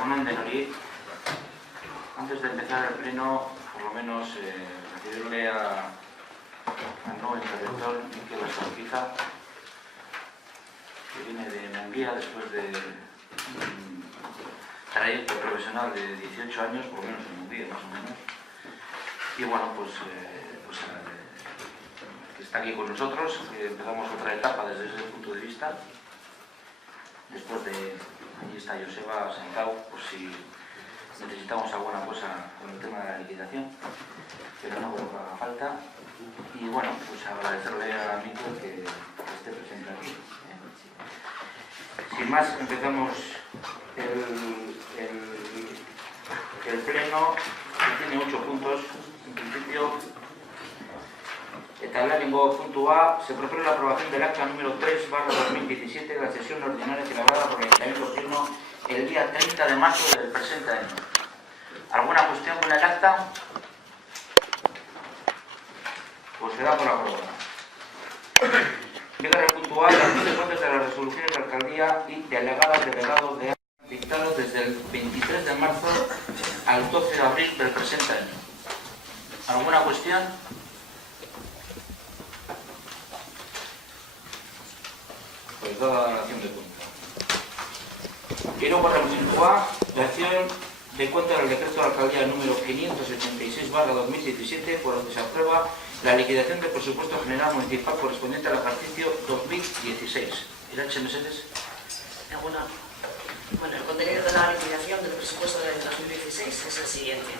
Egunon denori. Antes de empezar el pleno, por lo menos pedirle al nuevo interventor, Miquel Estorquiza, que viene de Munguía después de un trayecto profesional de 18 años, por lo menos en Munguía, más o menos. Y bueno, que está aquí con nosotros, que empezamos otra etapa desde ese punto de vista. Después de, allí está Joseba sentado, por si necesitamos alguna cosa con el tema de la liquidación, pero no creo que haga falta. Y bueno, pues agradecerle a Miquel que esté presente aquí. Sin más, empezamos el pleno, que tiene 8 puntos. En principio, tablaringo punto A, se propone la aprobación del acta número 3/2017 de la sesión ordinaria celebrada por el Ayuntamiento Pleno el día 30 de marzo del presente año. ¿Alguna cuestión con el acta? Pues se da por aprobada. Llega el punto A, las consecuencias de las resoluciones de la alcaldía y delegadas delegados de dictado desde el 23 de marzo al 12 de abril del presente año. ¿Alguna cuestión? Pues dada la dación de cuenta. Y luego para el punto A, la acción de cuenta del decreto de la alcaldía número 586/2017, por donde se aprueba la liquidación del presupuesto general municipal correspondiente al ejercicio 2016. ¿Irache Mesedes? Bueno, el contenido de la liquidación del presupuesto del 2016 es el siguiente.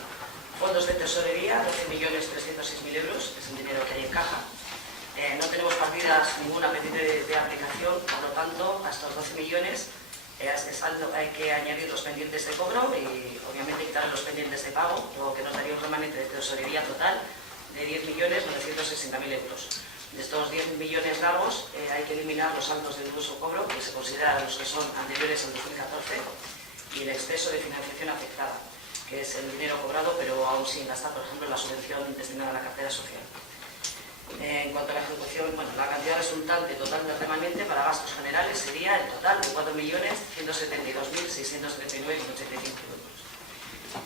Fondos de tesorería, 12.306.000 euros, es el dinero que hay en caja. No tenemos partidas ninguna pendiente de aplicación, por lo tanto, a estos 12 millones de saldo hay que añadir los pendientes de cobro y obviamente quitar los pendientes de pago, luego que nos daría un remanente de tesorería total de 10.960.000 euros. De estos 10 millones largos hay que eliminar los saldos de dudoso cobro, que se consideran los que son anteriores al 2014, y el exceso de financiación afectada, que es el dinero cobrado pero aún sin gastar, por ejemplo, la subvención destinada a la cartera social. En cuanto a la ejecución, la cantidad resultante total del remanente para gastos generales sería el total de 4.172.639,85 euros.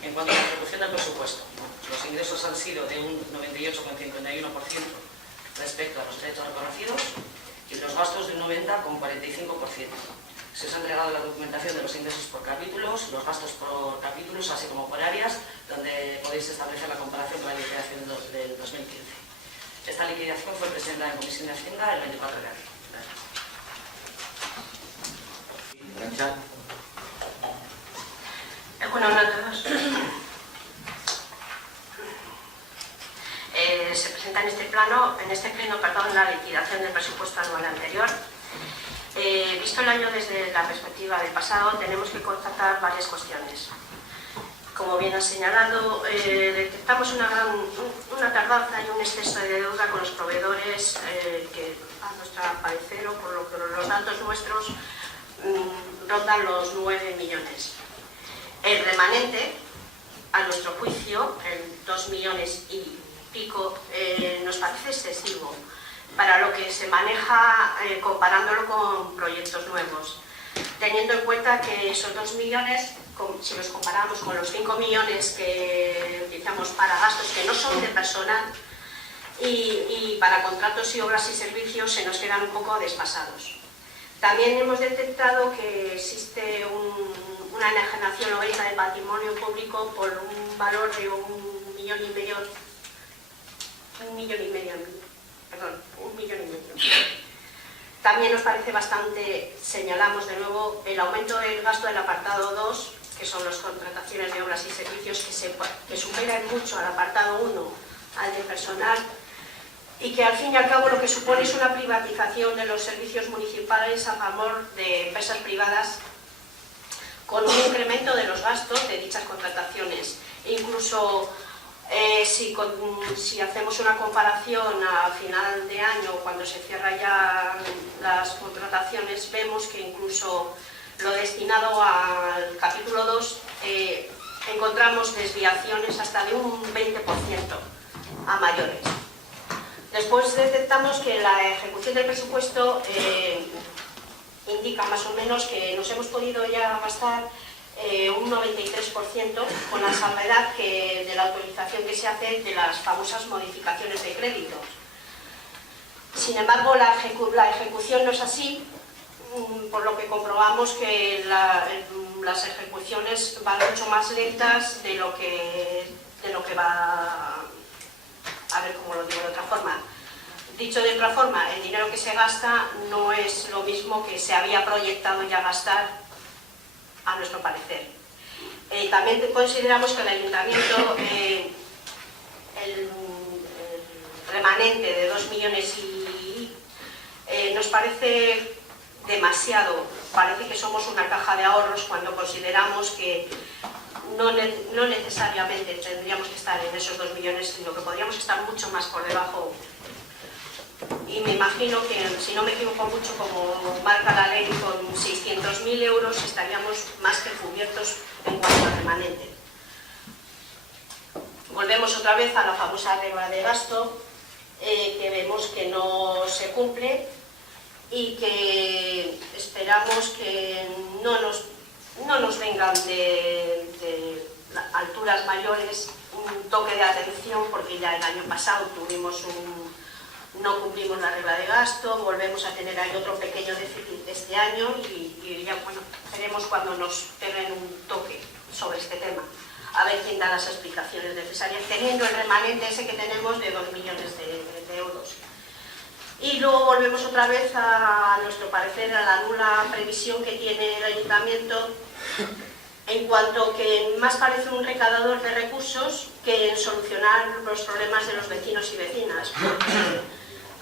En cuanto a la ejecución del presupuesto, los ingresos han sido de un 98,51% respecto a los derechos reconocidos y los gastos de un 90,45%. Se os ha entregado la documentación de los ingresos por capítulos, los gastos por capítulos, así como por áreas, donde podéis establecer la comparación con la liquidación del 2015. Esta liquidación fue presentada en Comisión de Hacienda el 24 de abril. Gracias. Buenas noches a todos. Se presenta en este pleno, la liquidación del presupuesto anual anterior. Visto el año desde la perspectiva del pasado, tenemos que constatar varias cuestiones. Como bien ha señalado, detectamos una tardanza y un exceso de deuda con los proveedores que, a nuestro parecer, o por lo que los datos nuestros, rondan los 9 millones. El remanente, a nuestro juicio, en 2 millones y pico, nos parece excesivo para lo que se maneja comparándolo con proyectos nuevos, teniendo en cuenta que esos 2 millones, si los comparamos con los 5 millones que utilizamos para gastos que no son de personal y para contratos y obras y servicios, se nos quedan un poco desfasados. También hemos detectado que existe una enajenación orgánica del patrimonio público por un valor de 1,5 millones. También nos parece bastante, señalamos de nuevo, el aumento del gasto del apartado 2, que son las contrataciones de obras y servicios, que superan mucho al apartado 1, al de personal, y que al fin y al cabo lo que supone es una privatización de los servicios municipales a favor de empresas privadas, con un incremento de los gastos de dichas contrataciones. E incluso si hacemos una comparación a final de año, cuando se cierran ya las contrataciones, vemos que incluso lo destinado al capítulo 2 encontramos desviaciones hasta de un 20% a mayores. Después detectamos que la ejecución del presupuesto indica más o menos que nos hemos podido ya gastar un 93%, con la salvedad de la autorización que se hace de las famosas modificaciones de crédito. Sin embargo, la ejecución no es así, por lo que comprobamos que las ejecuciones van mucho más lentas de lo que va... A ver cómo lo digo de otra forma. Dicho de otra forma, el dinero que se gasta no es lo mismo que se había proyectado ya gastar, a nuestro parecer. También consideramos que el ayuntamiento, el remanente de 2 millones nos parece demasiado. Parece que somos una caja de ahorros cuando consideramos que no necesariamente tendríamos que estar en esos 2 millones, sino que podríamos estar mucho más por debajo. Y me imagino que, si no me equivoco mucho, como marca la ley, con 600.000 euros estaríamos más que cubiertos en cuanto al remanente. Volvemos otra vez a la famosa regla de gasto, que vemos que no se cumple y que esperamos que no nos vengan de alturas mayores un toque de atención, porque ya el año pasado no cumplimos la regla de gasto, volvemos a tener ahí otro pequeño déficit este año y ya, bueno, veremos cuando nos peguen un toque sobre este tema, a ver quién da las explicaciones necesarias, teniendo el remanente ese que tenemos de 2 millones de euros. Y luego volvemos otra vez a nuestro parecer a la nula previsión que tiene el ayuntamiento, en cuanto que más parece un recaudador de recursos que en solucionar los problemas de los vecinos y vecinas. Porque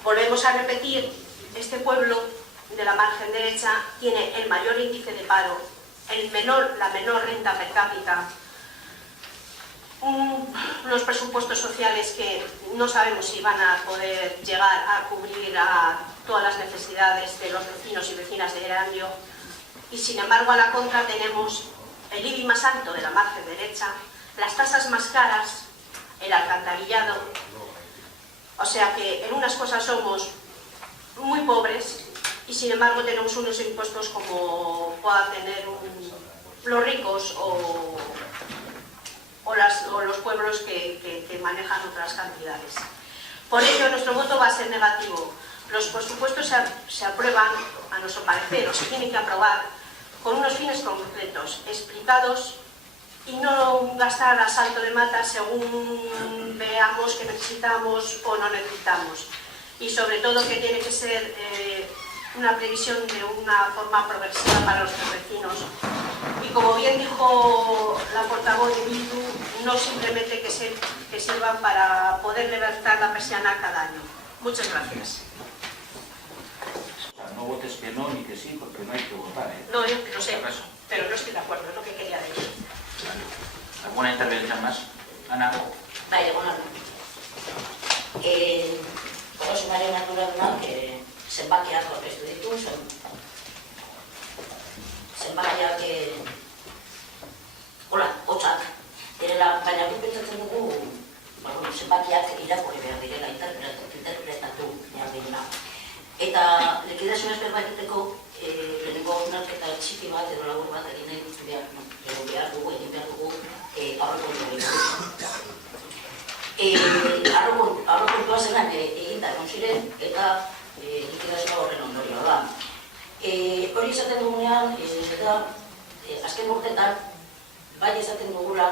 volvemos a repetir, este pueblo de la margen derecha tiene el mayor índice de paro, la menor renta per cápita, unos presupuestos sociales que no sabemos si van a poder llegar a cubrir a todas las necesidades de los vecinos y vecinas de Erandio, y sin embargo a la contra tenemos el IBI más alto de la margen derecha, las tasas más caras, el alcantarillado. O sea que en unas cosas somos muy pobres y sin embargo tenemos unos impuestos como puedan tener los ricos o los pueblos que manejan otras cantidades. Por ello nuestro voto va a ser negativo. Los presupuestos se aprueban, a nuestro parecer, o se tienen que aprobar con unos fines concretos, explicados, y no gastar a salto de mata según veamos que necesitamos o no necesitamos. Y sobre todo que tiene que ser una previsión de una forma progresiva para nuestros vecinos. Y como bien dijo la portavoz de Bildu, no simplemente que sirvan para poder levantar la persiana cada año. Muchas gracias. No votes que no ni que sí, porque no hay que votar, ¿eh? No, lo sé, pero no estoy de acuerdo, es lo que quería decir. ¿Alguna intervención más? Ana. Bai, bueno. Oso Mario Natural que zenbakiak aurkeztu ditu, zenbakiak hotzak direla, baina guk pentsatzen dugu zenbakiak irakurri behar direla, interpretatu behar direla. Eta likidazio ezberba egiteko lehenengo hausnarketa txiki bat edo labur bat egin nahi dut egin behar dugu aurrekontua zelan eginda egon ziren eta likidazioa horren ondorioa da. Hori izaten dugunean, azken urtetan, bai esaten dugula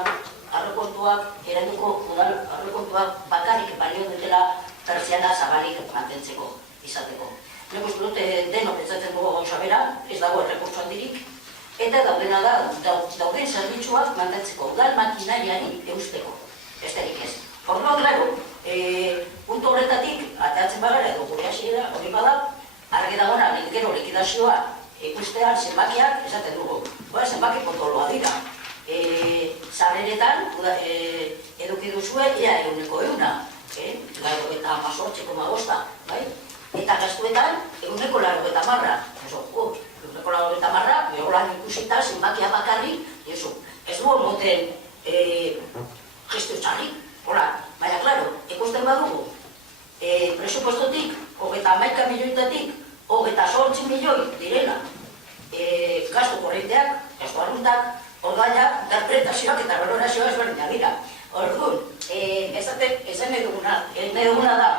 aurrekontuak eranduko udal aurrekontuak bakarrik balio dutela pertsiana zabalik mantentzeko izateko. Nik uste dut denok pentsatzen dugu gauza bera, ez dago errekurtso handirik, eta daudena da, dauden zerbitzuak mantentzeko udal makinariari eusteko, besterik ez. Orduan, klaro, puntu horretatik, ateatzen bagara edo gure hasiera, hori bada, argi dagoena, gero likidazioa ikustean zenbakiak esaten dugu. Zenbaki potoloa dira. Sarreretan, eduki duzue, ea 100%, eta 18,5, bai? Eta gastuetan, 180. 180, egolan ikusita, zenbakia bakarrik, ez du moten gestio txarrik. Baina, klaro, ikusten badugu, presupuestotik, 11 milioitatik, 28 milioi direla, gastu korrenteak, gastu arruntak, ordainak, interpretazioak eta valorazioa ezberdinak dira. Orduan, esan eduguna da,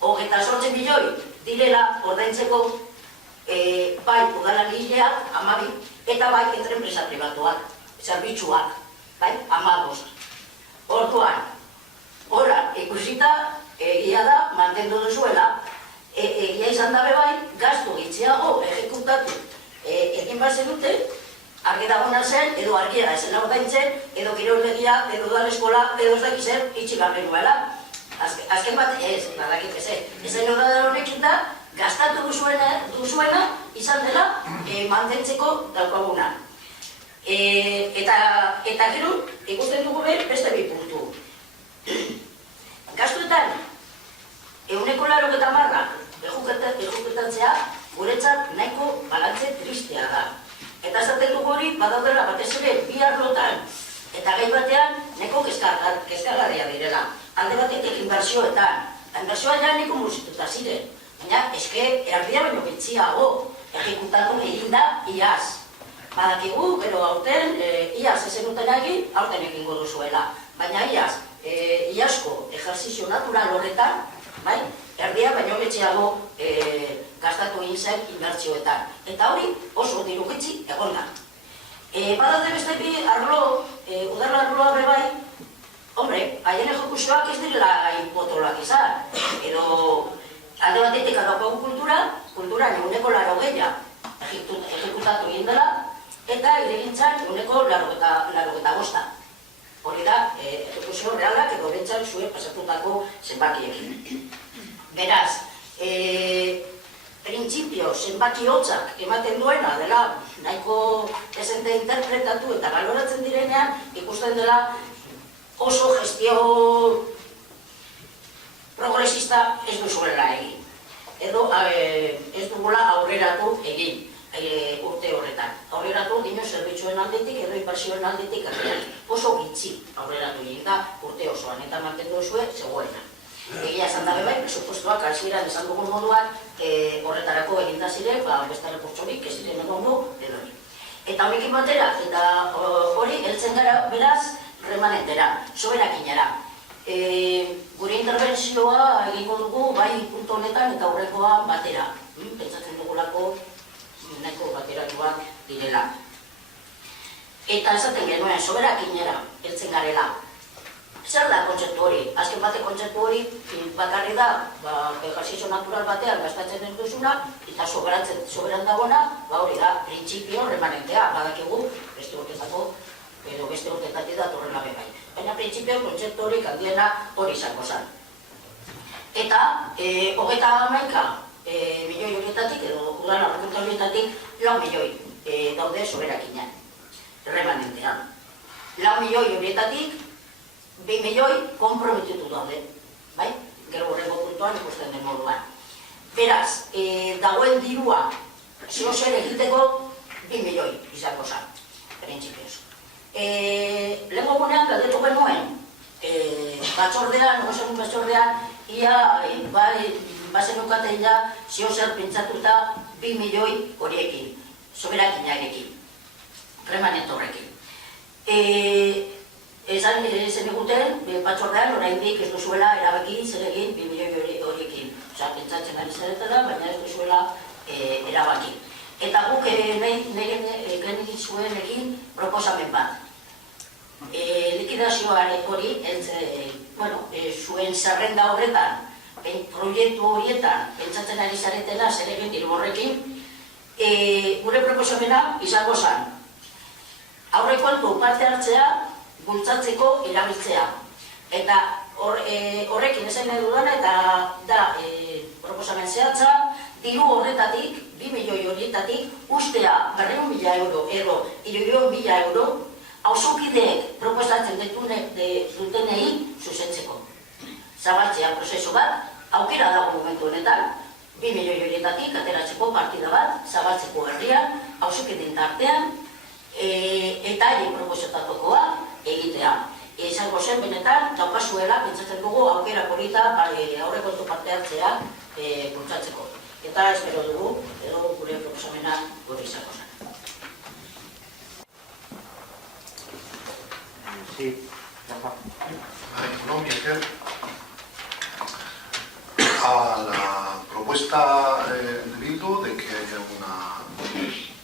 28 milioi direla ordaintzeko bai udalagileak, 12, eta bai enpresa pribatuak, zerbitzuak, bai, 15. Orduan, ora, ikusita, egia da, mantendu duzuela, egia izan dabe bai, gastu gitziago ejekutatu egin bat zenute, argi dagona zen, edo argia ezela ordaintzen, edo kiroldegia, edo udaleskola, edo ez dakizen, itxigarri nuela. Azken bat, ez, badakit ez, ezen udal horrekin da, gastatu duzuena izan dela mantentzeko daukaguna. Eta gero, ikusten dugu beste bi puntu. Gastuetan, 180 ejekutatzea guretzat nahiko balantze tristea da. Eta esaten dugu hori, badaudela batez ere bi arlotan eta gai batean nahiko kezkagarria direla. Alde batetik inbertsioetan. Inbertsioa ja nahiko murriztuta ziren. Baina, eske, erdia baino bitxiago ejekutatu egin da iaz. Badakigu, pero aurten, iaz ezenuten egin, aurten egingo duzuela. Baina iaz, iazko ejerzizio natural horretan, erdia baino bitxiago gastatu egin zen inbertsioetan. Eta hori oso diru gitxi egon da. Badalde beste bi arlo, udala arloa bebai, hombre, haien ejekuzioak ez direla hain potolak izan. Edo alde batetik adaukagu kultura eguneko 80 ejekutatu egin dela, eta iregintzan eguneko 85. Hori da, ejekuzio realak edo bentsal zuen pasatutako zenbakiekin. Beraz, printzipio zenbaki hotzak ematen duena dela nahiko ezente interpretatu eta baloratzen direnean ikusten dela oso gestio progresista ez duzuela egin. Edo ez dugula aurreratu egin urte horretan. Aurreratu dino zerbitzuen aldetik edo inbertsioen aldetik oso gitxi aurreratu egin da urte osoan eta mantendu zuen zegoena. Egia esan dabe bai, presupuestoak hasieran esan dugun moduan horretarako eginda ziren, beste rekurtsorik ez ziren egongo edori. Eta honekin batera, eta hori heltzen gara beraz remanentera, soberakinera. Gure interbentzioa egingo dugu bai puntu honetan eta aurrekoa batera. Pentsatzen dugulako nahiko bateratuak direla. Eta esaten genuen, soberakinera heltzen garela. Zer da kontzeptu hori? Azken bate kontzeptu hori bakarri da ejerzizio natural batean gastatzen ez duzuna eta soberan dagona, hori da, printzipio remanentea, badakigu beste urtetako edo beste urtetatik datorrela bebai. Baina printzipio kontzeptu hori handiena hori izango zen. Eta 31 milioi horietatik edo udala horrekuntza horietatik 4 milioi daude soberakinean, remanentean. 4 milioi horietatik 2 milioi komprometitu daude, bai? Gero horrengo puntuan ikusten den moduan. Beraz, dagoen dirua zio zer egiteko 2 milioi izango zen, printzipioz. Lehenko gunean galdetu genuen, batzordean, negoziagun batzordean, ia bazen ukaten ja zio zer pentsatuta 2 milioi horiekin, soberakinarekin, remanent horrekin. Esan eguten, batzordean oraindik ez duzuela erabaki zer egin 2 milioi horiekin. Osa, pentsatzen ari zaretela, baina ez duzuela erabaki. Eta guk nahi zuen egin proposamen bat. Likidazioaren hori, zuen zerrenda horretan, proiektu horietan, pentsatzen ari zaretela zer egin diru horrekin, gure proposamena izango zen. Aurrekontu parte hartzea, bultzatzeko erabiltzea. Eta horrekin esan nahi dudana eta da proposamen zehatza, diru horretatik, 2 milioi horietatik, ustea 200.000 euro edo 300.000 euro, auzokideek proposatzen dutenei zuzentzeko. Zabaltzea prozesu bat, aukera dago momentu honetan, 2 milioi horietatik ateratzeko partida bat, zabaltzeko herrian, auzokideen tartean, eta haien proposatatokoa egitea. Izango zen benetan, daukazuela, pentsatzen dugu aukera polita aurrekontu parte hartzea bultzatzeko. Eta espero dugu, edo gure proposamena gure izango zen. Sí, Rafa. No, Miguel. A la propuesta de Bildu de que haya una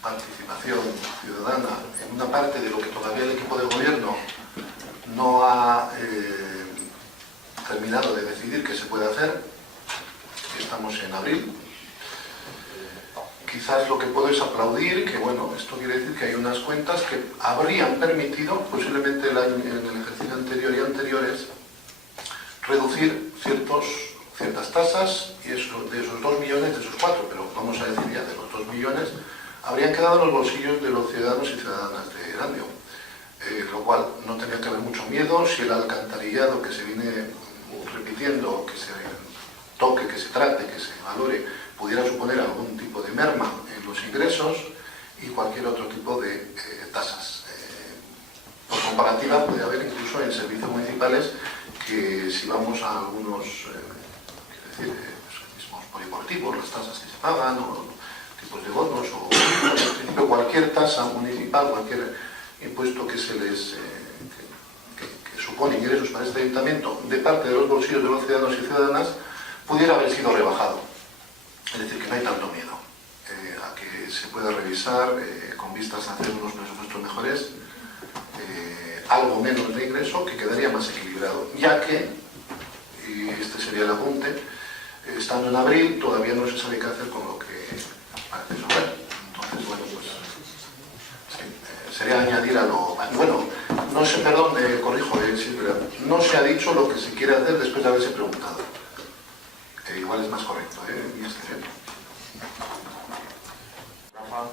participación ciudadana en una parte de lo que todavía el equipo de gobierno no ha terminado de decidir que se puede hacer. Estamos en abril. Quizás lo que puedo es aplaudir que, bueno, esto quiere decir que hay unas cuentas que habrían permitido, posiblemente en el ejercicio anterior y anteriores, reducir ciertas tasas, y eso, de esos 2 millones, de esos 4, pero vamos a decir ya de los 2 millones, habrían quedado en los bolsillos de los ciudadanos y ciudadanas de Erandio. Lo cual no tenía que haber mucho miedo si el alcantarillado que se viene repitiendo, que se toque, que se trate, que se valore, pudiera suponer algún tipo de merma en los ingresos y cualquier otro tipo de tasas. Por comparativa puede haber incluso en servicios municipales que si vamos a algunos mismos polideportivos, las tasas que se pagan o tipos de bonos o cualquier tasa municipal, cualquier impuesto que se les que supone ingresos para este ayuntamiento de parte de los bolsillos de los ciudadanos y ciudadanas pudiera haber sido rebajado. Es decir, que no hay tanto miedo a que se pueda revisar con vistas a hacer unos presupuestos mejores, algo menos de ingreso que quedaría más equilibrado, ya que, y este sería el apunte, estando en abril todavía no se sabe qué hacer con lo que parece sobrar. Entonces, bueno, pues sí, sería añadir a lo... Bueno, no sé, perdón, corrijo, Silvia, no se ha dicho lo que se quiere hacer después de haberse preguntado. Igual es más correcto, mi excepción. Rafa,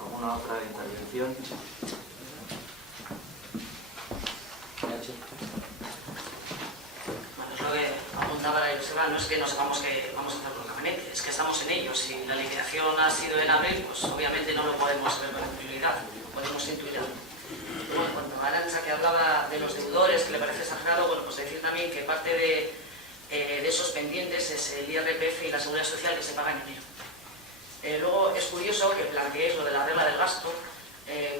¿alguna otra intervención? Bueno, es lo que apuntaba la Joseba, no es que no sepamos que vamos a hacer con Caminete, es que estamos en ello. Si la liquidación ha sido en abril, pues obviamente no lo podemos ver con prioridad, podemos intuirlo. Bueno, cuando Arantxa, que hablaba de los deudores, que le parece exagerado, bueno, pues decir también que parte de esos pendientes es el IRPF y la Seguridad Social que se paga en enero. Luego es curioso que planteéis lo de la regla del gasto,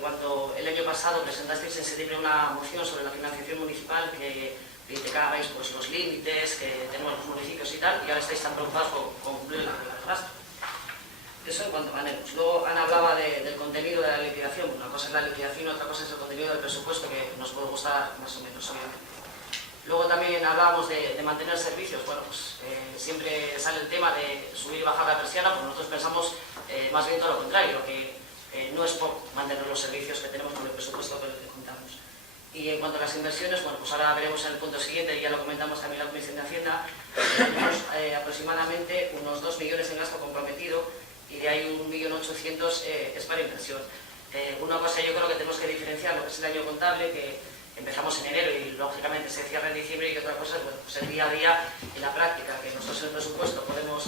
cuando el año pasado presentasteis en septiembre una moción sobre la financiación municipal que criticabais pues, los límites que tenemos los municipios y tal, y ahora estáis tan preocupados con cumplir la regla del gasto. Eso en cuanto a Anelus. Luego Ana hablaba del contenido de la liquidación. Una cosa es la liquidación, otra cosa es el contenido del presupuesto, que nos puede gustar más o menos, obviamente. Luego también hablábamos de mantener servicios. Bueno, pues siempre sale el tema de subir y bajar la persiana, pues nosotros pensamos más bien todo lo contrario, que no es por mantener los servicios que tenemos con el presupuesto que contamos. Y en cuanto a las inversiones, bueno, pues ahora veremos en el punto siguiente, y ya lo comentamos también en la Comisión de Hacienda, tenemos aproximadamente unos 2 millones en gasto comprometido y de ahí 1.800.000 es para inversión. Una cosa yo creo que tenemos que diferenciar lo que es el año contable, que empezamos en enero y lógicamente se cierra en diciembre, y otra cosa es bueno, pues el día a día y la práctica, que nosotros en el presupuesto podemos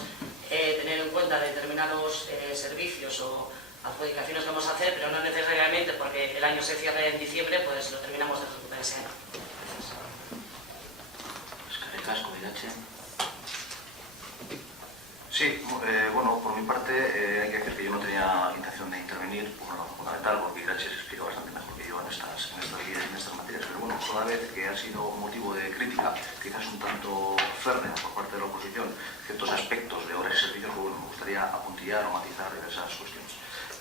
tener en cuenta determinados servicios o adjudicaciones que vamos a hacer, pero no necesariamente porque el año se cierre en diciembre, pues lo terminamos de ejecutar ese año. Sí, bueno, por mi parte hay que decir que yo no tenía intención de intervenir por una razón fundamental, porque Irache se explica bastante mejor que yo en estas materias, pero bueno, toda vez que ha sido motivo de crítica, quizás un tanto férrea por parte de la oposición, ciertos aspectos de obras y servicios, que bueno, me gustaría apuntillar o matizar diversas cuestiones.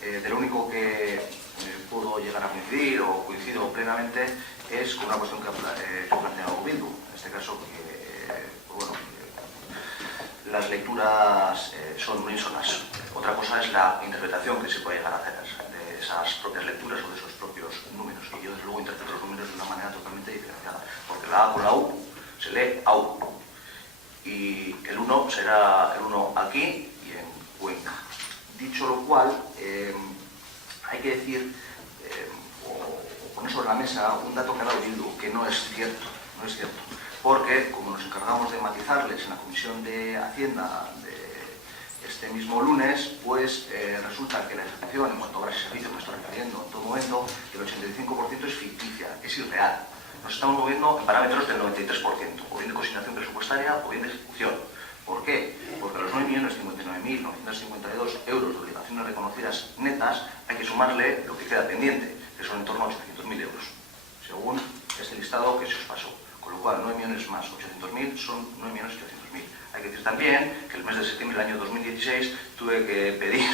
De lo único que puedo llegar a coincidir o coincido plenamente es con una cuestión que ha planteado Bildu, en este caso que, bueno, las lecturas son unísonas. Otra cosa es la interpretación que se puede llegar a hacer de esas propias lecturas o de esos propios números. Y yo, desde luego, interpreto los números de una manera totalmente diferenciada. Porque la A con la U se lee AU. Y el 1 será el 1 aquí y en Cuenca. Dicho lo cual, hay que decir, o poner sobre la mesa un dato que ha dado Bildu, que no es cierto. No es cierto. Porque, como nos encargamos de matizarles en la Comisión de Hacienda de este mismo lunes, pues resulta que la ejecución en cuanto a obras y servicios, me estoy refiriendo en todo momento, el 85% es ficticia, es irreal. Nos estamos moviendo en parámetros del 93%, o bien de consignación presupuestaria o bien de ejecución. ¿Por qué? Porque a los 9.059.952 euros de obligaciones reconocidas netas hay que sumarle lo que queda pendiente, que son en torno a 800.000 euros. Si según este listado que se os pasó. Con lo cual, 9 millones más 800.000 son 9.800.000. Hay que decir también que el mes de septiembre del año 2016 tuve que pedir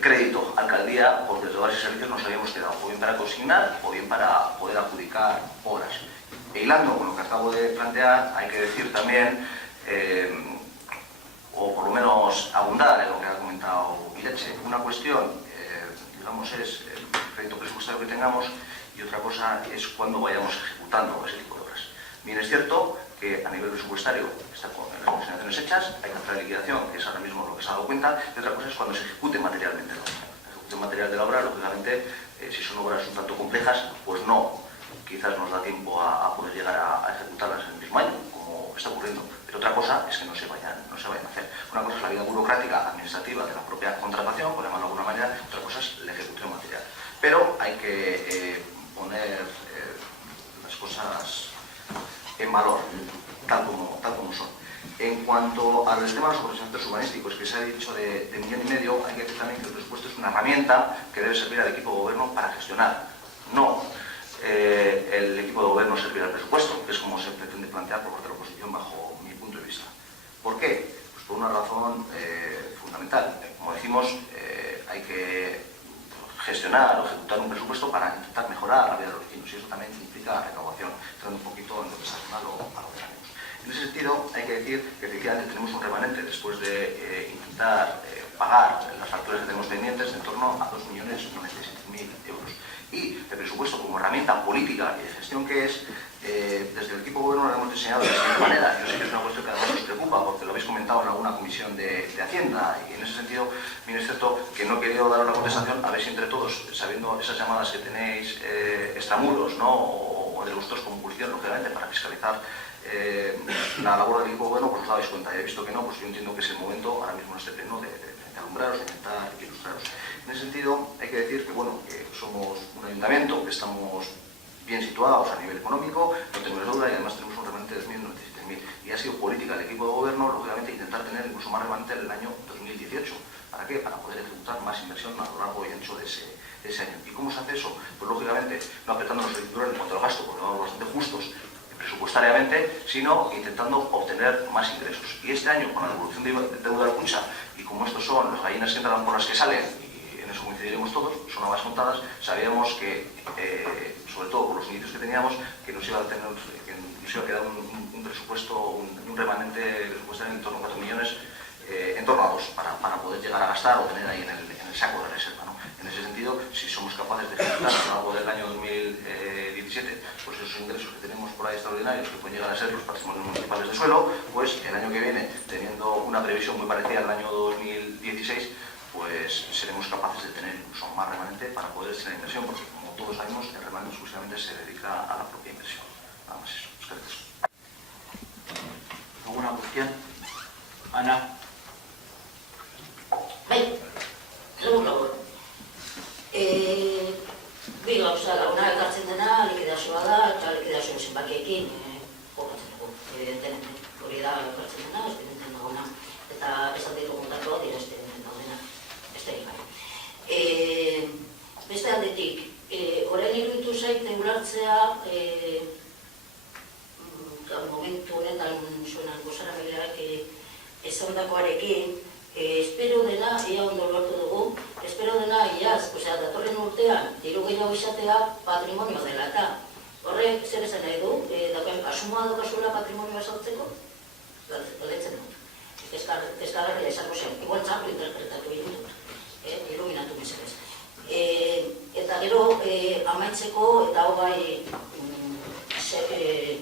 crédito a alcaldía porque de obras y servicios nos habíamos quedado o bien para consignar o bien para poder adjudicar obras. E hilando con lo que acabo de plantear, hay que decir también, o por lo menos abundar en lo que ha comentado Iretxe, una cuestión, digamos, es el crédito presupuestario que tengamos y otra cosa es cuando vayamos ejecutando ese tipo de obras. Bien, es cierto que a nivel presupuestario está con las consignaciones hechas, hay que hacer la liquidación, que es ahora mismo lo que se ha dado cuenta, y otra cosa es cuando se ejecute materialmente la obra. La ejecución material de la obra, lógicamente, si son obras un tanto complejas, pues no, quizás nos da tiempo a poder llegar a ejecutarlas en el mismo año, como está ocurriendo. Pero otra cosa es que no se vayan a hacer. Una cosa es la vida burocrática, administrativa de la propia contratación, por llamarlo de alguna manera, otra cosa es la ejecución material. Pero hay que poner las cosas en valor, tal como son. En cuanto al tema de los procedimientos urbanísticos que se ha dicho de 1,5 millones, hay que decir también que el presupuesto es una herramienta que debe servir al equipo de gobierno para gestionar. No el equipo de gobierno servirá al presupuesto, que es como se pretende plantear por parte de la oposición bajo mi punto de vista. ¿Por qué? Pues por una razón fundamental. Como decimos, hay que gestionar o ejecutar un presupuesto para intentar mejorar la vida de los vecinos y eso también implica recaudación, entrando un poquito en lo que es a lo que tenemos. En ese sentido, hay que decir que efectivamente tenemos un remanente después de intentar pagar las facturas que tenemos pendientes en torno a 2.097.000 euros. Y el presupuesto como herramienta política y de gestión que es, desde el equipo de gobierno lo hemos diseñado de la siguiente manera. Yo sé que es una cuestión que además nos preocupa porque lo habéis comentado en alguna comisión de Hacienda y en ese sentido, bien es cierto que no he querido dar una contestación a ver si entre todos, sabiendo esas llamadas que tenéis extramuros, ¿no? o de vosotros como publicidad, lógicamente, para fiscalizar la labor del equipo de gobierno, pues os dais cuenta. Y he visto que no, pues yo entiendo que es el momento, ahora mismo en este pleno, de alumbraros, de intentar ilustraros. En ese sentido, hay que decir que, bueno, que somos un ayuntamiento, que estamos bien situados a nivel económico, no tenemos deuda y además tenemos un remanente de 2.097.000. Y ha sido política del equipo de gobierno, lógicamente, intentar tener incluso más remanente en el año 2018. ¿Para qué? Para poder ejecutar más inversión a lo largo y ancho de ese año. ¿Y cómo se hace eso? Pues lógicamente, no apretando los editores en cuanto al gasto, porque vamos bastante justos presupuestariamente, sino intentando obtener más ingresos. Y este año, con la devolución de deuda de Cuncha, y como estos son las gallinas que entran por las que salen, y en eso coincidiremos todos, son habas contadas, sabíamos que, sobre todo por los inicios que teníamos, que nos iba a quedar un presupuesto, un remanente presupuestario en torno a 4 millones, en torno a 2, para poder llegar a gastar o tener ahí en el saco de reserva, ¿no? En ese sentido, si somos capaces de ejecutar a lo largo del año 2017 pues esos ingresos que tenemos por ahí extraordinarios, que pueden llegar a ser los patrimonios municipales de suelo, pues el año que viene, teniendo una previsión muy parecida al año 2016, pues seremos capaces de tener incluso más remanente para poder hacer la inversión, porque como todos sabemos, el remanente exclusivamente se dedica a la propia inversión. Nada más eso. Ustedes. ¿Alguna cuestión? Ana. Bai, labur. Bila, laguna ekartzen dena, likidazioa da, eta likidazio zenbakiekin jokatzen dugu. Evidentemente, hori da ekartzen dena, espedienten dagoena, eta esan ditu kontatuak dira espedienten daudena, besterik bai. Beste aldetik, orain iruditu zait ulertzea, momentu honetan zuen gozara behileak ezaundakoarekin, espero dena, ia ondo lortu dugu, espero dena iaz, datorren urtean, diru gehiago izatea patrimonio dela eta horrek zer esan nahi du, asuma daukazula patrimonioa sortzeko? Galdetzen dut. Kezkagarria esango zen, igual txarro interpretatu egin dut, iluminatu mesedez. Eta gero, amaitzeko, eta hogei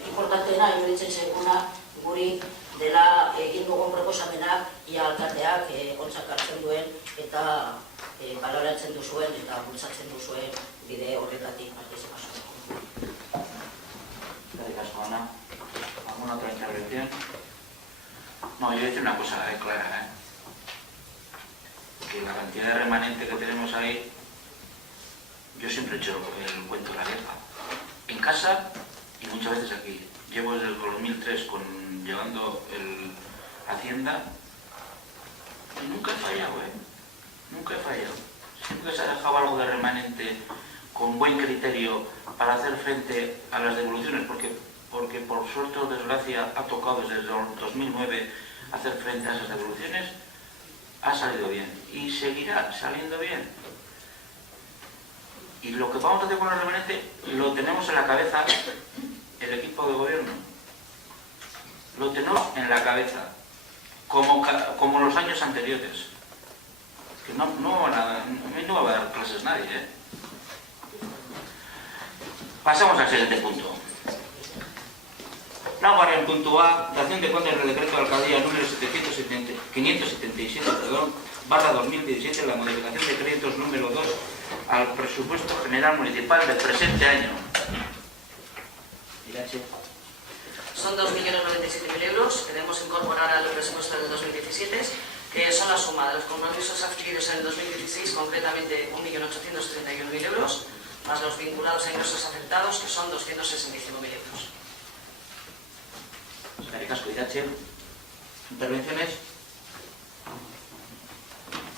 importanteena, iruditzen zeguna, guri dela egin dugun proposamenak ia alkateak ontzat hartzen duen eta baloratzen duzuen eta bultzatzen duzuen bide horretatik partizipazioa. Gracias, Ana. ¿Alguna otra intervención? No, yo voy a decir una cosa clara, que la cantidad de remanente que tenemos ahí, yo siempre he hecho el cuento de la vieja. En casa y muchas veces aquí. Llevo desde el 2003 llevando Hacienda y nunca he fallado, Nunca he fallado. Siempre se ha dejado algo de remanente con buen criterio para hacer frente a las devoluciones, porque por suerte o desgracia ha tocado desde el 2009 hacer frente a esas devoluciones, ha salido bien y seguirá saliendo bien. Y lo que vamos a hacer con el remanente lo tenemos en la cabeza el equipo de gobierno. Lo tenemos en la cabeza, como los años anteriores. Que no va a dar clases nadie, ¿eh? Pasamos al siguiente punto. Náhuatl, en punto A, dación de cuentas del decreto de alcaldía número 577, barra 2017, la modificación de créditos número 2 al presupuesto general municipal del presente año. Son 2.097.000 euros que debemos incorporar al presupuesto del 2017, que son la suma de los compromisos adquiridos en el 2016, concretamente 1.831.000 euros, más los vinculados a ingresos aceptados, que son 265.000 euros. ¿Intervenciones?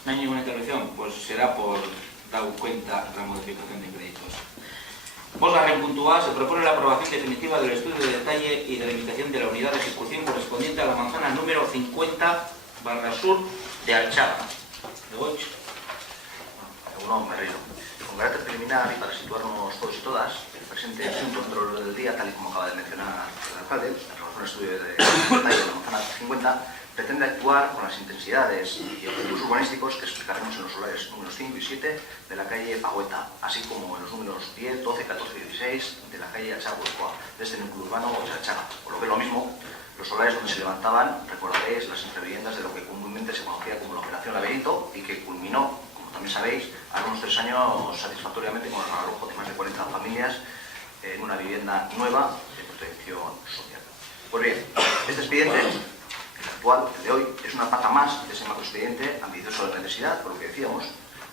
¿No hay ninguna intervención? Pues será por dar cuenta la modificación de créditos. Bosgarren, punto A, se propone la aprobación definitiva del estudio de detalle y delimitación de la unidad de ejecución correspondiente a la manzana número 50 barra sur de Alchaba. De Goich. Uno, me río. Con carácter preliminar y para situarnos todos y todas, el presente asunto dentro del orden del día, tal y como acaba de mencionar el alcalde, un estudio de detalle de la manzana 50, pretende actuar con las intensidades y objetivos urbanísticos que explicaremos en los solares números 5 y 7 de la calle Pagüeta, así como en los números 10, 12, 14 y 16 de la calle Achagüezcoa, de este núcleo urbano o Chachaga. Por lo que es lo mismo, los solares donde se levantaban, recordaréis, las entreviviendas de lo que comúnmente se conocía como la Operación Laberinto y que culminó, como también sabéis, hace unos 3 años satisfactoriamente con el alojo de más de 40 familias en una vivienda nueva de protección social. Pues bien, este expediente, el actual, el de hoy, es una pata más de ese macroexpediente ambicioso de necesidad, por lo que decíamos,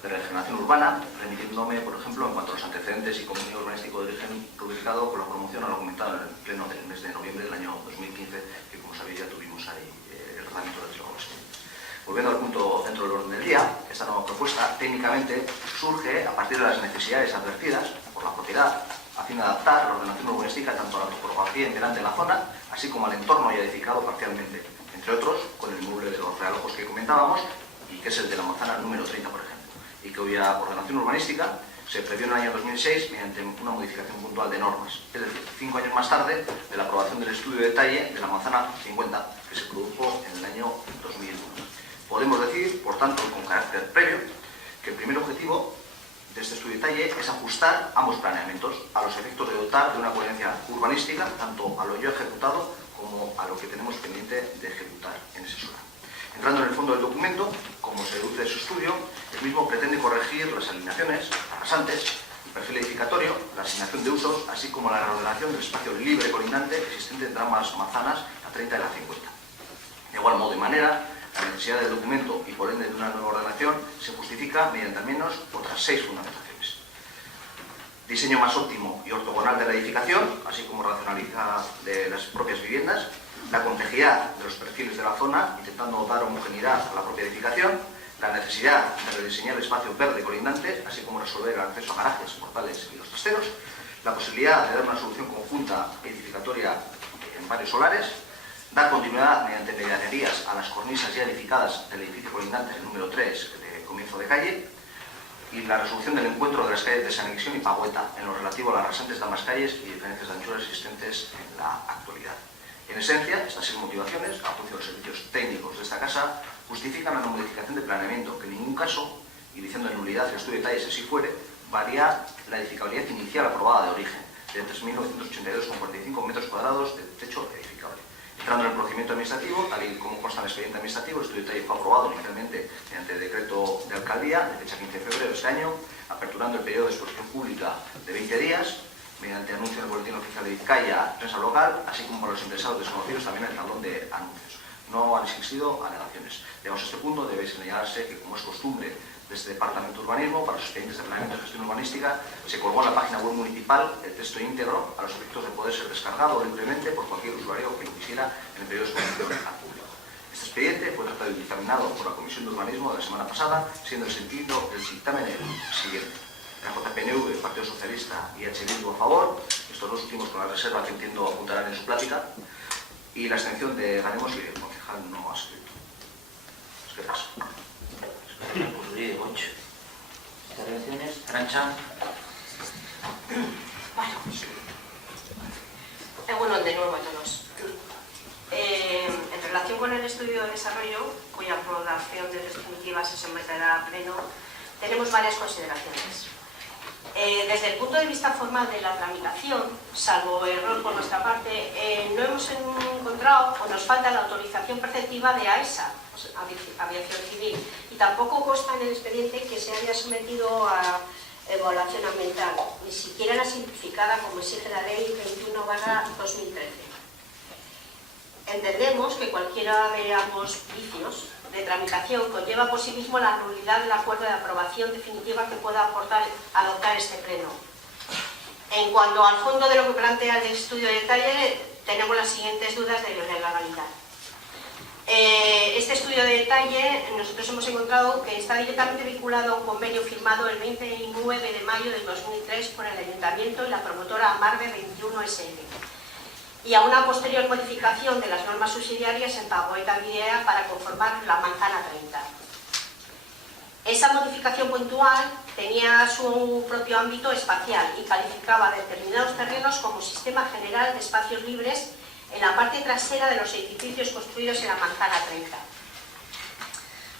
de regeneración urbana, remitiéndome, por ejemplo, en cuanto a los antecedentes y contenido urbanístico de origen rubricado por la promoción a lo comentado en el pleno del mes de noviembre del año 2015, que como sabéis ya tuvimos ahí el tratamiento del trabajo expediente. Volviendo al punto centro del orden del día, esta nueva propuesta técnicamente surge a partir de las necesidades advertidas por la propiedad, a fin de adaptar la ordenación urbanística tanto a la topografía imperante en la zona, así como al entorno ya edificado parcialmente, entre otros con el inmueble de los realojos que comentábamos y que es el de la manzana número 30, por ejemplo, y cuya ordenación urbanística se previó en el año 2006 mediante una modificación puntual de normas, es decir, 5 años más tarde de la aprobación del estudio de detalle de la manzana 50, que se produjo en el año 2001. Podemos decir, por tanto, con carácter previo, que el primer objetivo de este estudio de detalle es ajustar ambos planeamientos a los efectos de dotar de una coherencia urbanística, tanto a lo ya ejecutado como a lo que tenemos pendiente de ejecutar en ese solar. Entrando en el fondo del documento, como se deduce de su estudio, el mismo pretende corregir las alineaciones, arrasantes, el perfil edificatorio, la asignación de usos, así como la reordenación del espacio libre colindante existente entre ambas manzanas, la 30 y la 50. De igual modo y manera, la necesidad del documento y por ende de una nueva ordenación se justifica mediante al menos otras 6 fundamentaciones. Diseño más óptimo y ortogonal de la edificación, así como racionalidad de las propias viviendas, la complejidad de los perfiles de la zona, intentando dar homogeneidad a la propia edificación, la necesidad de rediseñar el espacio verde colindante, así como resolver el acceso a garajes, portales y los trasteros, la posibilidad de dar una solución conjunta edificatoria en varios solares, dar continuidad mediante medianerías a las cornisas ya edificadas del edificio colindante, el número 3 de comienzo de calle, y la resolución del encuentro de las calles de Sanexión y Pagüeta en lo relativo a las restantes de ambas calles y diferencias de anchura existentes en la actualidad. En esencia, estas 6 motivaciones, a juicio de los servicios técnicos de esta casa, justifican la modificación de planeamiento que en ningún caso, y diciendo en nulidad el estudio de detalles si fuere, varía la edificabilidad inicial aprobada de origen, de 3.982,45 metros cuadrados de techo edificable. Entrando en el procedimiento administrativo, tal y como consta en el expediente administrativo, el estudio de detalle fue aprobado inicialmente mediante el decreto de alcaldía de fecha 15 de febrero de este año, aperturando el periodo de exposición pública de 20 días, mediante anuncio en el boletín oficial de Vizcaya, prensa local, así como para los interesados desconocidos también en el tablón de anuncios. No han existido alegaciones. Llegamos a este punto, debéis señalarse que, como es costumbre de este Departamento de Urbanismo, para los expedientes de planeamiento y gestión urbanística, se colgó en la página web municipal el texto íntegro a los efectos de poder ser descargado libremente por cualquier usuario que lo quisiera en el periodo de exposición al público. Este expediente fue tratado y dictaminado por la Comisión de Urbanismo de la semana pasada, siendo el sentido del dictamen el siguiente. KJPNV, Partido Socialista y H. Bildu a favor, estos dos últimos con la reserva que entiendo apuntarán en su plática, y la abstención de Ganemos y el concejal no ha escrito. ¿Qué pasa? Pues Uribe, Concho. Intervenciones, Arancha. Bueno, de nuevo a todos. En relación con el estudio de desarrollo, cuya aprobación de definitiva se someterá a pleno, tenemos varias consideraciones. Desde el punto de vista formal de la tramitación, salvo error por nuestra parte, no hemos encontrado o nos falta la autorización preceptiva de AESA, Aviación Civil, y tampoco consta en el expediente que se haya sometido a evaluación ambiental, ni siquiera la simplificada como exige la ley 21/2013. Entendemos que cualquiera de ambos vicios de tramitación conlleva por sí mismo la nulidad del acuerdo de aprobación definitiva que pueda adoptar este pleno. En cuanto al fondo de lo que plantea el estudio de detalle, tenemos las siguientes dudas de legalidad. Este estudio de detalle nosotros hemos encontrado que está directamente vinculado a un convenio firmado el 29 de mayo del 2003 por el Ayuntamiento y la promotora Amarve 21 SL, y a una posterior modificación de las normas subsidiarias en Pagoeta Videa para conformar la Manzana 30. Esa modificación puntual tenía su propio ámbito espacial y calificaba determinados terrenos como sistema general de espacios libres en la parte trasera de los edificios construidos en la Manzana 30.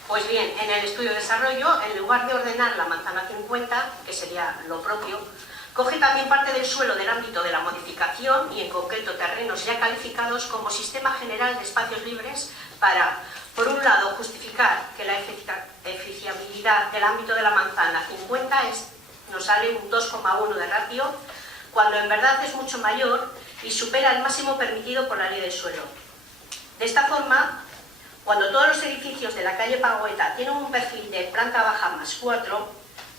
Pues bien, en el estudio de desarrollo, en lugar de ordenar la Manzana 50, que sería lo propio, coge también parte del suelo del ámbito de la modificación y en concreto terrenos ya calificados como sistema general de espacios libres para, por un lado, justificar que la eficiabilidad del ámbito de la Manzana 50 nos sale un 2,1 de ratio, cuando en verdad es mucho mayor y supera el máximo permitido por la ley del suelo. De esta forma, cuando todos los edificios de la calle Pagoeta tienen un perfil de planta baja +4,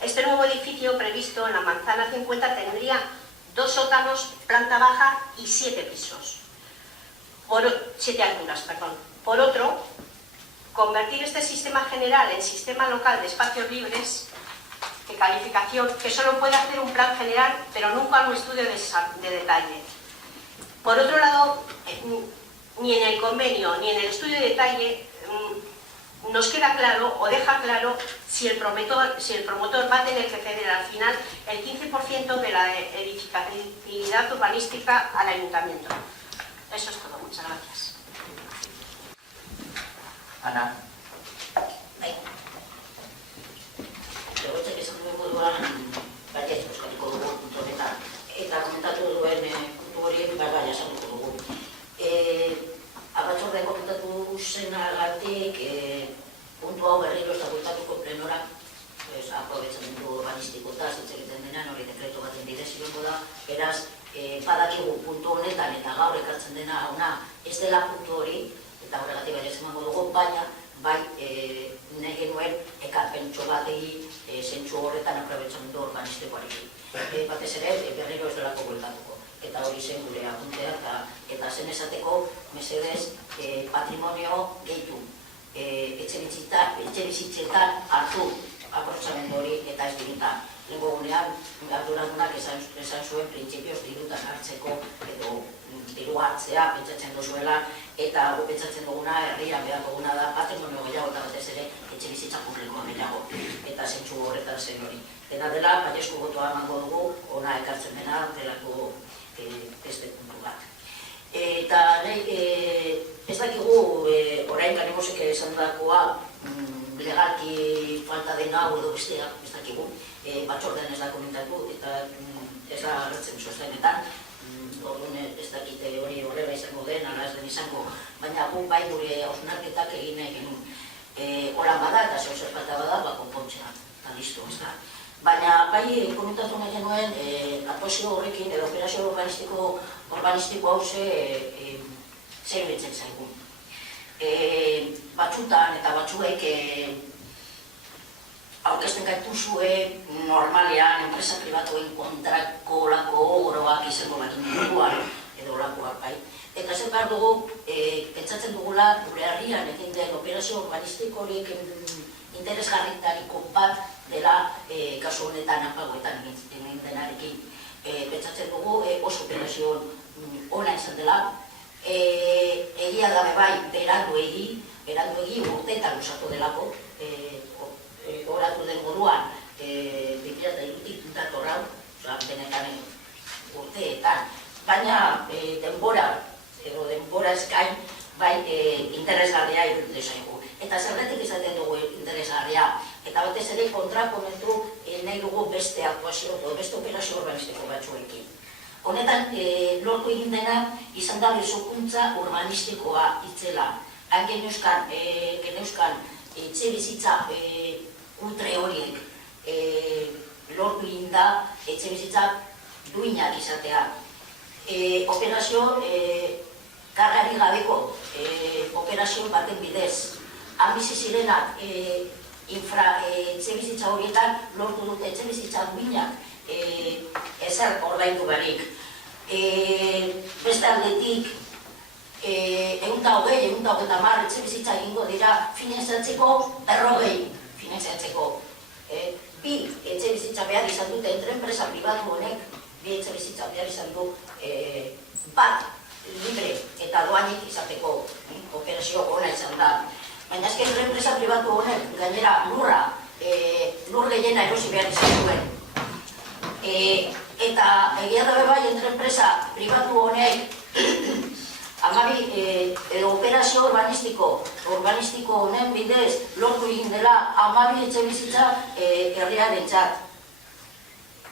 este nuevo edificio previsto en la Manzana 50 tendría 2 sótanos, planta baja y 7 pisos. 7 alturas, perdón. Por otro, convertir este sistema general en sistema local de espacios libres, de calificación, que solo puede hacer un plan general, pero nunca un estudio de detalle. Por otro lado, ni en el convenio ni en el estudio de detalle nos queda claro o deja claro si el promotor va a tener que ceder al final el 15% de la edificabilidad urbanística al ayuntamiento. Eso es todo. Muchas gracias. Ana. Egoitzak esan duen moduan, baiet euskadiko dugu puntu honetan, eta komentatu duen puntu horien bai esanduko dugu. Abatzordean komentatu zenagatik puntu hau berriro ez da bueltatuko plenora, aprobetxamendu urbanistikotaz hitz egiten denean, hori dekreto baten bidez izango da, beraz, badakigu puntu honetan eta gaur ekartzen dena hona ez dela puntu hori, eta horregatik bai ez emango dugu, baina bai nahi genuen ekarpentxo bat egi zentsu horretan aprobetxamendu urbanistikoarekin. Batez ere, berriro ez delako bueltatuko. Eta hori zen gure apuntea, eta zen esateko, mesedez, patrimonio gehitu. Etxe bizitzetan hartu aprobetxamendu hori eta ez dirutan. Lengo gunean, arduradunak esan zuen printzipioz dirutan hartzeko edo diru hartzea pentsatzen duzuela, eta pentsatzen duguna herrian behar duguna da patrimonio gehiago eta batez ere etxe bizitza publikoa gehiago. Eta zentsu horretan zen hori. Dena dela, baiesku botoa emango dugu, ona ekartzen dena delako beste puntu bat. Eta ez dakigu, orain Ganemosek esan dakoa, legalki falta dena hau edo bestea, ez dakigu, batzordean ez da komentatu eta ez da agertzen sostenetan, orduan ez dakite hori horrela izango den, ala ez den izango, baina gu bai gure hausnarketak egin nahi genuen. Horan bada eta zeu falta bada, konpontzea, eta listo, ez da. Baina bai komentatu nahi genuen, aposio horrekin edo operazio urbanistiko hau zer betzen zaigun. Batzutan eta batzuek aurkezten gaituzue normalean enpresa pribatuen kontrako lako oroak izango bat munduan edo lakoak bai. Eta zer behar dugu, pentsatzen dugula gure herrian egin den operazio urbanistiko horiek interesgarritariko bat dela kasu honetan Pagoetan pentsatzen dugu oso operazio ona izan dela. Egia da bai, berandu egi urteetan usatu delako, horatu den moduan 2003-tik datorra, benetan urteetan, baina denbora eskain bai interesgarria iruditu zaigu. Eta zergatik izaten dugu interesgarria, eta batez ere kontrakomentu nahi dugu beste aktuazio, beste operazio urbanistiko batzuekin. Honetan, lortu egin dena izan da bezokuntza urbanistikoa itzela. Han geneuzkan etxe bizitza ultre horiek lortu egin da etxe bizitza duinak izatea. Operazio kargari gabeko operazio baten bidez. Han bizi zirenak etxe bizitza horietan lortu dute etxe bizitza duinak ezer ordaindu barik. Beste aldetik, 120, 130 etxe bizitza egingo dira finanziatzeko, 40 finanziatzeko. Bi etxe bizitza behar izan dute, entre enpresa pribatu honek, bi etxe bizitza behar izan du bat libre eta doainik izateko operazio ona izan da. Baina ezken entre enpresa pribatu honek gainera lur gehiena erosi behar izan duen. Eta egia dabe bai entre enpresa pribatu honek operazio urbanistiko honen bidez lortu egin dela 12 etxe bizitza herriarentzat.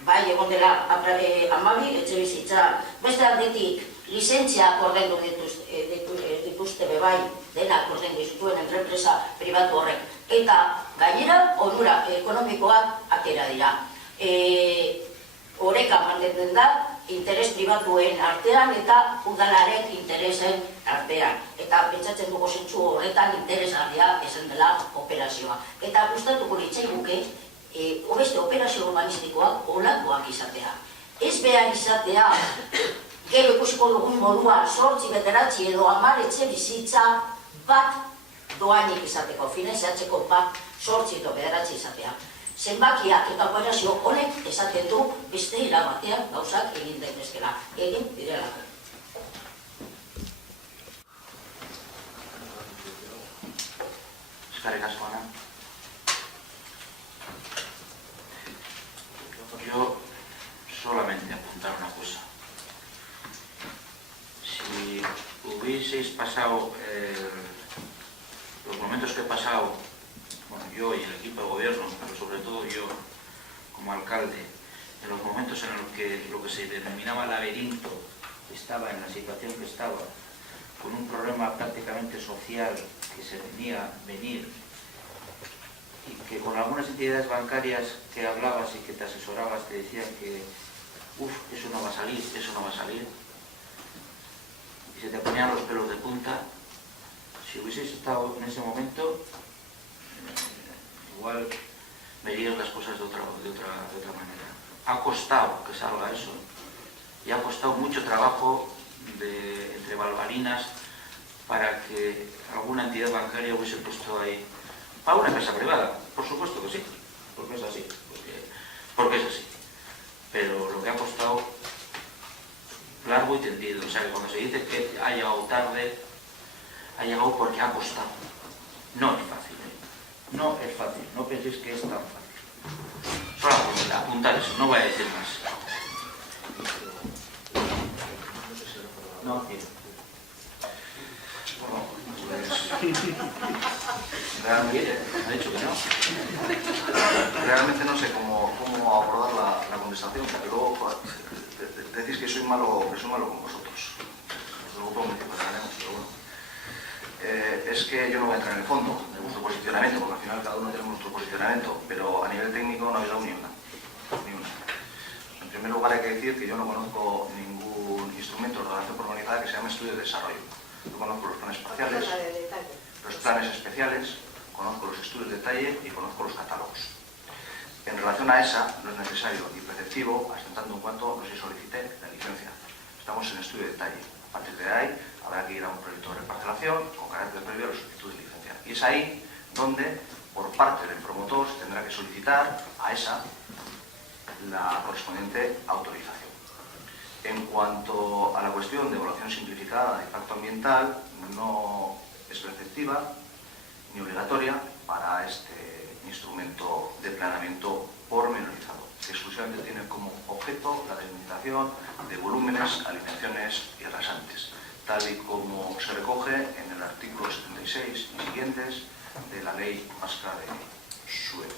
Bai, egon dela 12 etxe bizitza. Beste aldetik, lizentziak ordaindu dituzte bebai, denak ordaindu zituen entre enpresa pribatu horrek. Eta gainera, onura ekonomikoak atera dira. Horeka mantentzen da, interes pribatuen artean eta udalaren interesen artean. Eta pentsatzen dugu zentzu horretan interesgarria esan dela operazioa. Eta gustatuko litzaiguke, beste operazio urbanistikoak olakoak izatea. Ez behar izatea, gero ikusiko dugun moduan 8, 9 edo 10 etxe bizitza bat doainik izateko, finanziatzeko bat 8 edo 9 izatea. Zenbakiak eta operazio honek esaten du beste batean gauzak egin daitezkela, egin direlako. Eskerrik asko, Ana. Yo solamente apuntar una cosa. Si hubieseis pasado los momentos que he pasado, bueno, yo y el equipo de gobierno, pero sobre todo yo como alcalde, en los momentos en los que lo que se denominaba laberinto estaba en la situación que estaba, con un problema prácticamente social que se venía a venir, y que con algunas entidades bancarias que hablabas y que te asesorabas te decían que eso no va a salir, y se te ponían los pelos de punta. Si hubieseis estado en ese momento, igual verías las cosas de otra manera. Ha costado que salga eso, y ha costado mucho trabajo entre bambalinas para que alguna entidad bancaria hubiese puesto ahí. Para una empresa privada, por supuesto que sí, porque es así, porque es así. Pero lo que ha costado largo y tendido, o sea que cuando se dice que ha llegado tarde, ha llegado porque ha costado. No es fácil, no es fácil, no penséis que es tan fácil. Solo apuntar eso, no voy a decir más. No, tío. Realmente, ha dicho que no. Realmente no sé cómo abordar la conversación, porque luego decís que soy malo con vosotros. Luego pongo que pasaremos, pero bueno. Es que yo no voy a entrar en el fondo de vuestro posicionamiento, porque al final cada uno tenemos nuestro posicionamiento, pero a nivel técnico no habéis dado ni una. En primer lugar hay que decir que yo no conozco ningún instrumento de ordenación pormenorizada que se llame estudio de desarrollo. Yo conozco los planes parciales, los planes especiales, conozco los estudios de detalle y conozco los catálogos. En relación a esa, no es necesario y preceptivo, hasta tanto en cuanto no se solicite la licencia. Estamos en estudio de detalle. A partir de ahí, habrá que ir a un proyecto de reparcelación con carácter previo a la solicitud de licencia. Y es ahí donde, por parte del promotor, se tendrá que solicitar a esa la correspondiente autorización. cuanto a la cuestión de evaluación simplificada de impacto ambiental, no es preceptiva ni obligatoria para este instrumento de planeamiento pormenorizado, que exclusivamente tiene como objeto la delimitación de volúmenes, alineaciones y rasantes, tal y como se recoge en el artículo 76 y siguientes de la Ley Vasca de Suelo.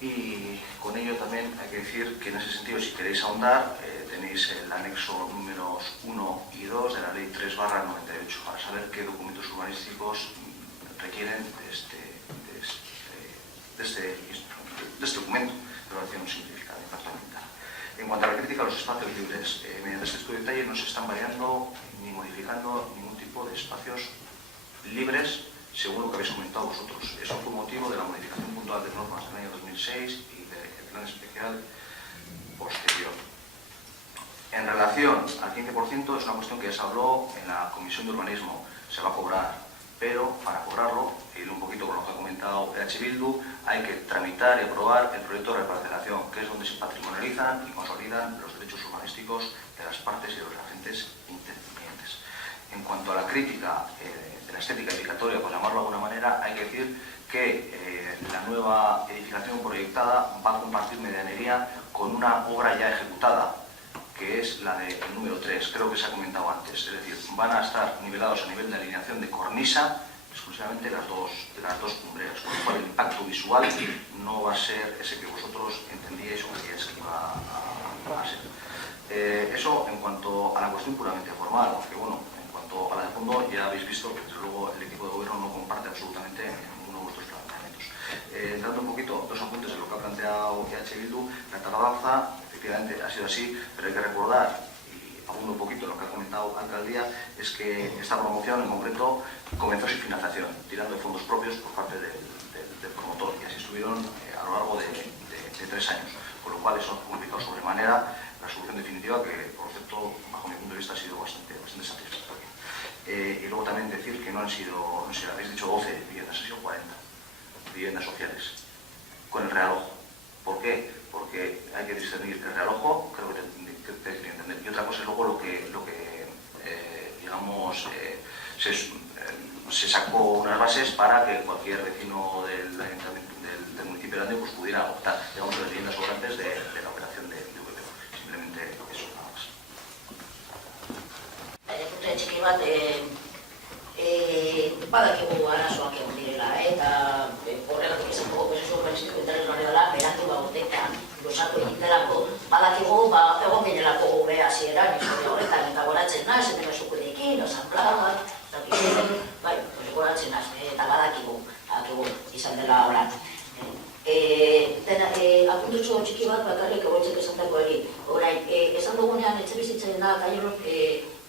Y con ello también hay que decir que en ese sentido, si queréis ahondar, tenéis el anexo números 1 y 2 de la Ley 3/98 para saber qué documentos urbanísticos requieren de este documento de evaluación simplificada de impacto ambiental. En cuanto a la crítica a los espacios libres, mediante este estudio de detalle no se están variando ni modificando ningún tipo de espacios libres, según lo que habéis comentado vosotros. Eso fue motivo de la modificación puntual de normas del año 2006 y del plan especial posterior. En relación al 15%, es una cuestión que ya se habló en la Comisión de Urbanismo. Se va a cobrar, pero para cobrarlo, y un poquito con lo que ha comentado EH Bildu, hay que tramitar y aprobar el proyecto de reparcelación, que es donde se patrimonializan y consolidan los derechos urbanísticos de las partes y de los agentes intervinientes. En cuanto a la crítica de la estética edificatoria, por llamarlo de alguna manera, hay que decir que la nueva edificación proyectada va a compartir medianería con una obra ya ejecutada, que es la del número 3, creo que se ha comentado antes, es decir, van a estar nivelados a nivel de alineación de cornisa exclusivamente las dos cumbreras, con lo cual el impacto visual no va a ser ese que vosotros entendíais o creíais que iba a ser. Eso en cuanto a la cuestión puramente formal, aunque bueno, en cuanto a la de fondo ya habéis visto que desde luego el equipo de gobierno no comparte absolutamente ninguno de vuestros planteamientos. Entrando un poquito, dos apuntes de lo que ha planteado EH Bildu, la tardanza efectivamente ha sido así, pero hay que recordar, y abundo un poquito lo que ha comentado la alcaldía, es que esta promoción en concreto comenzó sin financiación, tirando de fondos propios por parte del promotor, y así estuvieron a lo largo de 3 años, con lo cual eso ha complicado sobremanera la solución definitiva, que por cierto, bajo mi punto de vista, ha sido bastante satisfactoria. Y luego también decir que no han sido, no sé, habéis dicho 12 viviendas, han sido 40 viviendas sociales, con el realojo. ¿Por qué? Porque hay que discernir el realojo, creo que te quería entender. Y otra cosa es luego lo que digamos, se sacó unas bases para que cualquier vecino del ayuntamiento del municipio grande pues pudiera optar, digamos, las viviendas sobrantes de la operación de VPO. Simplemente eso, nada más. Puntu txiki bat, badakigu arazoak egon direla, eta horregatik izan dugu prozesu urbanistiko interes barri dela, berandu eta luzatu egin delako, badakigu egon ginelako gure hasieran historia horretan, eta goratzen naz, eta mesukudekin, osanplagat, bai, goratzen naz, eta badakigu izan dela horan. Apuntutxo txiki bat bakarrik egoitzek esantako egin. Orain, esan dugunean etxe bizitzen da, Kaiolok,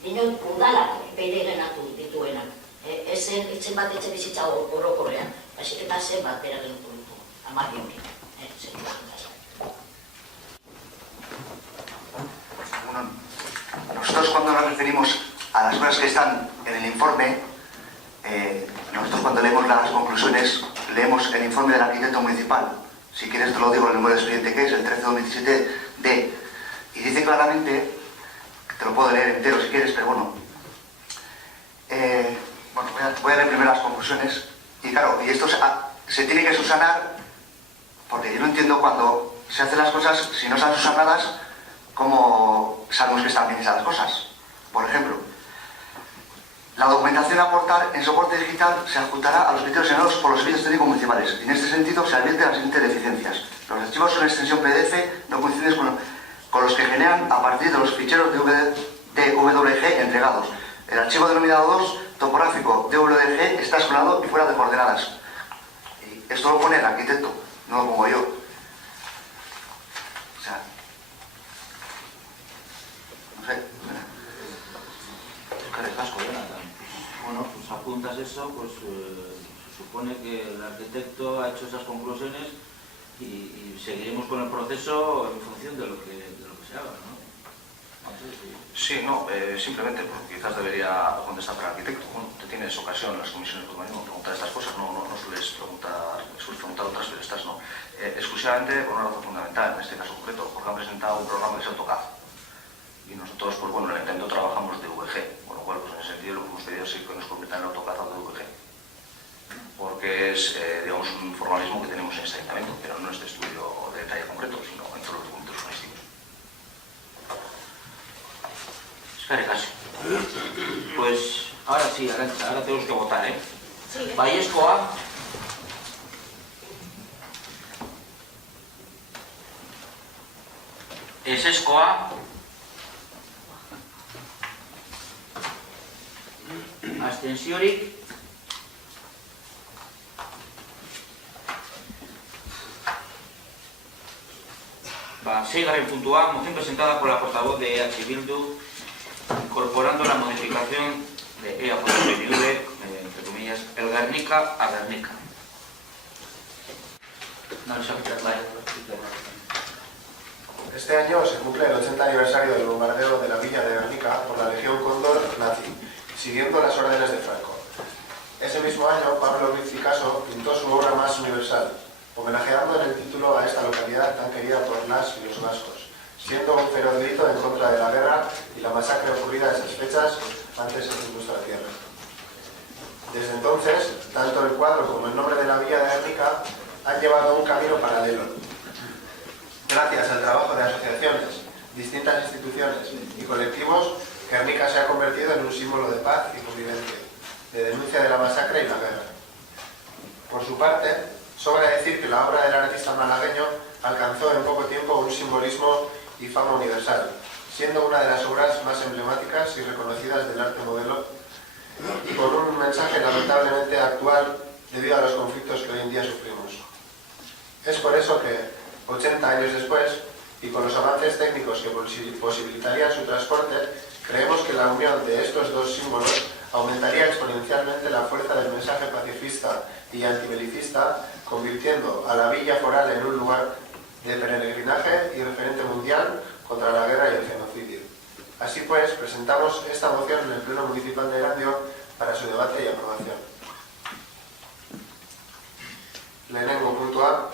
dinot udalak beire genatu dituenak. Ezen etxen bat etxe bizitza orokorrean, baizik eta zen bat bera genutu ditu, amarri hori. Nosotros cuando nos referimos a las cosas que están en el informe, nosotros cuando leemos las conclusiones, leemos el informe del arquitecto municipal. Si quieres te lo digo en el número de expediente que es el 13/2017D, y dice claramente, te lo puedo leer entero si quieres, pero bueno, voy a leer primero las conclusiones, y claro, y esto se tiene que subsanar, porque yo no entiendo cuando se hacen las cosas, si no están subsanadas, ¿cómo sabemos que están bien hechas las cosas? Por ejemplo, la documentación a aportar en soporte digital se adjuntará a los criterios señalados por los servicios técnicos municipales. En este sentido, se advierten las siguientes deficiencias. Los archivos son extensión PDF, no coinciden con los que generan a partir de los ficheros DWG entregados. El archivo denominado 2, topográfico DWG, está escolado y fuera de coordenadas. Y esto lo pone el arquitecto, no lo pongo yo. O sea, no sé. Bueno, pues apuntas eso, pues se supone que el arquitecto ha hecho esas conclusiones y seguiremos con el proceso en función de lo que se haga, ¿no? Sí, no, simplemente porque quizás debería contestar para el arquitecto. Bueno, te tienes ocasión en las comisiones de urbanismo preguntar estas cosas, no sueles preguntar otras, pero estas no. Exclusivamente por una razón fundamental, en este caso concreto, por porque han presentado un programa que es AutoCAD. Y nosotros, pues bueno, en el Ayuntamiento trabajamos de VG, con lo cual, pues en ese sentido, lo que hemos pedido es que nos conviertan en AutoCAD o de VG. Porque es, digamos, un formalismo que tenemos en este Ayuntamiento, pero no este estudio de detalle concreto, sino en todos los documentos urbanísticos. Espera, casi. Pues ahora sí, Arantxa, ahora tenemos que votar, ¿eh? Sí. Baiesco A. Ezezko A. Abstentziorik. Seigarren puntua, moción presentada por la portavoz de EH Bildu, incorporando la modificación de EA.pnv, entre comillas, el Guernica a Guernica. No les ha. Este año se cumple el 80 aniversario del bombardeo de la villa de Guernica por la Legión Cóndor nazi, siguiendo las órdenes de Franco. Ese mismo año, Pablo Ruiz Picasso pintó su obra más universal, homenajeando en el título a esta localidad tan querida por las y los vascos, siendo un feroz grito en contra de la guerra y la masacre ocurrida a esas fechas antes en nuestra tierra. Desde entonces, tanto el cuadro como el nombre de la villa de Guernica han llevado un camino paralelo. Gracias al trabajo de asociaciones, distintas instituciones y colectivos, Guernica se ha convertido en un símbolo de paz y convivencia, de denuncia de la masacre y la guerra. Por su parte, sobra decir que la obra del artista malagueño alcanzó en poco tiempo un simbolismo y fama universal, siendo una de las obras más emblemáticas y reconocidas del arte modelo y con un mensaje lamentablemente actual debido a los conflictos que hoy en día sufrimos. Es por eso que, 80 años después, y con los avances técnicos que posibilitarían su transporte, creemos que la unión de estos dos símbolos aumentaría exponencialmente la fuerza del mensaje pacifista y antibelicista, convirtiendo a la villa foral en un lugar de peregrinaje y referente mundial contra la guerra y el genocidio. Así pues, presentamos esta moción en el Pleno Municipal de Erandio para su debate y aprobación. Lehenengo puntua.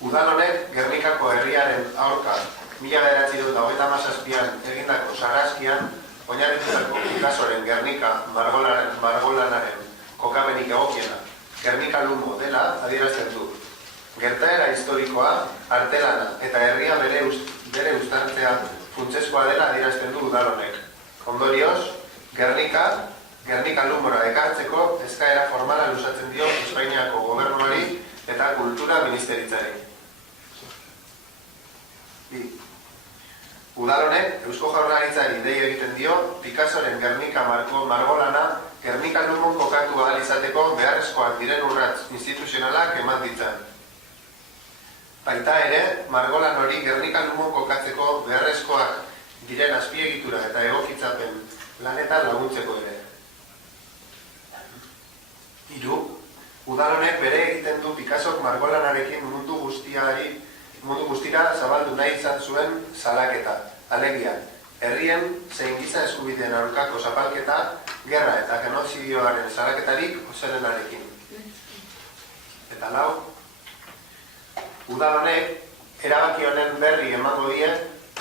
Udal honek Gernikako herriaren aurka 1927an egindako sarraskian oinarritutako Picassoren Gernika margolanaren kokapenik egokiena Gernika Lumo dela adierazten du. Gertaera historikoa, artelana eta herria bere uztartzea funtsezkoa dela adierazten du udal honek. Ondorioz, Gernika Lumora ekartzeko eskaera formala luzatzen dio Espainiako gobernuari eta kultura ministeritzari. Udal honek Eusko Jaurlaritzari dei egiten dio Picassoren Gernika margolana Gernika Lumon kokatu ahal izateko beharrezkoak diren urrats instituzionalak eman ditzan. Baita ere, margolan hori Gernika Lumon kokatzeko beharrezkoak diren azpiegitura eta egokitzapen lanetan laguntzeko ere. 3. Udal honek bere egiten du Picassok margolanarekin mundu guztira zabaldu nahi izan zuen salaketa. Alegia, herrien zein giza eskubideen aurkako zapalketa, gerra eta genozidioaren salaketarik oselenarekin. Eta 4. Udal honek erabaki honen berri emango die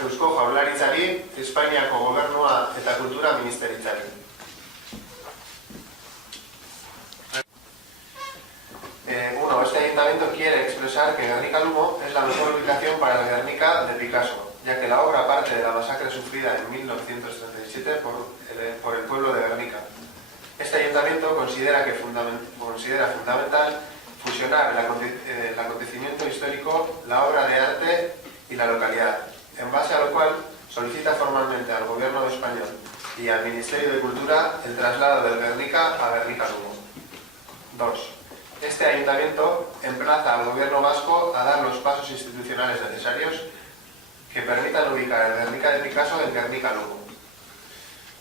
Eusko Jaurlaritzari, Espainiako gobernua eta kultura ministeritzari. Este ayuntamiento quiere expresar que Gernika Lumo es la mejor ubicación para la Gernika de Picasso, ya que la obra parte de la masacre sufrida en 1937 por el pueblo de Gernika. Este ayuntamiento considera fundamental fusionar el acontecimiento histórico, la obra de arte y la localidad, en base a lo cual solicita formalmente al Gobierno de España y al Ministerio de Cultura el traslado del Gernika a Gernika Lumo. 2. Este ayuntamiento emplaza al Gobierno vasco a dar los pasos institucionales necesarios que permitan ubicar el Gernika de Picasso en Gernika Lumo,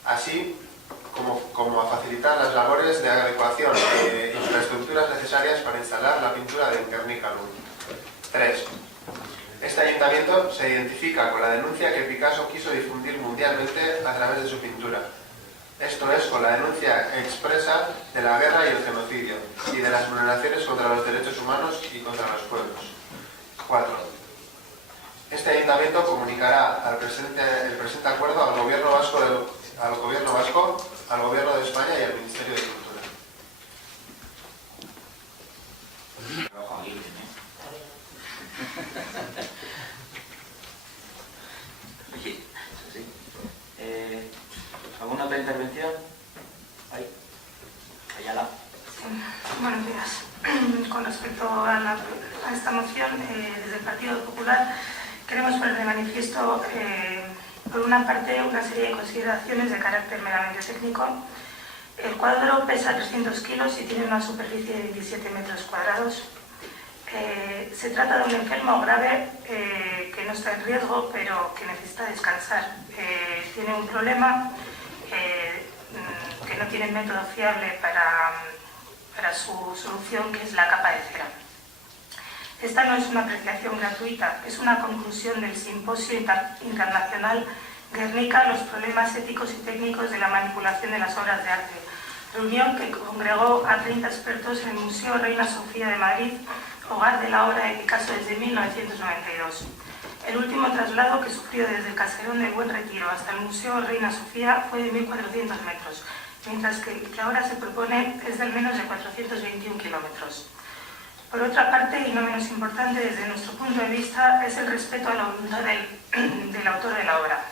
así como a facilitar las labores de adecuación de infraestructuras necesarias para instalar la pintura de Gernika Lumo. 3. Este ayuntamiento se identifica con la denuncia que Picasso quiso difundir mundialmente a través de su pintura. Esto es, con la denuncia expresa de la guerra y el genocidio y de las vulneraciones contra los derechos humanos y contra los pueblos. 4. Este ayuntamiento comunicará el presente acuerdo al Gobierno vasco, al Gobierno de España y al Ministerio de Cultura. ¿Alguna otra intervención? Ayala. Buenos días. Con respecto a esta moción, desde el Partido Popular queremos poner de manifiesto, por una parte, una serie de consideraciones de carácter meramente técnico. El cuadro pesa 300 kilos y tiene una superficie de 27 metros cuadrados. Se trata de un enfermo grave que no está en riesgo, pero que necesita descansar. Tiene un problema que no tiene método fiable para su solución, que es la capa de cera. Esta no es una apreciación gratuita, es una conclusión del Simposio Internacional Guernica, los problemas éticos y técnicos de la manipulación de las obras de arte, reunión que congregó a 30 expertos en el Museo Reina Sofía de Madrid, hogar de la obra de Picasso desde 1992. El último traslado que sufrió desde el Caserón del Buen Retiro hasta el Museo Reina Sofía fue de 1.400 metros, mientras que el que ahora se propone es de al menos de 421 kilómetros. Por otra parte, y no menos importante desde nuestro punto de vista, es el respeto a la voluntad del autor de la obra.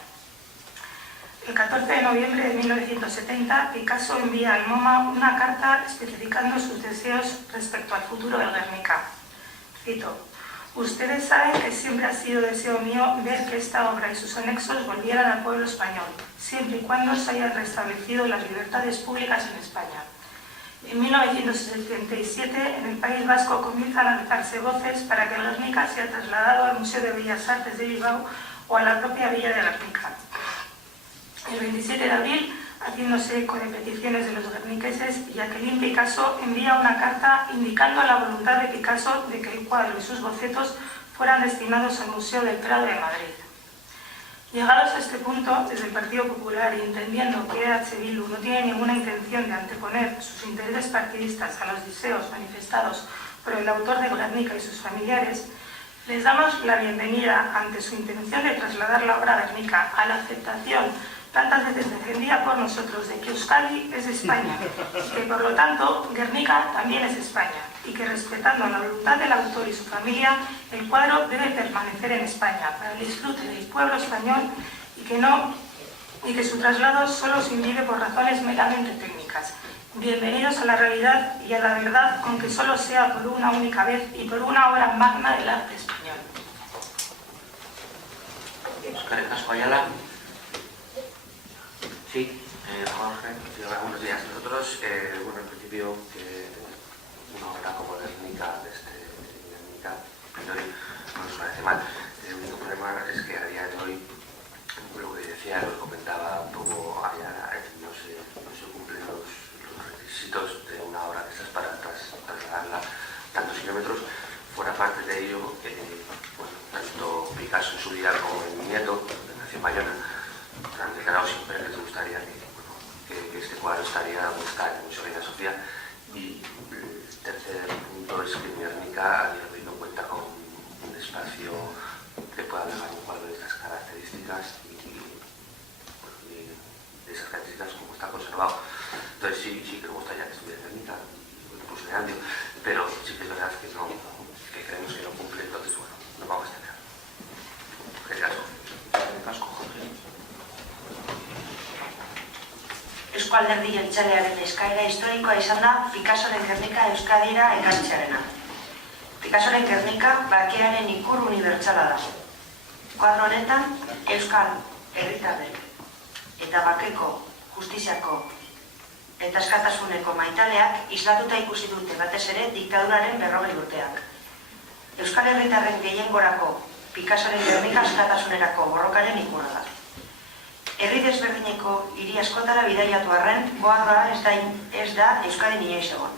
El 14 de noviembre de 1970, Picasso envía al MoMA una carta especificando sus deseos respecto al futuro del Guernica. Cito: «Ustedes saben que siempre ha sido deseo mío ver que esta obra y sus anexos volvieran al pueblo español, siempre y cuando se hayan restablecido las libertades públicas en España». En 1977, en el País Vasco comienzan a alzarse voces para que el Guernica sea trasladado al Museo de Bellas Artes de Bilbao o a la propia villa de Guernica. El 27 de abril, haciéndose eco de peticiones de los guerniqueses, Jacqueline Picasso envía una carta indicando la voluntad de Picasso de que el cuadro y sus bocetos fueran destinados al Museo del Prado de Madrid. Llegados a este punto, desde el Partido Popular y entendiendo que EH Bildu no tiene ninguna intención de anteponer sus intereses partidistas a los deseos manifestados por el autor de Guernica y sus familiares, les damos la bienvenida ante su intención de trasladar la obra Guernica a la aceptación tantas veces defendida por nosotros de que Euskadi es España y que por lo tanto Guernica también es España y que respetando la voluntad del autor y su familia el cuadro debe permanecer en España para el disfrute del pueblo español y que su traslado solo se indique por razones meramente técnicas. Bienvenidos a la realidad y a la verdad, aunque solo sea por una única vez y por una obra magna del arte español. Ayala. Sí, Jorge, buenos días. Nosotros, en principio, una obra como Guernica, Guernica, no nos parece mal. El único problema es que a día de hoy, lo que decía, lo comentaba un poco, no se cumplen los requisitos de una obra de estas para trasladarla tantos kilómetros. Fuera parte de ello, tanto Picasso en su día como mi nieto, que nació en Bayona, han declarado siempre que les gustaría que este cuadro está en el Museo Reina Sofía. Y el tercer punto es que Guernica a día de hoy no cuenta con un espacio que pueda albergar un cuadro de estas características y de esas características como está conservado. Entonces sí que me gustaría que estuviera Guernica, incluso de Andio, pero sí que es verdad que creemos que no cumple, entonces bueno, nos vamos a tener. Eusko Alderdi Jeltzalearen eskaera historikoa izan da Picassoren Guernica Euskadira ekartzearena. Picassoren Guernica bakearen ikur unibertsala da. Kuadro honetan, Euskal herritarrek eta bakeko, justiziako eta askatasuneko maitaleak islatuta ikusi dute batez ere diktaduraren 40 urteak. Euskal herritarren gehiengorako Picassoren Guernica askatasunerako borrokaren ikurra da. Herri desberdineko hiri askotara bidaiatu arren, kuadroa ez da Euskadin inoiz egon.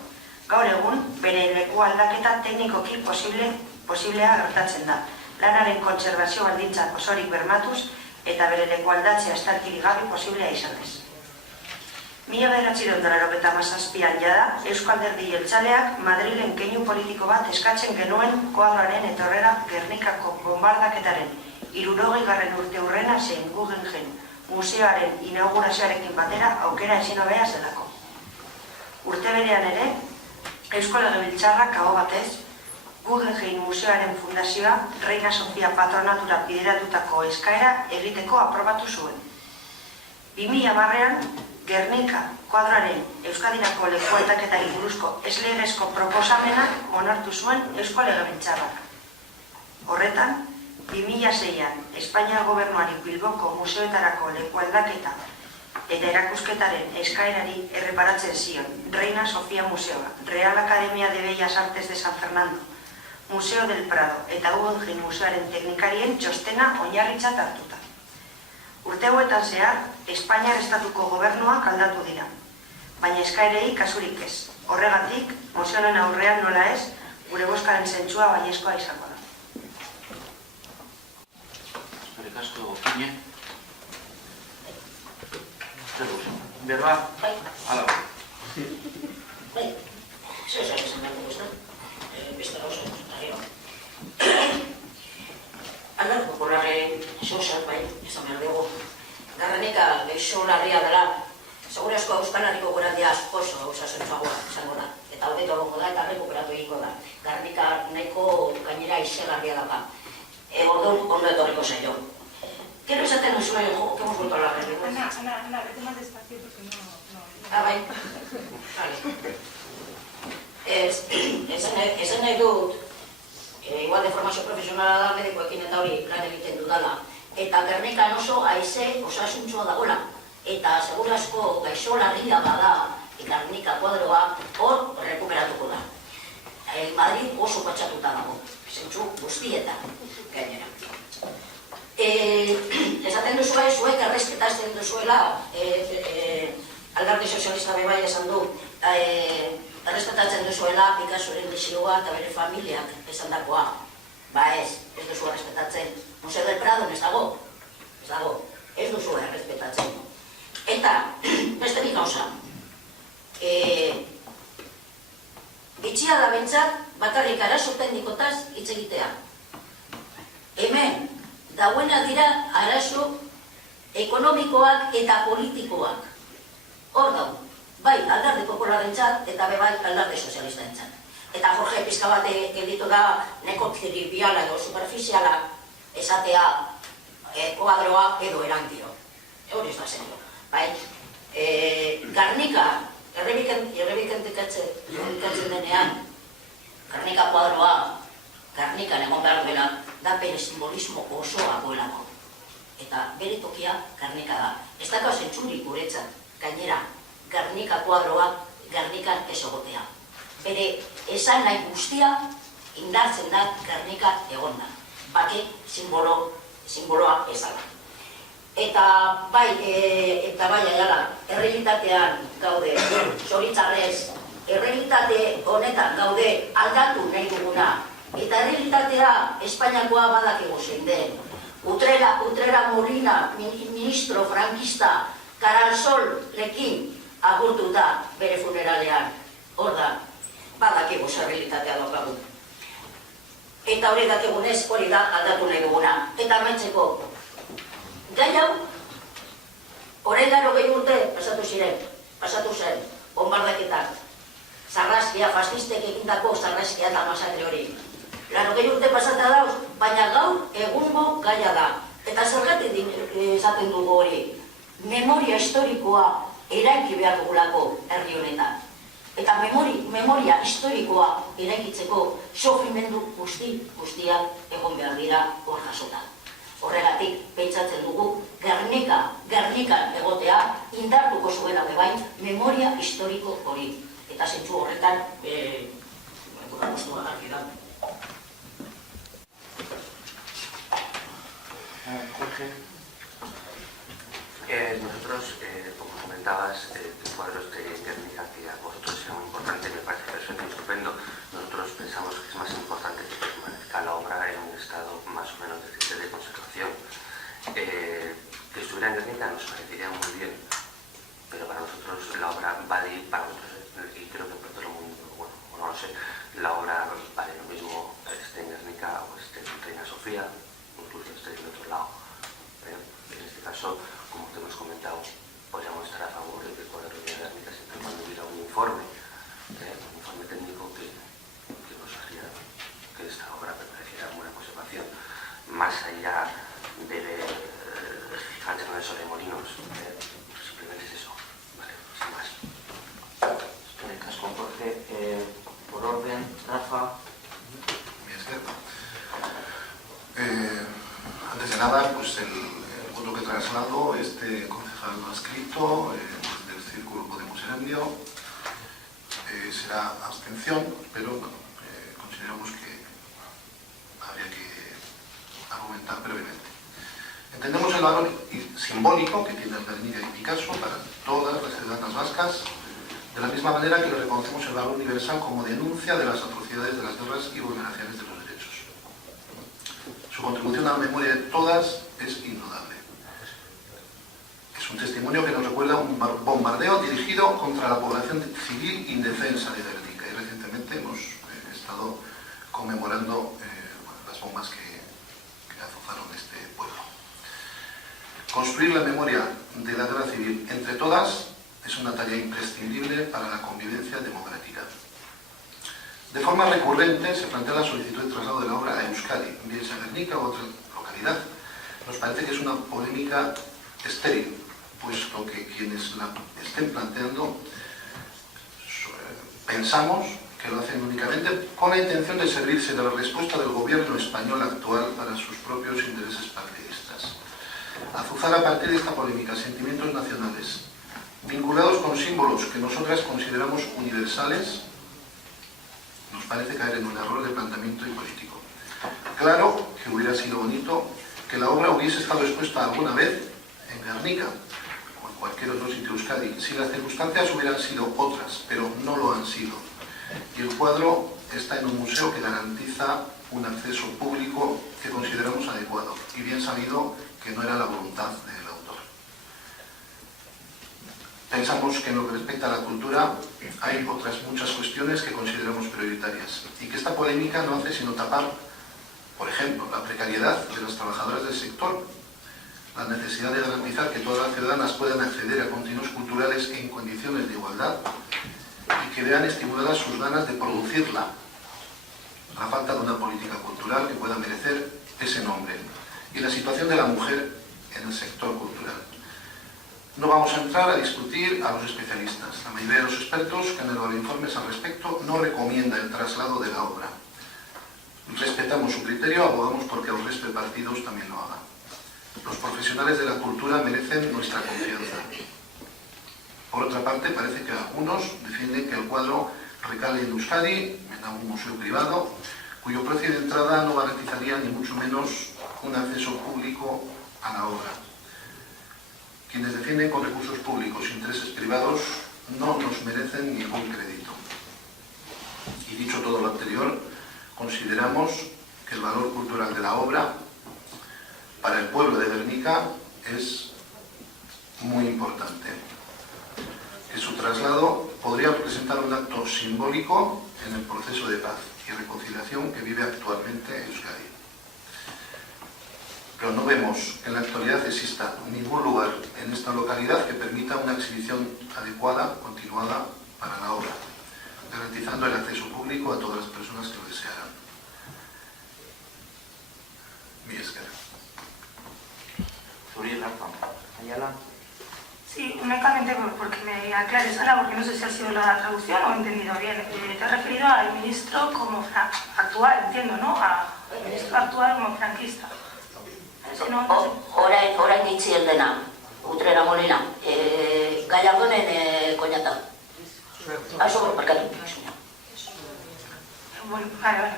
Gaur egun, bere leku aldaketa teknikoki posiblea gertatzen da. Lanaren kontserbazio baldintzak osorik bermatuz eta bere leku aldatzea estalkirik gabe posiblea izanez. 1997an jada, Eusko Alderdi Jeltzaleak Madrilen keinu politiko bat eskatzen genuen kuadroaren etorrera Gernikako bombardaketaren 60. urte hurrena zein Guggenheim museoaren inaugurazioarekin batera aukera ezin hobea zelako. Urte berean ere, Eusko Legebiltzarrak aho batez, Guggenheim museoaren fundazioa Reina Sofia patronatura bideratutako eskaera egiteko aprobatu zuen. 2010an, Gernika kuadroaren Euskadirako lekualdaketari buruzko ez-legezko proposamenak onartu zuen Eusko Legebiltzarrak. Horretan, 2006an Espainiar Gobernuari Bilboko museoetarako lekualdaketa eta erakusketaren eskaerari erreparatzen zion Reina Sofia Museoa, Real Academia de Bellas Artes de San Fernando, Museo del Prado eta Guggenheim museoaren teknikarien txostena oinarritzat hartuta. Urte hauetan zehar, Espainiar Estatuko gobernuak aldatu dira, baina eskaerei kasurik ez. Horregatik, museoen aurrean nola ez, gure bozkaren zentzua baiezkoa izango da. Eskerrik asko egokine. Zer duzu? Berba? Bai. Hala. Bai, zer esan behar dugu, beste gauza guztario. Aldar popularren sosak, bai, esan behar dugu. Gernika geixo larria dela, segure asko Euskal Herriko gorandia oso osasuntzagoa izango da. Eta hobeto egongo da eta rekuperatu egingo da. Gernika nahiko gainera izegarria dauka. Orduan ondo etorriko zaio. Quiero esaten duzu que hemos vuelto a la realidad. Ana, vete más despacio porque no... Ah, bai. Vale. Esan nahi dut, igual de formazio profesionala da, medikoekin eta hori lan egiten dudala. Eta Gernikan oso haize osasuntsua dagoela. Eta segurazko gaixo larria bada Gernika kuadroa hor rekuperatuko da. Madrid oso patxatuta dago, zentzu guztietan gainera. Esaten duzua zuek errespetazten duzuela, Alderdi Sozialista bebai esan du, errespetatzen duzuela Picassoren desioa eta bere familiak esan dakoa. Ba ez duzu errespetatzen. Museo del Prado ez dago, ez duzu errespetatzen. Eta, beste bi gauza, itxia da bentsat, bakarrik arazo teknikotaz hitz egitea. Hemen, dauena dira arazo ekonomikoak eta politikoak. Hor dago, bai Alderdi Popularrentzat eta bai Alderdi Sozialistentzat. Eta Jorge pizka bat gelditu da neko triviala edo superficiala esatea kuadroa edo erantiro. Hori ez da zenio. Bai, Gernika, errebikentikatzen denean, Gernika kuadroa, Gernikan egon behar duela, da bere simbolismo osoa goelako. Eta bere tokia Gernika da. Ez daka zentzurik guretzat, gainera, Gernika kuadroa, Gernikan ez egotea. Bere esan nahi guztia indartzen da Gernika egon da. Bake simboloa ezala. Eta bai aiala, errealitatean gaude, zoritzarrez, errealitate honetan gaude aldatu nahi duguna. Eta errealitatea Espainiakoa badakigu zein den. Utrera Molina, ministro frankista, Karansol lekin agurtu da bere funeralean. Hor da, badakigu errealitatea daukagu. Eta hori dakigunez hori da aldatu nahi duguna. Eta amaitzeko, gai hau, orain 80 urte pasatu zen, bombardaketan. Sarraskia, fascistek egindako sarraskia eta masakre hori. 80 urte pasata dauz, baina gaur egungo gaia da. Eta zergatik esaten dugu hori, memoria historikoa eraiki behar dugulako herri honetan. Eta memoria historikoa eraikitzeko sofrimendu guztiak egon behar dira hor jasota. Horregatik, pentsatzen dugu, Gernikan egotea indartuko zuela bebain memoria historiko hori. Eta zentzu horretan, gustua argi da. Jorge. Nosotros, como comentabas, cuadros de Gernika que a vosotros es muy importante, me parece que eso es estupendo. Nosotros pensamos que es más importante que permanezca la obra en un estado más o menos decente de conservación. Que estuviera en Gernika nos parecería muy bien, pero para nosotros la obra vale, para nosotros, y creo que para todo el mundo, bueno, no lo sé, la obra vale lo mismo esté en Gernika o esté en Reina Sofía, incluso esté del otro lado. En este caso, como te hemos comentado, podríamos estar a favor de que el cuadro de Guernica siempre y cuando hubiera un informe técnico que nos haría que esta obra permaneciera en buena conservación, más allá de fijarse en el Solemolinos. Simplemente es eso, ¿vale? Sin más. En el caso Jorge, por orden, Rafa. Antes de nada, pues el voto que traslado, este concejal no adscrito del Círculo Podemos Erendio, será abstención, pero bueno, consideramos que habría que argumentar brevemente. Entendemos el valor simbólico que tiene Guernica y Picasso para todas las ciudadanas vascas, de la misma manera que le reconocemos el valor universal como denuncia de las atrocidades de las guerras y vulneraciones de los derechos. Su contribución a la memoria de todas es indudable. Es un testimonio que nos recuerda un bombardeo dirigido contra la población civil indefensa de Guernica, y recientemente hemos estado conmemorando las bombas que azotaron este pueblo. Construir la memoria de la guerra civil entre todas es una tarea imprescindible para la convivencia democrática. De forma recurrente se plantea la solicitud de traslado de la obra a Euskadi, bien sea Guernica u otra localidad. Nos parece que es una polémica estéril, puesto que quienes la estén planteando pensamos que lo hacen únicamente con la intención de servirse de la respuesta del gobierno español actual para sus propios intereses partidistas. Azuzar a partir de esta polémica sentimientos nacionales vinculados con símbolos que nosotras consideramos universales nos parece caer en un error de planteamiento y político. Claro que hubiera sido bonito que la obra hubiese estado expuesta alguna vez en Guernica o en cualquier otro sitio de Euskadi, si las circunstancias hubieran sido otras, pero no lo han sido. Y el cuadro está en un museo que garantiza un acceso público que consideramos adecuado, y bien sabido que no era la voluntad del autor. Pensamos que en lo que respecta a la cultura hay otras muchas cuestiones que consideramos prioritarias, y que esta polémica no hace sino tapar, por ejemplo, la precariedad de las trabajadoras del sector, la necesidad de garantizar que todas las ciudadanas puedan acceder a contenidos culturales en condiciones de igualdad y que vean estimuladas sus ganas de producirla, la falta de una política cultural que pueda merecer ese nombre, y la situación de la mujer en el sector cultural. No vamos a entrar a discutir a los especialistas. La mayoría de los expertos que han elaborado informes al respecto no recomienda el traslado de la obra. Respetamos su criterio, abogamos porque el resto de partidos también lo hagan. Los profesionales de la cultura merecen nuestra confianza. Por otra parte, parece que algunos defienden que el cuadro recale en Euskadi, en algún museo privado, cuyo precio de entrada no garantizaría ni mucho menos un acceso público a la obra. Quienes defienden con recursos públicos intereses privados no nos merecen ningún crédito. Y dicho todo lo anterior, consideramos que el valor cultural de la obra para el pueblo de Guernica es muy importante. Que su traslado podría representar un acto simbólico en el proceso de paz y reconciliación que vive actualmente Euskadi. Pero no vemos que en la actualidad exista ningún lugar en esta localidad que permita una exhibición adecuada, continuada para la obra, garantizando el acceso público a todas las personas que lo desearan. Mi esquerra. Ayala. Sí, únicamente porque me aclares, Ana, porque no sé si ha sido la traducción o he entendido bien. Te has referido al ministro como actual, entiendo, ¿no? Al ministro actual como franquista. Orain itzi dena, Utrera Molina, Gallardonen koñata. Aso barkatu. Bueno, vale.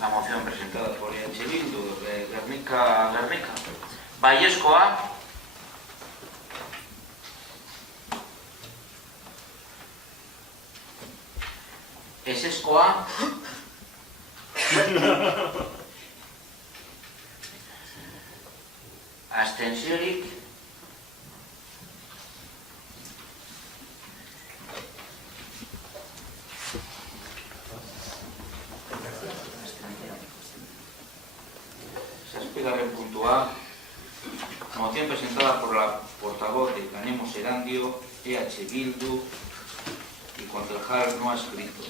La moción presentada por EH Bildu de Guernica. Baiezkoa. Ezezkoa. Abstentziorik. Zazpigarren puntua, moción presentada por la portavoz de Canemos Erandio, EH Bildu y concejal no adscrito,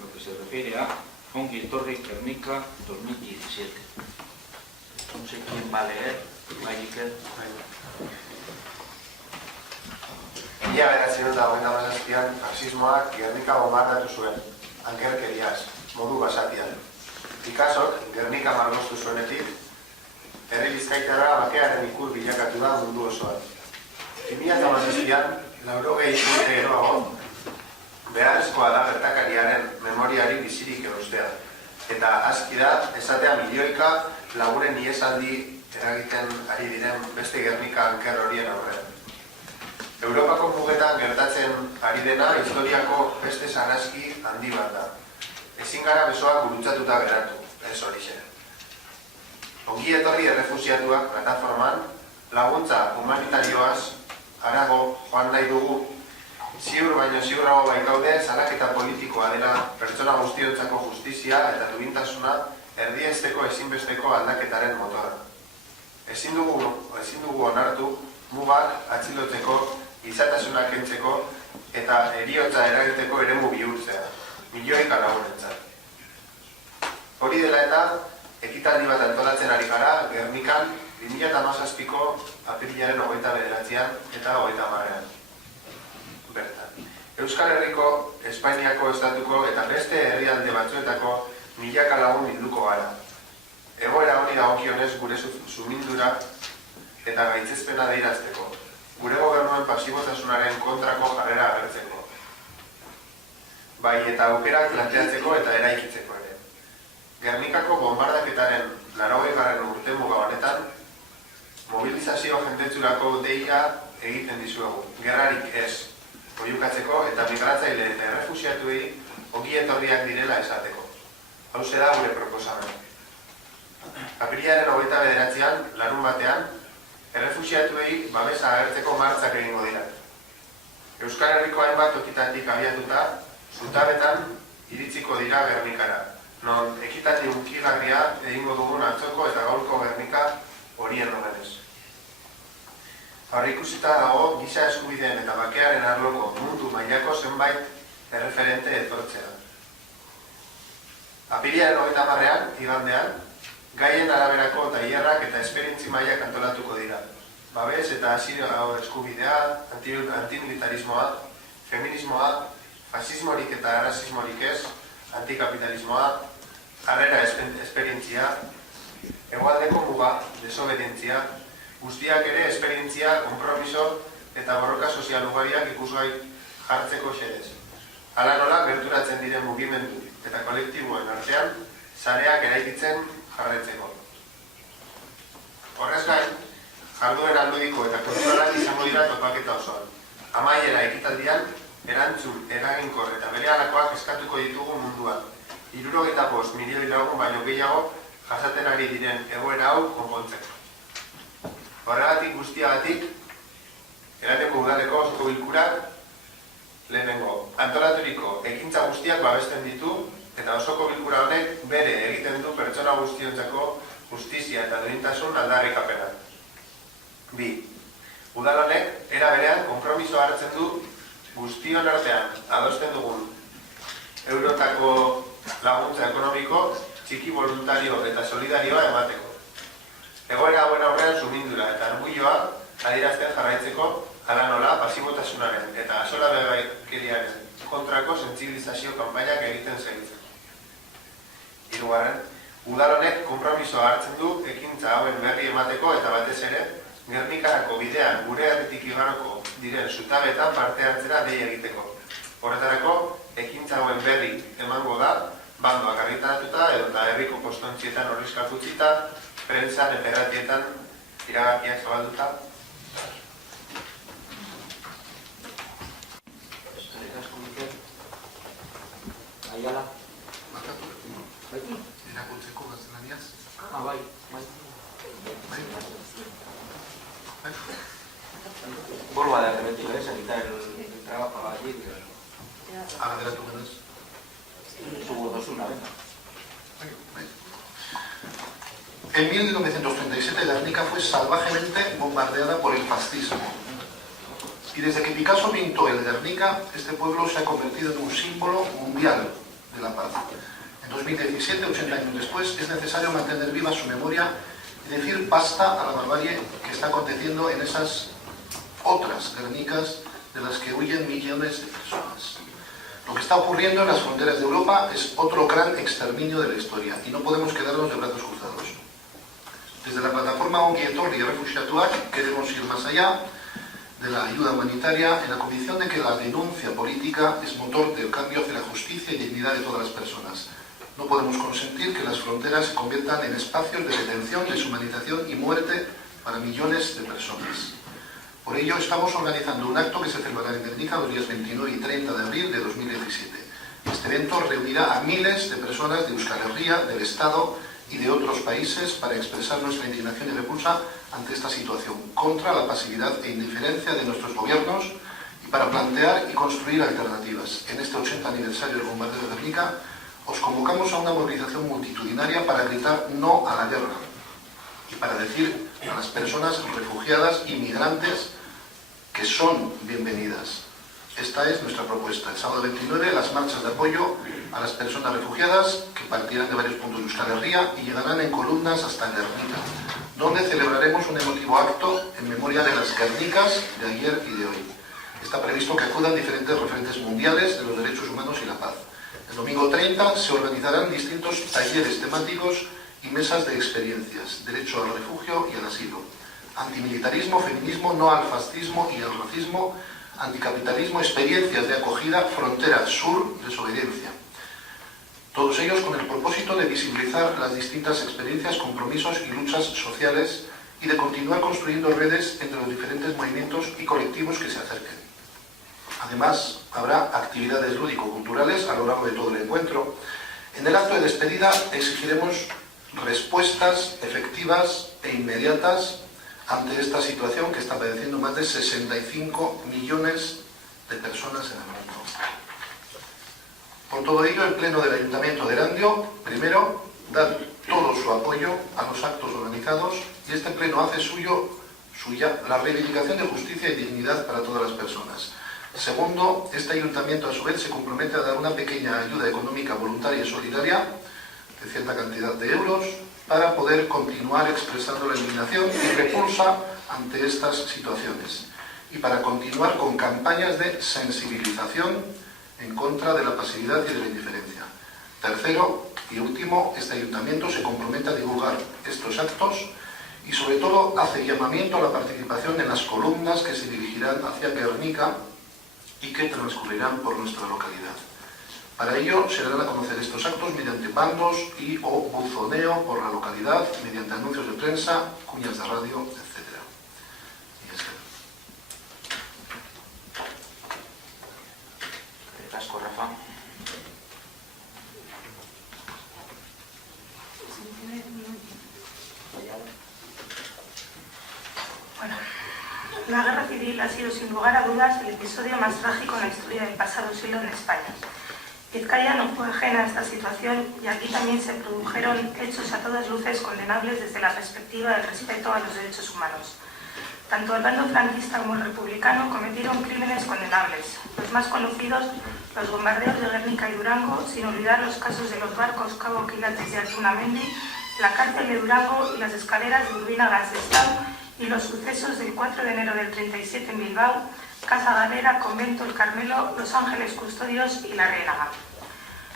lo que se refiere a Ongi Etorri Gernika 2017. No sé quién va a leer, Mila bederatziehun eta hogeita hamazazpian faxismoak Gernika bombardatu zuen, ankerkeriaz, modu basatian. Picassok Gernika margostu zuenetik, herri bizkaitarra bakearen ikur bilakatu da mundu osoan. 2017an, 80 urte geroago, beharrezkoa da gertakariaren memoriari bizirik erostea. Eta aski da, esatea milioika lagunen iesaldi eragiten ari diren beste Gernika anker horien aurrean. Europako mugetan gertatzen ari dena historiako beste sarraski handi bat da. Ezin gara besoak gurutzatuta geratu, ez horixe. Ongi etorri errefusiatuak plataforman laguntza humanitarioaz harago joan nahi dugu. Ziur baino ziurrago baikaude salaketa politikoa dela pertsona guztiontzako justizia eta duintasuna erdiesteko ezinbesteko aldaketaren motora. Ezin dugu onartu mugak atxilotzeko, izatasuna kentzeko eta heriotza eragiteko eremu bihurtzea, milioika lagunentzat. Hori dela eta, ekitaldi bat antolatzen ari gara Gernikan 2017ko apirilaren 29an eta 30an. Bertan. Euskal Herriko, Espainiako estatuko eta beste herrialde batzuetako milaka lagun bilduko gara. Egoera hori dagokionez gure sumindura eta gaitzespena adierazteko, gure gobernuen pasibotasunaren kontrako jarrera agertzeko. Bai eta aukerak planteatzeko eta eraikitzeko ere. Gernikako bombardaketaren 80. urtemuga honetan, mobilizazio jendetzurako deia egiten dizuegu, gerrarik ez, oihukatzeko eta migratzaile eta errefusiatuei ongi etorriak direla esateko. Hauxe da gure proposamena. Apirilaren 29an, larun batean, errefusiatuei babesa agertzeko martzak egingo dira. Euskal Herriko hainbat tokitatik abiatuta, zutabetan iritsiko dira Gernikara, non ekitaldi hunkigarria egingo dugun atzoko eta gaurko Gernika horien omenez. Aurreikusita dago giza eskubideen eta bakearen arloko mundu mailako zenbait erreferente etortzea. Apirilaren 30an, igandean, gaien araberako tailerrak eta esperientzi mailak antolatuko dira. Babes eta asilo eskubidea, antimilitarismoa, feminismoa, fasismorik eta rasismorik ez, antikapitalismoa, harrera esperientzia, hegoaldeko muga, desobedientzia, guztiak ere esperientzia, konpromiso eta borroka sozial ugariak ikusgai jartzeko xedez. Hala nola, gerturatzen diren mugimendu eta kolektiboen artean, sareak eraikitzen jarretzeko. Horrez gain, jarduera ludiko eta kulturalak izango dira topaketa osoan. Amaiera ekitaldian, erantzun, eraginkor eta berehalakoak eskatuko ditugu munduan. 75 milioi lagun baino gehiago jasaten ari diren egoera hau konpontzeko. Horregatik guztiagatik, Eraneko udaleko osoko bilkurak lehenengo antolaturiko ekintza guztiak babesten ditu eta osoko bilkura honek bere egiten du pertsona guztiontzako justizia eta duintasun aldarrikapena. 2. Udal honek era berean konpromisoa hartzen du guztion artean adosten dugun eurotako laguntza ekonomiko txiki voluntario eta solidarioa emateko. Egoera hauen aurrean sumindura eta orgulloa adierazten jarraitzeko hala nola pasibotasunaren eta axolabekeriaren kontrako sentsibilizazio kanpainak egiten segitzen. 3. Udal honek konpromisoa hartzen du ekintza hauen berri emateko eta batez ere Gernikarako bidean gure herritik igaroko diren zutabetan parte hartzera dei egiteko. Horretarako, ekintza hauen berri emango da, bandoak argitaratuta edo eta herriko postontzietan horrizkak utzita, prentsan, eperatietan, iragarkiak zabalduta. Aiala. Irakurtzeko gaztelaniaz? Bai. Vuelvo a repetir, a quitar el trabajo allí. Adelante, buenas. Subo 2-1, venga. En 1937 Guernica fue salvajemente bombardeada por el fascismo. Y desde que Picasso pintó el Guernica, este pueblo se ha convertido en un símbolo mundial de la paz. En 2017, 80 años después, es necesario mantener viva su memoria y decir basta a la barbarie que está aconteciendo en esas otras Guernicas de las que huyen millones de personas. Lo que está ocurriendo en las fronteras de Europa es otro gran exterminio de la historia y no podemos quedarnos de brazos cruzados. Desde la plataforma Ongi Etorri y Refuxiatuak queremos ir más allá de la ayuda humanitaria en la convicción de que la denuncia política es motor del cambio hacia la justicia y dignidad de todas las personas. No podemos consentir que las fronteras se conviertan en espacios de detención, deshumanización y muerte para millones de personas. Por ello estamos organizando un acto que se celebrará en Guernica los días 29 y 30 de abril de 2017. Este evento reunirá a miles de personas de Euskal Herria, del Estado y de otros países para expresar nuestra indignación y repulsa ante esta situación, contra la pasividad e indiferencia de nuestros gobiernos y para plantear y construir alternativas. En este 80 aniversario del bombardeo de Guernica, os convocamos a una movilización multitudinaria para gritar no a la guerra y para decir a las personas refugiadas y migrantes que son bienvenidas. Esta es nuestra propuesta. El sábado 29, las marchas de apoyo a las personas refugiadas que partirán de varios puntos de Euskal Herria y llegarán en columnas hasta Guernica, donde celebraremos un emotivo acto en memoria de las Guernicas de ayer y de hoy. Está previsto que acudan diferentes referentes mundiales de los derechos humanos y la paz. El domingo 30 se organizarán distintos talleres temáticos y mesas de experiencias, derecho al refugio y al asilo, antimilitarismo, feminismo, no al fascismo y al racismo, anticapitalismo, experiencias de acogida, frontera sur, desobediencia. Todos ellos con el propósito de visibilizar las distintas experiencias, compromisos y luchas sociales y de continuar construyendo redes entre los diferentes movimientos y colectivos que se acerquen. Además, habrá actividades lúdico-culturales a lo largo de todo el encuentro. En el acto de despedida exigiremos respuestas efectivas e inmediatas ante esta situación que está padeciendo más de 65 millones de personas en el mundo. Por todo ello, el Pleno del Ayuntamiento de Erandio, primero, da todo su apoyo a los actos organizados y este Pleno hace suya la reivindicación de justicia y dignidad para todas las personas. Segundo, este Ayuntamiento a su vez se compromete a dar una pequeña ayuda económica voluntaria y solidaria de cierta cantidad de euros para poder continuar expresando la indignación y repulsa ante estas situaciones y para continuar con campañas de sensibilización en contra de la pasividad y de la indiferencia. Tercero y último, este Ayuntamiento se compromete a divulgar estos actos y sobre todo hace llamamiento a la participación en las columnas que se dirigirán hacia Guernica y que transcurrirán por nuestra localidad. Para ello se darán a conocer estos actos mediante bandos y o buzoneo por la localidad, mediante anuncios de prensa, cuñas de radio, etc. Casco, Rafa. Bueno, la guerra civil ha sido sin lugar a dudas el episodio más trágico en la historia del pasado siglo en España. Vizcaya no fue ajena a esta situación y aquí también se produjeron hechos a todas luces condenables desde la perspectiva del respeto a los derechos humanos. Tanto el bando franquista como el republicano cometieron crímenes condenables, los más conocidos, los bombardeos de Guernica y Durango, sin olvidar los casos de los barcos Cabo Quilates y Artunamendi, la cárcel de Durango y las escaleras de Urbina Gansestao y los sucesos del 4 de enero del 37 en Bilbao, Casa Galera, Convento El Carmelo, Los Ángeles Custodios y La Rénaga.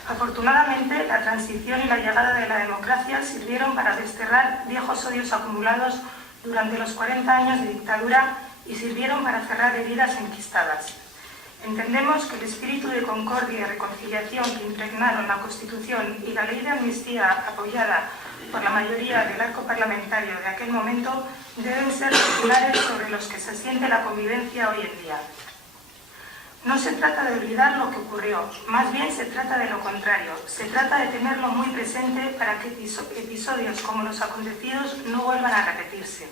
Afortunadamente, la transición y la llegada de la democracia sirvieron para desterrar viejos odios acumulados durante los 40 años de dictadura y sirvieron para cerrar heridas enquistadas. Entendemos que el espíritu de concordia y reconciliación que impregnaron la Constitución y la ley de amnistía apoyada por la mayoría del arco parlamentario de aquel momento deben ser los pilares sobre los que se asiente la convivencia hoy en día. No se trata de olvidar lo que ocurrió, más bien se trata de lo contrario. Se trata de tenerlo muy presente para que episodios como los acontecidos no vuelvan a repetirse.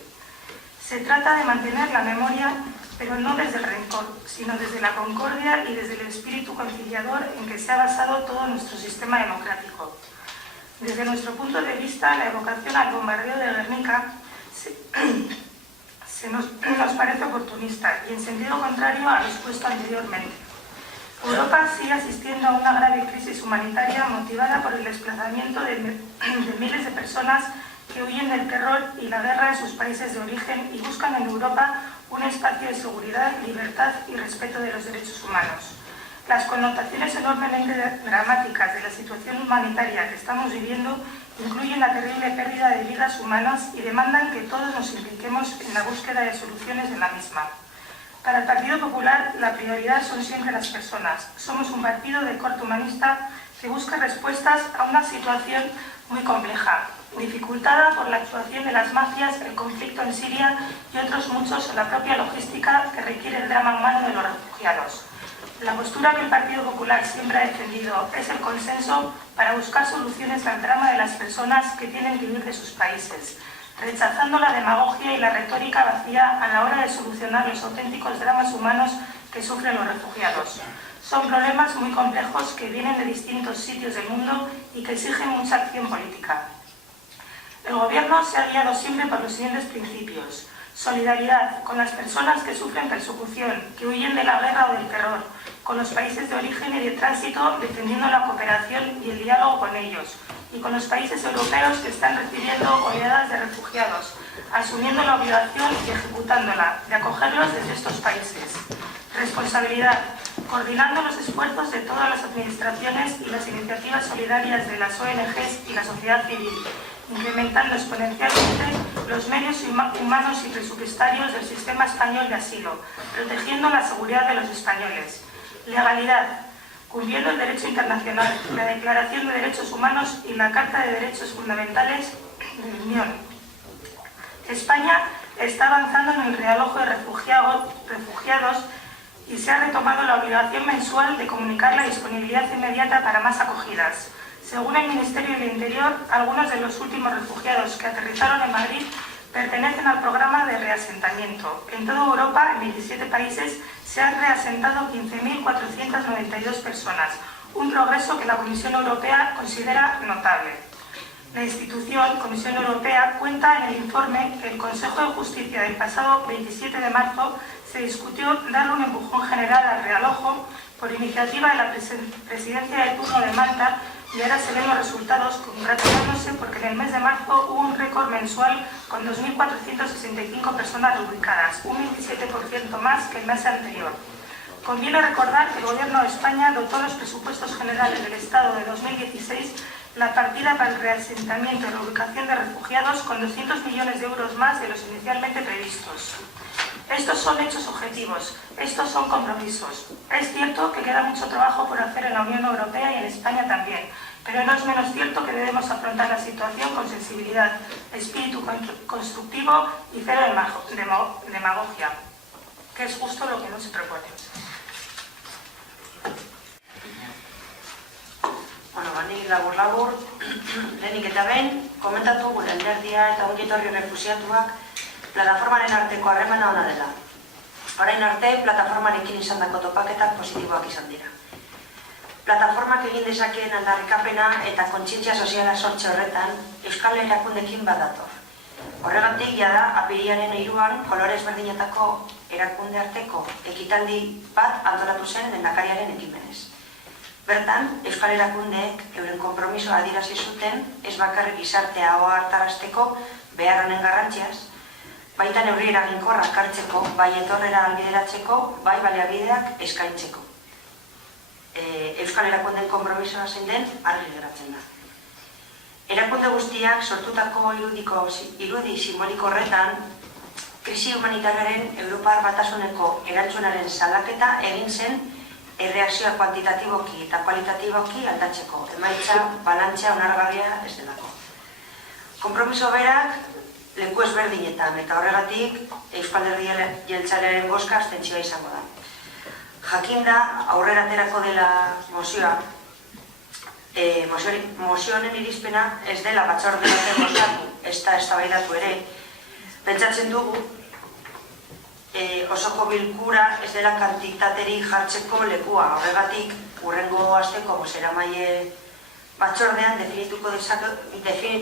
Se trata de mantener la memoria, pero no desde el rencor, sino desde la concordia y desde el espíritu conciliador en que se ha basado todo nuestro sistema democrático. Desde nuestro punto de vista, la evocación al bombardeo de Guernica nos parece oportunista y en sentido contrario a lo expuesto anteriormente. Europa sigue asistiendo a una grave crisis humanitaria motivada por el desplazamiento de miles de personas que huyen del terror y la guerra en sus países de origen y buscan en Europa un espacio de seguridad, libertad y respeto de los derechos humanos. Las connotaciones enormemente dramáticas de la situación humanitaria que estamos viviendo incluyen la terrible pérdida de vidas humanas y demandan que todos nos impliquemos en la búsqueda de soluciones de la misma. Para el Partido Popular, la prioridad son siempre las personas. Somos un partido de corte humanista que busca respuestas a una situación muy compleja, dificultada por la actuación de las mafias, el conflicto en Siria y otros muchos en la propia logística que requiere el drama humano de los refugiados. La postura que el Partido Popular siempre ha defendido es el consenso para buscar soluciones al drama de las personas que tienen que huir de sus países, rechazando la demagogia y la retórica vacía a la hora de solucionar los auténticos dramas humanos que sufren los refugiados. Son problemas muy complejos que vienen de distintos sitios del mundo y que exigen mucha acción política. El Gobierno se ha guiado siempre por los siguientes principios: solidaridad con las personas que sufren persecución, que huyen de la guerra o del terror, con los países de origen y de tránsito, defendiendo la cooperación y el diálogo con ellos, y con los países europeos que están recibiendo oleadas de refugiados, asumiendo la obligación y ejecutándola de acogerlos desde estos países. Responsabilidad, coordinando los esfuerzos de todas las administraciones y las iniciativas solidarias de las ONGs y la sociedad civil, incrementando exponencialmente los medios humanos y presupuestarios del sistema español de asilo, protegiendo la seguridad de los españoles. Legalidad, cumpliendo el derecho internacional, la Declaración de Derechos Humanos y la Carta de Derechos Fundamentales de la Unión. España está avanzando en el realojo de refugiados y se ha retomado la obligación mensual de comunicar la disponibilidad inmediata para más acogidas. Según el Ministerio del Interior, algunos de los últimos refugiados que aterrizaron en Madrid pertenecen al programa de reasentamiento. En toda Europa, en 27 países, se han reasentado 15.492 personas, un progreso que la Comisión Europea considera notable. La institución, Comisión Europea, cuenta en el informe que el Consejo de Justicia del pasado 27 de marzo se discutió darle un empujón general al realojo por iniciativa de la presidencia de turno de Malta, y ahora se ven los resultados congratulándose porque en el mes de marzo hubo un récord mensual con 2.465 personas reubicadas, un 27% más que el mes anterior. Conviene recordar que el Gobierno de España dotó los presupuestos generales del Estado de 2016 la partida para el reasentamiento y reubicación de refugiados con 200 millones de euros más de los inicialmente previstos. Estos son hechos objetivos, estos son compromisos. Es cierto que queda mucho trabajo por hacer en la Unión Europea y en España también, pero no es menos cierto que debemos afrontar la situación con sensibilidad, espíritu constructivo y cero demagogia, que es justo lo que no se propone. Bueno, bani labur-labur, lehenik eta behin, komentatu gure alderdia eta ongitorri refusiatuak plataformaren arteko harremana ona dela. Orain arte, plataformarekin izandako topaketak positiboak izan dira. Plataformak egin dezakeen aldarrikapena eta kontzientzia soziala sortze horretan Euskal Erakundekin badator. Horregatik, jada, apirilaren 3an kolore ezberdinetako erakunde arteko ekitaldi bat antolatu zen lehendakariaren ekimenez. Bertan, Euskal Erakundeek euren konpromisoa adierazi zuten ez bakarrik gizartea ohartarazteko behar honen garrantziaz, baita neurri eraginkorrak hartzeko, bai etorrera albideratzeko, bai baliabideak eskaintzeko. Euskal Erakundeen konpromisoa zein den argi geratzen da. Erakunde guztiak sortutako irudi simboliko horretan, krisi humanitarioaren Europar Batasuneko erantzunaren salaketa egin zen erreakzioa kuantitatiboki eta kualitatiboki aldatzeko, emaitza balantzea onargarria ez delako. Konpromiso berak leku ezberdinetan eta horregatik Euskal Alderdi Jeltzalearen bozka abstentzioa izango da. Jakinda aurrera aterako dela mozioa, mozio honen irizpena ez dela batzorde baten bozkatu, ez da eztabaidatu ere. Pentsatzen dugu osoko bilkura ez dela kantitateri jartzeko lekua, horregatik hurrengo asteko bozeramaile batzordean definitu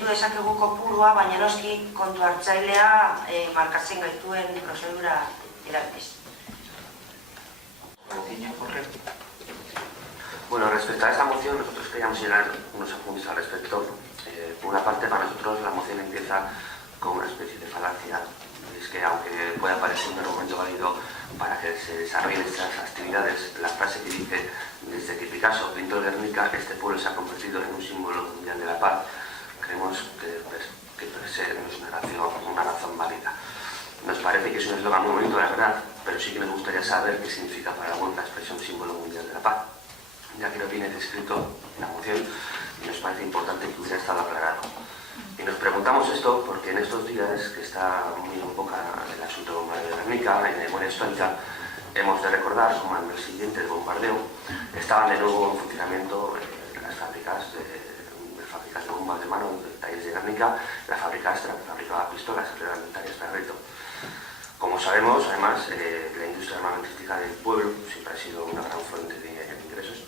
dezakegu kopurua, baina noski kontu hartzailea markatzen gaituen prozedura erabiliz. Bueno, respecto a esta moción, nosotros queríamos llenar unos apuntes al respecto. Por una parte, para nosotros la moción empieza con una especie de falacia. Es que aunque pueda parecer un argumento válido para que se desarrollen estas actividades, la frase que dice: desde que Picasso pintó Guernica, este pueblo se ha convertido en un símbolo mundial de la paz, creemos que per se no es una razón válida. Nos parece que es un eslogan muy bonito, la verdad, pero sí que nos gustaría saber qué significa para algunos la expresión símbolo mundial de la paz, ya que lo tiene descrito en la moción y nos parece importante que hubiera estado aclarado. Y nos preguntamos esto porque en estos días que está muy en boca el asunto de bombardeo de Guernica, en memoria histórica, hemos de recordar cómo al mes siguiente del bombardeo estaban de nuevo en funcionamiento las fábricas de bombas de mano, de talleres de Guernica, la fábrica Astra, que fabricaba pistolas reglamentarias para reto. Como sabemos, además, la industria armamentística del pueblo siempre ha sido una gran fuente de ingresos.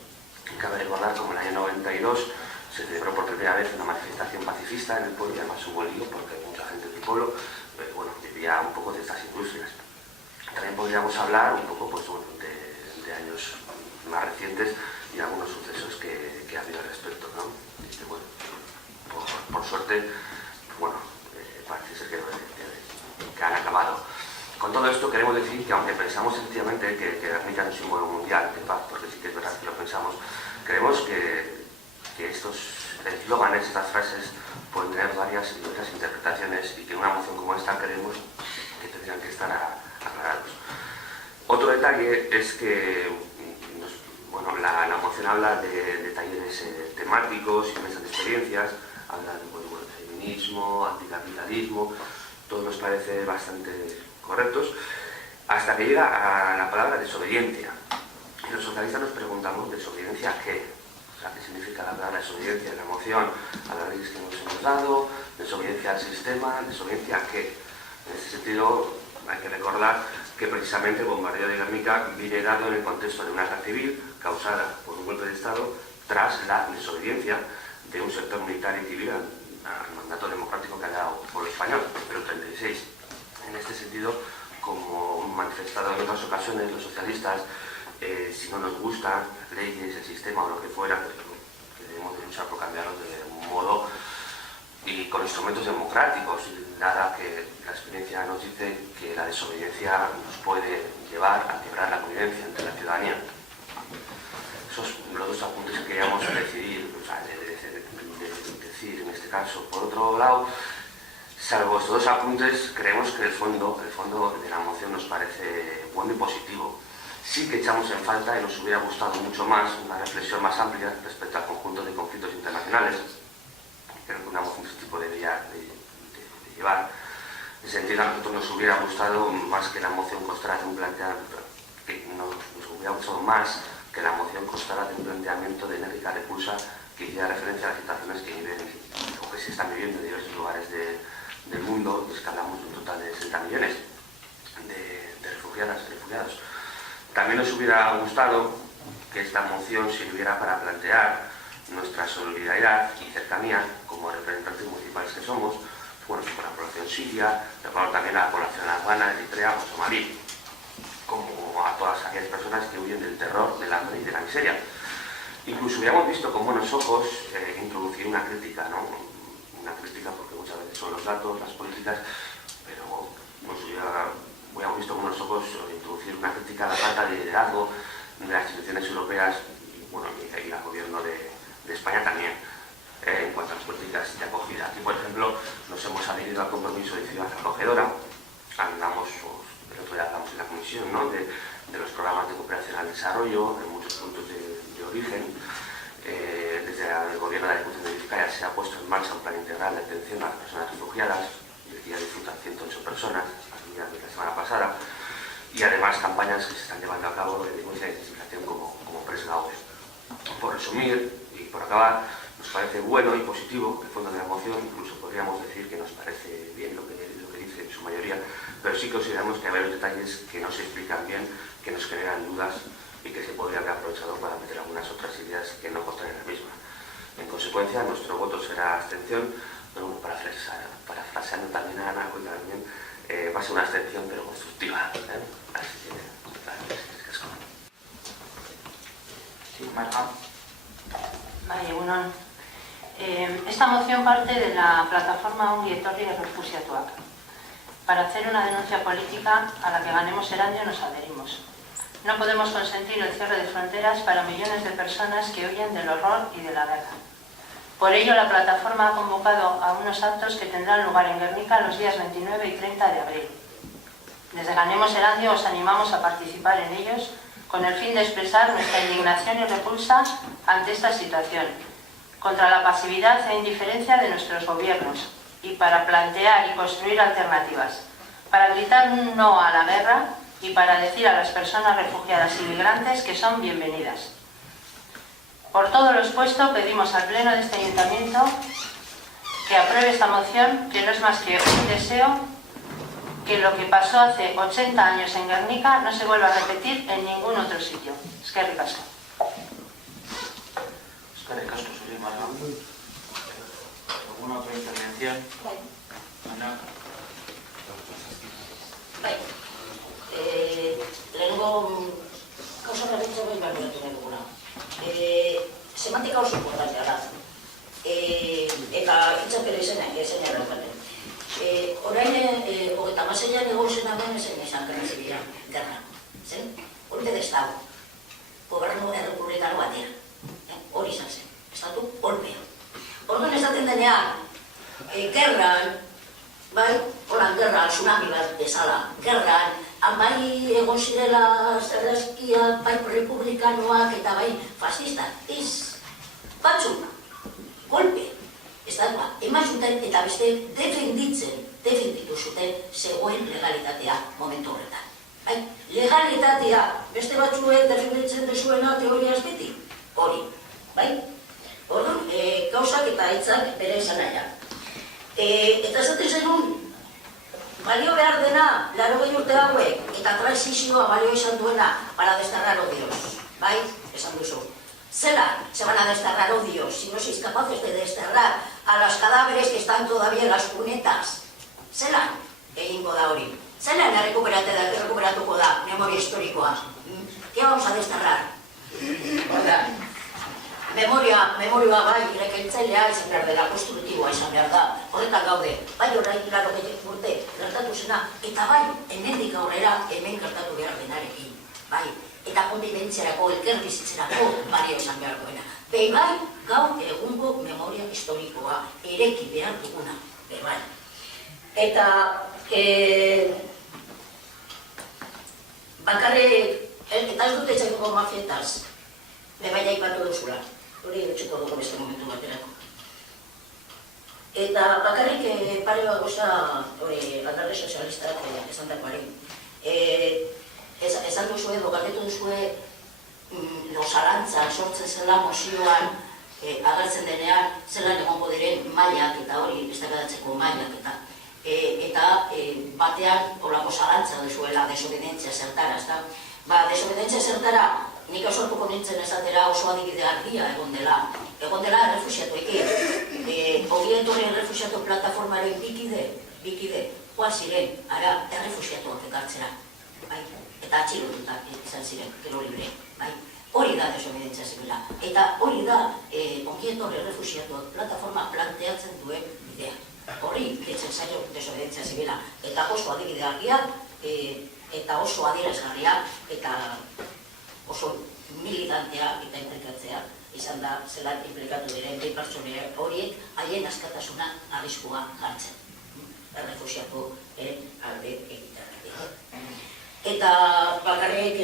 Cabe recordar como en el año 92 se celebró por primera vez una manifestación pacifista en el pueblo, y además hubo lío porque mucha gente del pueblo vivía un poco de estas industrias. También podríamos hablar un poco de años más recientes y algunos sucesos que ha habido al respecto, ¿no? Por suerte, parece ser que han acabado. Con todo esto queremos decir que aunque pensamos efectivamente que Guernica es un símbolo mundial de paz, porque sí que es verdad que lo pensamos, creemos que estos eslóganes, estas frases pueden tener varias y otras interpretaciones, y que en una moción como esta creemos que tendrían que estar aclarados. Otro detalle es que la moción habla de talleres temáticos y mesas de experiencias, habla de feminismo, anticapitalismo, todo nos parece bastante correctos, hasta que llega a la palabra desobediencia. Y los socialistas nos preguntamos: ¿desobediencia a qué? O sea, ¿qué significa la palabra desobediencia en la moción? A las leyes que nos hemos dado, desobediencia al sistema, desobediencia a qué. En ese sentido, hay que recordar que precisamente el bombardeo de Guernica viene dado en el contexto de una guerra civil causada por un golpe de Estado tras la desobediencia de un sector militar y civil al mandato democrático que ha dado el pueblo español, en el 36. En este sentido, como han manifestado en otras ocasiones los socialistas, si no nos gustan las leyes, el sistema o lo que fuera, que debemos de luchar por cambiarlos de un modo y con instrumentos democráticos, dada que la experiencia nos dice que la desobediencia nos puede llevar a quebrar la convivencia entre la ciudadanía. Esos son los dos apuntes que queríamos decir en este caso. Por otro lado, salvo estos dos apuntes, creemos que el fondo de la moción nos parece bueno y positivo. Sí que echamos en falta, y nos hubiera gustado mucho más, una reflexión más amplia respecto al conjunto de conflictos internacionales. Creo que una moción de este tipo debería de llevar. En ese sentido, a nosotros nos hubiera gustado más que la moción constara de un planteamiento, de enérgica repulsa que hiciera referencia a las situaciones que viven o que se están viviendo en diversos lugares del mundo, y es que hablamos de un total de 60 millones de refugiados. También nos hubiera gustado que esta moción sirviera para plantear nuestra solidaridad y cercanía como representantes municipales que somos, con la población siria, pero también a la población afgana, eritrea o somalí, como a todas aquellas personas que huyen del terror, del hambre y de la miseria. Incluso hubiéramos visto con buenos ojos introducir una crítica, ¿no? Una crítica porque muchas veces son los datos, las políticas, pero hubiéramos visto con buenos ojos introducir una crítica a la falta de liderazgo de las instituciones europeas y al gobierno de España también, en cuanto a las políticas de acogida. Aquí, por ejemplo, nos hemos adherido al compromiso de ciudad acogedora. El otro día hablamos en la comisión, ¿no?, de los programas de cooperación al desarrollo en muchos puntos de origen. Desde el gobierno de la Diputación de Vizcaya se ha puesto en marcha un plan integral de atención a las personas refugiadas, y el día disfrutan 108 personas, de la semana pasada, y además campañas que se están llevando a cabo de denuncia y identificación como presa OE. Por resumir y por acabar, nos parece bueno y positivo el fondo de la moción. Incluso podríamos decir que nos parece bien lo que dice en su mayoría, pero sí consideramos que hay varios detalles que no se explican bien, que nos generan dudas y que se podrían haber aprovechado para meter algunas otras ideas que no contienen la misma. En consecuencia, nuestro voto será abstención. Bueno, parafraseando también a Ana, también va a ser una abstención, pero constructiva. Así que, es como... Sí, Marga. Vale, bueno, esta moción parte de la plataforma Ongi Etorri Errefuxiatuak. Para hacer una denuncia política a la que ganemos Erandio nos adherimos. No podemos consentir el cierre de fronteras para millones de personas que huyen del horror y de la guerra. Por ello, la plataforma ha convocado a unos actos que tendrán lugar en Guernica los días 29 y 30 de abril. Desde Ganemos Erandio os animamos a participar en ellos con el fin de expresar nuestra indignación y repulsa ante esta situación, contra la pasividad e indiferencia de nuestros gobiernos y para plantear y construir alternativas, para gritar un no a la guerra y para decir a las personas refugiadas y migrantes que son bienvenidas. Por todo lo expuesto, pedimos al Pleno de este Ayuntamiento que apruebe esta moción, que no es más que un deseo que lo que pasó hace 80 años en Guernica no se vuelva a repetir en ningún otro sitio. Eskerrik asko. Eskerrik asko zuri, Marga. ¿Alguna otra intervención? Ana. Bai, lehenengo kausa berritza bai barriatu nahi duguna. Semantika oso importantea da. Eta itzapero izena errapaten. Orain, 36an egon zenagoen ezen izan Kanazibia, gerra. Zen? Hori de Estado. Gobernu errepublikano batean. Hori izan zen. Estatu horpea. Orduan esaten denean, gerran, bai, holan gerran, tsunami bat bezala, gerran, bai egon zirela zerrezkia, bai republikanoak eta bai fascista. Ez, batzuk, golpe, estatua, eman zuten eta beste defenditu zuten zegoen legalitatea momentu horretan. Bai, legalitatea, beste batzuek defenditzen dezuena teoria beti, hori, bai? Orduan, gauzak eta hitzak bere esan nahiak. Eta esaten zenun, balio behar dena, 80 urte hauek, eta transizioa balio izan duena para desterrar odios. Bai, esan duzu. Zelan se van a desterrar odios si no sois capaces de desterrar a los cadáveres que están todavía en las cunetas? Zelan egingo da hori? Zelan errekuperatuko da memoria historikoa? ¿Qué vamos a desterrar? Memorioa bai, irekeltzailea izan behar dela, konstruktiboa izan behar da, horretan gaude, bai horrein 80 urte gertatu zena, eta bai, hemendik aurrera hemen gertatu behar denarekin, bai, eta konbibentziarako, elkerbizitzerako balio izan behar duena. Bai, gaur egungo memoria historikoa ereki behar duguna, bai. Eta, bakarrik, eta ez dute txaiko mafietaz, bebaia ipatu duzula. Hori dutxuko dugu beste momentu baterako. Eta bakarrik pare bat goza aldarde sozialistak esan dakoari. Esan duzue, galdetu duzue, zalantza sortzen zela mozioan agertzen denean zelan egongo diren mailak eta hori destakatzeko mailak eta batean horako zalantza duzuela desobedientzia zertara, ezta? Ba, desobedientzia zertara nik osortuko nintzen esatera oso adibide argia egon dela errefuxiatuekin. Ongi Etorri errefuxiatu plataformaren bikide, joan ziren, ara errefuxiatuak ekartzera, eta atxilotutak izan ziren, gero libre, hori da desobedientzia zibila, eta hori da Ongi Etorri errefuxiatuak plataforma planteatzen duen bidea. Hori ditzen zailo desobedientzia zibila, eta oso adibide argia, eta oso adierazgarria, eta oso militantea eta implikatzea izan da zelan implikatu diren bi pertsone horiek haien askatasuna arriskua jartzen. Errefuxiatu alde egiteagatik. Eta bakarrik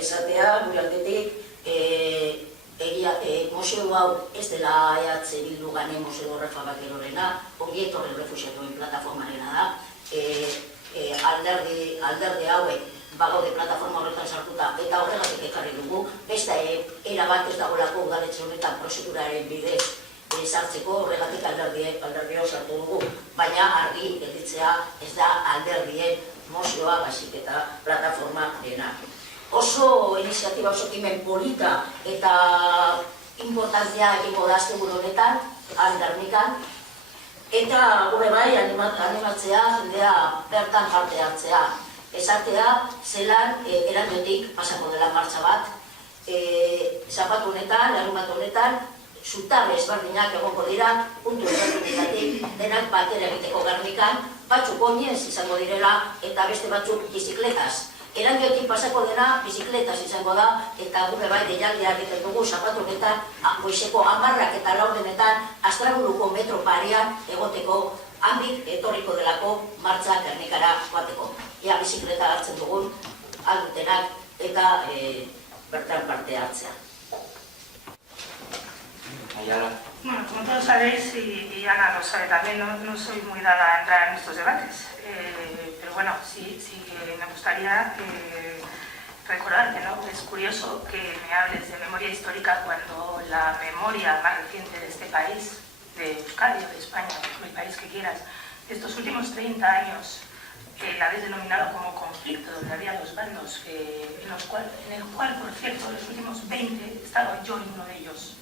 esatea, gure aldetik, museo hau ez dela EH Bildu Gane Museo Rafa Bakerorena, Ongi Etorri errefuxiatuen plataformarena da, alderdi hauek bagaude plataforma horretan sartuta eta horregatik ekarri dugu, beste erabat ez dagoelako udaletxe honetan prozeduraren bidez sartzeko, horregatik alderdien sartu dugu, baina argi gelditzea ez da alderdien mozioa baizik eta plataforma dena. Oso iniziatiba, oso kimen polita eta importantzia egingo da asteburu honetan, Gernikan, eta gure bai animatzea, jendea bertan parte hartzea. Esartea, zelan Erandiotik pasako dela martxa bat, zapatu honetan, larunbat honetan, zutabe ezberdinak egongo dira, puntu ezberdinetatik, denak batera egiteko Gernikan, batzuk oinez izango direla eta beste batzuk bizikletaz. Erandiotik pasako dena bizikletaz izango da eta gure bai deialdiak egiten dugu zapatu honetan, goizeko 10 eta 4 Astraburuko metro parean egoteko handik etorriko delako martxa Gernikara joateko. Ea bizikleta hartzen dugun aldutenak eta bertan parte hartzea. Bueno, como todos sabéis, y Ana lo sabe también, no soy muy dada a entrar en estos debates, pero bueno, sí que me gustaría recordarte, ¿no? Es curioso que me hables de memoria histórica cuando la memoria más reciente de este país, de Euskadi o de España, el país que quieras, de estos últimos 30 años, la habéis denominado como conflicto, donde había dos bandos, en el cual, por cierto, los últimos 20 estaba yo en uno de ellos.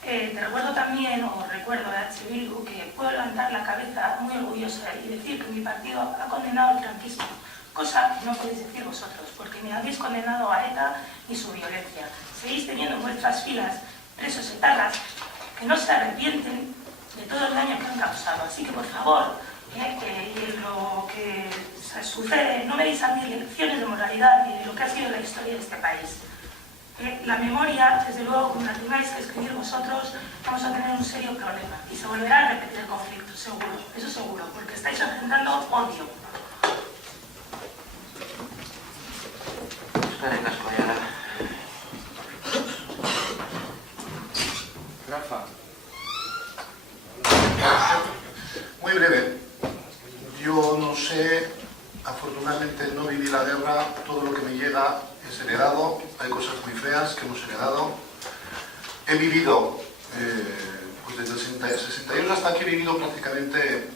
Te recuerdo también, o recuerdo a H. Bildu, que puedo levantar la cabeza muy orgullosa y decir que mi partido ha condenado el franquismo, cosa que no podéis decir vosotros, porque ni habéis condenado a ETA ni su violencia. Seguís teniendo en vuestras filas presos etarras que no se arrepienten de todo el daño que han causado. Así que, por favor, lo que sucede, no me deis a mí lecciones de moralidad ni de lo que ha sido la historia de este país. La memoria, desde luego, como la tengáis que escribir vosotros, vamos a tener un serio problema y se volverá a repetir el conflicto, seguro, eso seguro, porque estáis engendrando odio. Rafa. Muy breve. Yo no sé, afortunadamente no viví la guerra, todo lo que me llega es heredado, hay cosas muy feas que hemos heredado. He vivido, pues desde el 61 hasta aquí he vivido prácticamente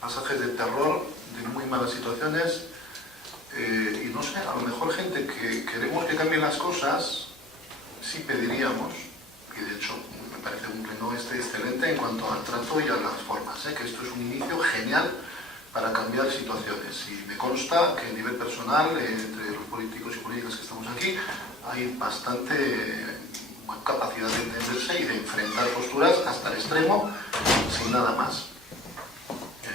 pasajes de terror, de muy malas situaciones, y no sé, a lo mejor gente que queremos que cambien las cosas, sí pediríamos, y de hecho me parece un pleno excelente en cuanto al trato y a las formas, que esto es un inicio genial para cambiar situaciones. Y me consta que a nivel personal, entre los políticos y políticas que estamos aquí, hay bastante capacidad de entenderse y de enfrentar posturas hasta el extremo, sin nada más.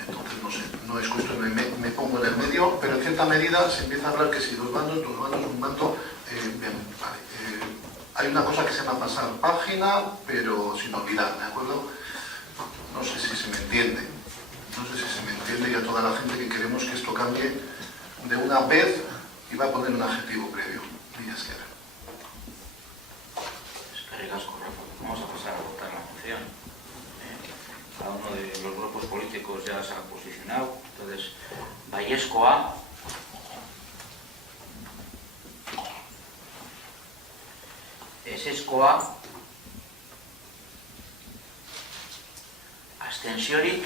Entonces, no sé, no es cuestión de me pongo en el medio, pero en cierta medida se empieza a hablar que si dos bandos, un bando, bien, vale. Hay una cosa que se llama pasar página, pero sin olvidar, ¿de acuerdo? No sé si se me entiende. No sé si se me entiende, y a toda la gente que queremos que esto cambie de una vez, y va a poner un adjetivo previo. Vamos a pasar a votar la moción. Cada uno de los grupos políticos ya se ha posicionado. Entonces, Baiezkoa, Ezezkoa, Abstentziorik,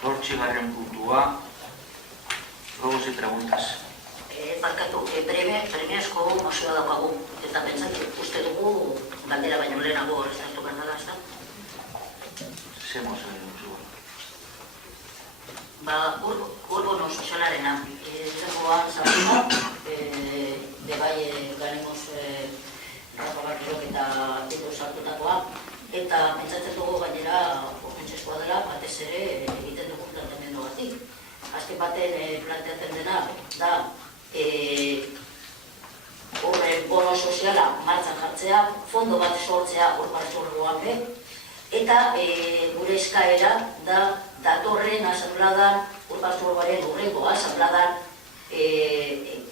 Zortzigarren puntua, ruegos y preguntas. Barkatu, premiazko mozioa daukagu, eta pentsatu, uste dugu galdera baino lehenago horrezatu gandala, ez da? Zemos el mozioa. Urbono sozialarena, izangoan zaudua, de bai ganemos Rafa Barquerok eta Bildu sartutakoa, eta pentsatzen dugu gainera funtsezkoa dela, batez ere egiten dugu planteamendu batik. Azken baten planteatzen dena da horre bono soziala martxan jartzea, fondo bat sortzea Urpartzurruan be, eta gure eskaera da datorren asambladan, Urpartzurruaren hurrengo asambladan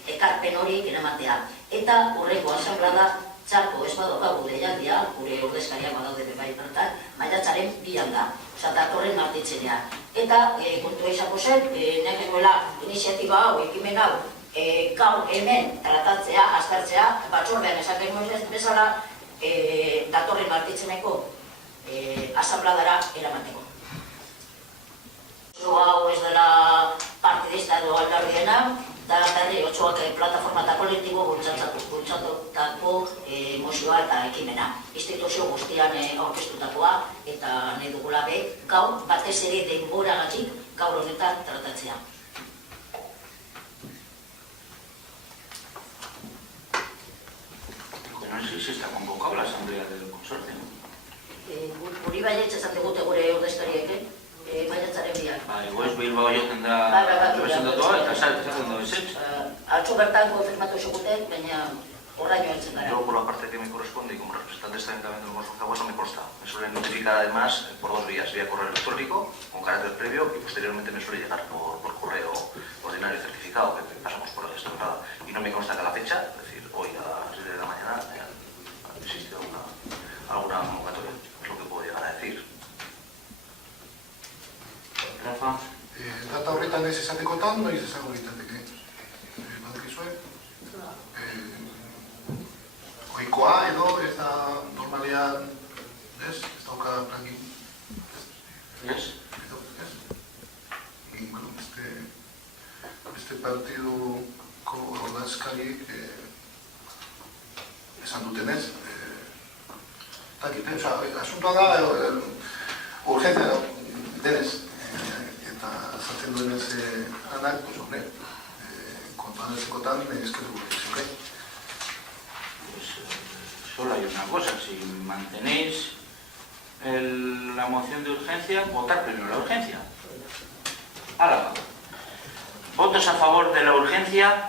ekarpen hori eramatea. Eta hurrengo asamblada txarko ez badokagu deialdia, gure ordezkariak badaude bebai bertan, maiatzaren 2 da, oza, datorren martitzenean. Eta kontua izango zen, nahi genuela iniziatiba hau, ekimen hau, gaur hemen tratatzea, aztertzea, batzordean esan genuen bezala, datorren martitzeneko asambladara eramateko. hau ez dela partidista edo aldardiena, da berri otsoak plataforma eta kolektibo bultzatutako mozioa eta ekimena. Instituzio guztian aurkeztutakoa eta nahi dugula be, gaur batez ere denboragatik gaur honetan tratatzea. No sé si está convocada la asamblea del consorcio. Guri baietz esan digute gure ordezkariek, baiatzaren biak. Igual Bilbao joten da representatua eta zaten da bezetz. Atzo bertan konfirmatu zuguten, baina horraino entzen gara. Yo, por la parte que me corresponde y como representante de este ayuntamiento del Consorcio de Aguas, no me consta. Me suelen notificar además por dos vías, vía correo electrónico, con carácter previo, y posteriormente me suele llegar por correo ordinario certificado, que pasamos por esto, nada. Y no me consta que a la fecha, es decir, hoy a las 7 de la mañana, ha existido alguna convocatoria, es lo que puedo llegar a decir. Rafa? Data horretan ez esatekotan, noiz esango litzateke. Badakizue? Ohikoa edo ez da normalean, ez dauka plangin. Ez? Beste partiduko ordezkariek esan dutenez. Asuntoa da, urgentzia denez. Eta zaten duenez anak, pues hombre, kontuan ezekotan eskertuko dizuke. Solo hay una cosa, si mantenéis la moción de urgencia, votar primero la urgencia. Ahora, votos a favor de la urgencia.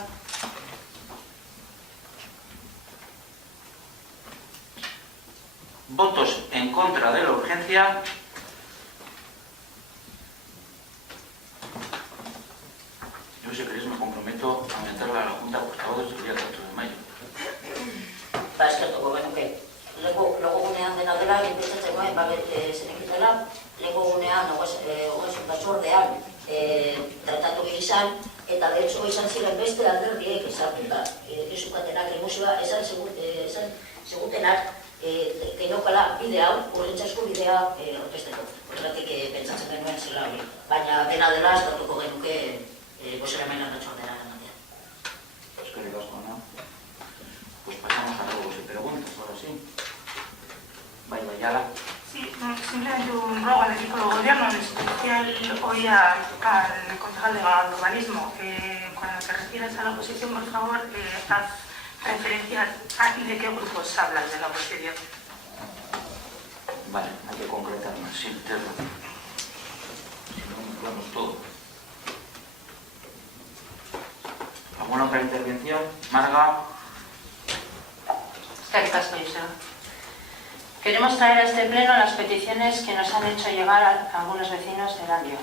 Votos en contra de la urgencia. Yo, si queréis, me comprometo a meterla a la Junta de Portavoces el día 4 de mayo. Eskertuko genuke. Lego gunean dena dela, inpetxatzekoen, zenekitela, lego gunean, batzordean, tratatu izan, eta de hecho izan ziren beste alderdiek esartuta, ezukatenak emozioa, esan segutenak, genokala bide hau, urrentzazko bidea orkesteko. Horregatik pentsatzen genuen zela hori. Baina dena dela, eskertuko genuke bozeramailan batzordera ematea. Eskerrik asko, ¿no? Pues pasamos a ruegos y preguntas, ahora sí. Yala. Sí, simplemente un rogo al equipo de gobierno, en especial hoy al concejal de urbanismo. Cuando te refieres a la oposición, por favor, haz referencia a de qué grupos hablas de la oposición. Vale, hay que concretar más, sí, tienes razón. Si no, mezclamos todo. ¿Alguna otra intervención? Marga. Queremos traer a este pleno las peticiones que nos han hecho llegar a algunos vecinos de Erandio,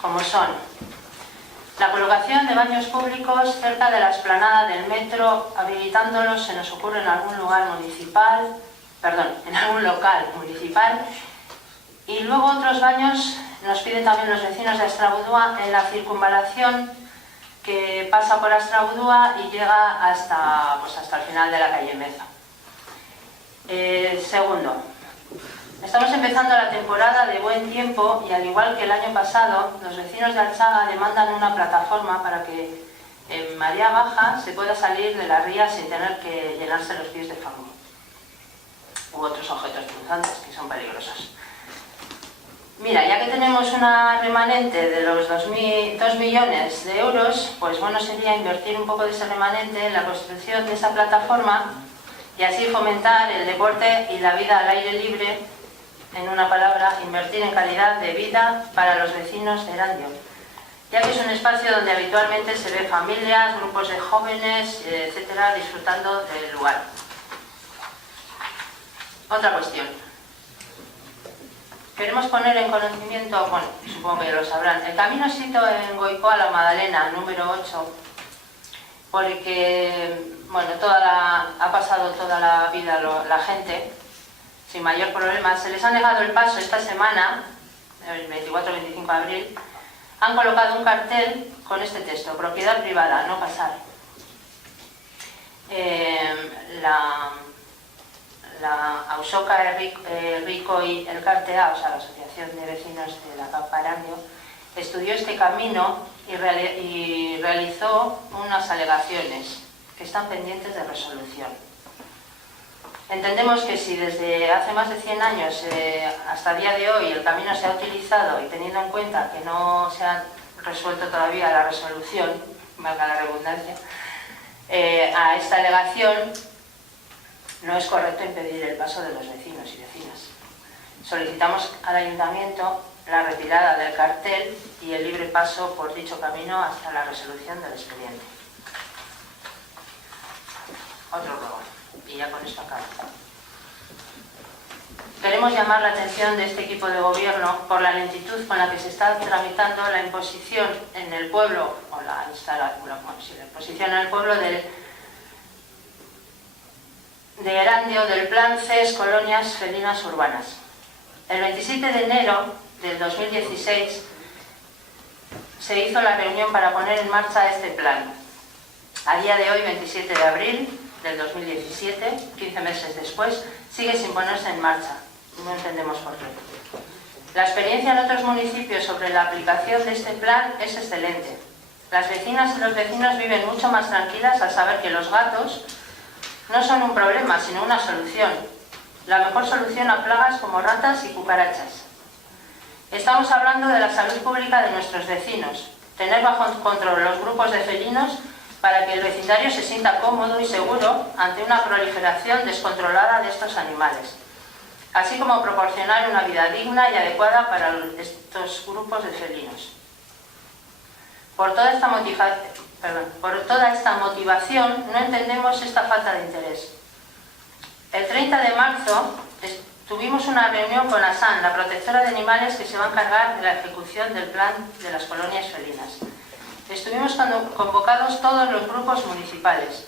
como son la colocación de baños públicos cerca de la explanada del metro, habilitándolos, se nos ocurre, en algún lugar municipal, en algún local municipal, y luego otros baños nos piden también los vecinos de Astrabudúa en la circunvalación que pasa por Astrabudúa y llega hasta el final de la calle Meza. Segundo, estamos empezando la temporada de buen tiempo y, al igual que el año pasado, los vecinos de Alzaga demandan una plataforma para que en marea baja se pueda salir de la ría sin tener que llenarse los pies de fango u otros objetos punzantes que son peligrosos. Mira, ya que tenemos una remanente de los 2 millones de euros, pues bueno sería invertir un poco de ese remanente en la construcción de esa plataforma y así fomentar el deporte y la vida al aire libre, en una palabra, invertir en calidad de vida para los vecinos de Erandio, ya que es un espacio donde habitualmente se ve familias, grupos de jóvenes, etcétera, disfrutando del lugar. Otra cuestión. Queremos poner en conocimiento, bueno, supongo que ya lo sabrán, el camino sito en Goicoa la Madalena, número 8, porque, bueno, ha pasado toda la vida la gente sin mayor problema. Se les ha negado el paso esta semana, el 24-25 de abril, han colocado un cartel con este texto: propiedad privada, no pasar. La Ausoka Herriko y Elkartea, o sea, la Asociación de Vecinos de la Campa Erandio, estudió este camino y realizó unas alegaciones que están pendientes de resolución. Entendemos que si desde hace más de 100 años hasta el día de hoy el camino se ha utilizado y teniendo en cuenta que no se ha resuelto todavía la resolución, valga la redundancia, a esta alegación, no es correcto impedir el paso de los vecinos y vecinas. Solicitamos al Ayuntamiento la retirada del cartel y el libre paso por dicho camino hasta la resolución del expediente. Otro ruego, y ya con esto acabo. Queremos llamar la atención de este equipo de gobierno por la lentitud con la que se está tramitando la imposición en el pueblo, o la imposición en el pueblo de Erandio del Plan CES Colonias Felinas Urbanas. El 27 de enero del 2016 se hizo la reunión para poner en marcha este plan. A día de hoy, 27 de abril del 2017, 15 meses después, sigue sin ponerse en marcha. No entendemos por qué. La experiencia en otros municipios sobre la aplicación de este plan es excelente. Las vecinas y los vecinos viven mucho más tranquilas al saber que los gatos no son un problema, sino una solución. La mejor solución a plagas como ratas y cucarachas. Estamos hablando de la salud pública de nuestros vecinos. Tener bajo control los grupos de felinos para que el vecindario se sienta cómodo y seguro ante una proliferación descontrolada de estos animales. Así como proporcionar una vida digna y adecuada para estos grupos de felinos. Por toda esta motivación no entendemos esta falta de interés. El 30 de marzo tuvimos una reunión con ASAN, la protectora de animales que se va a encargar de la ejecución del plan de las colonias felinas. Estuvimos convocados todos los grupos municipales,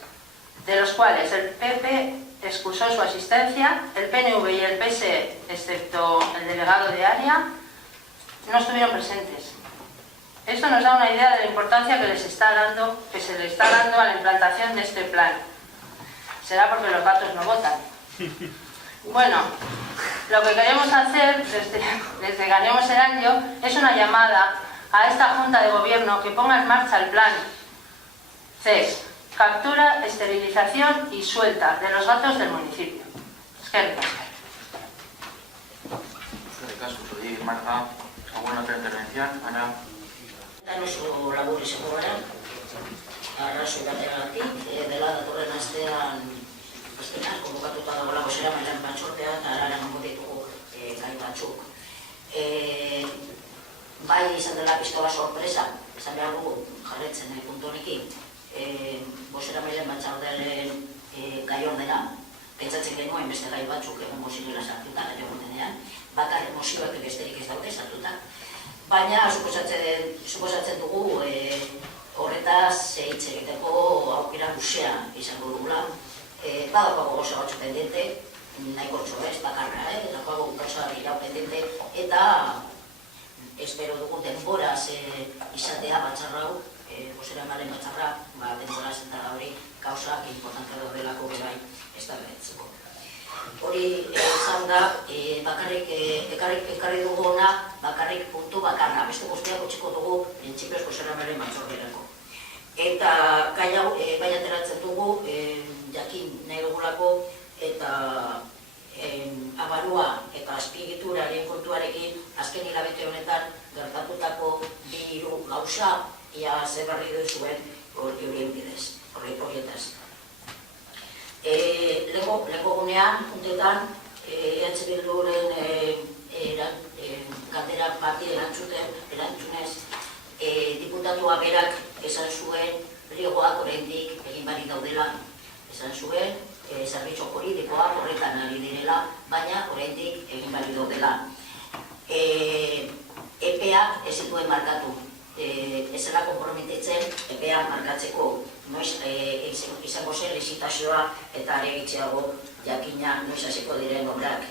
de los cuales el PP excusó su asistencia, el PNV y el PSE, excepto el delegado de área, no estuvieron presentes. Esto nos da una idea de la importancia que se le está dando a la implantación de este plan. Será porque los gatos no votan. Bueno, lo que queremos hacer desde Ganemos Erandio es una llamada a esta Junta de Gobierno que ponga en marcha el plan CES, captura, esterilización y suelta de los gatos del municipio. Eskerrik asko. Eskerrik asko, zuri, Marta. ¿Alguna otra intervención? Ana. Oso labur izango gara, arrazoi bategatik, dela datorren astean konbokatuta dagoela bozeramaileen batzordea eta araran hongo ditugu gai batzuk. Bai izan dela piztola sorpresa, esan behar dugu jarretzen puntu honekin, bozeramaileen batzordearen gai ordena, pentsatzen genuen beste gai batzuk egongo zirela sartuta gai ordenean, bakar emozioak besterik ez daude sartuta. Baina, suposatzen dugu horretaz hitz egiteko aukera luzea izango dugula. Badagoago gauza batzu pendiente, nahiko txobez, bakarra, badagoago gauza dira pendiente, eta espero dugu denboraz izatea batzarra hau, bozeramaileen batzarra, denboraz eta hori gauzak importante daudelako berai ez da beretzeko. Hori izan da, ekarri dugu ona, bakarrik puntu bakarra, beste guztiak utxiko dugu printzipioz bozeramaileen batzorderako. Eta gai hau, bai ateratzen dugu, jakin nahi dugulako, eta abarua eta azpiegituraren kontuarekin azken hilabete honetan gertatutako bi hiru gauza, ia zer berri duzuen horien bidez, horietaz. Lego gunean, puntetan, EH Bilduren galdera bati erantzunez, diputatua berak esan zuen, pliegoak oraindik egin bari daudela, esan zuen, zerbitzu juridikoak horretan ari direla, baina oraindik egin bari daudela. EPEak ez zituen markatu, ez zela konprometitzen EPEak markatzeko, noiz izango zen lizitazioa eta are gitxiago jakina noiz hasiko diren obrak.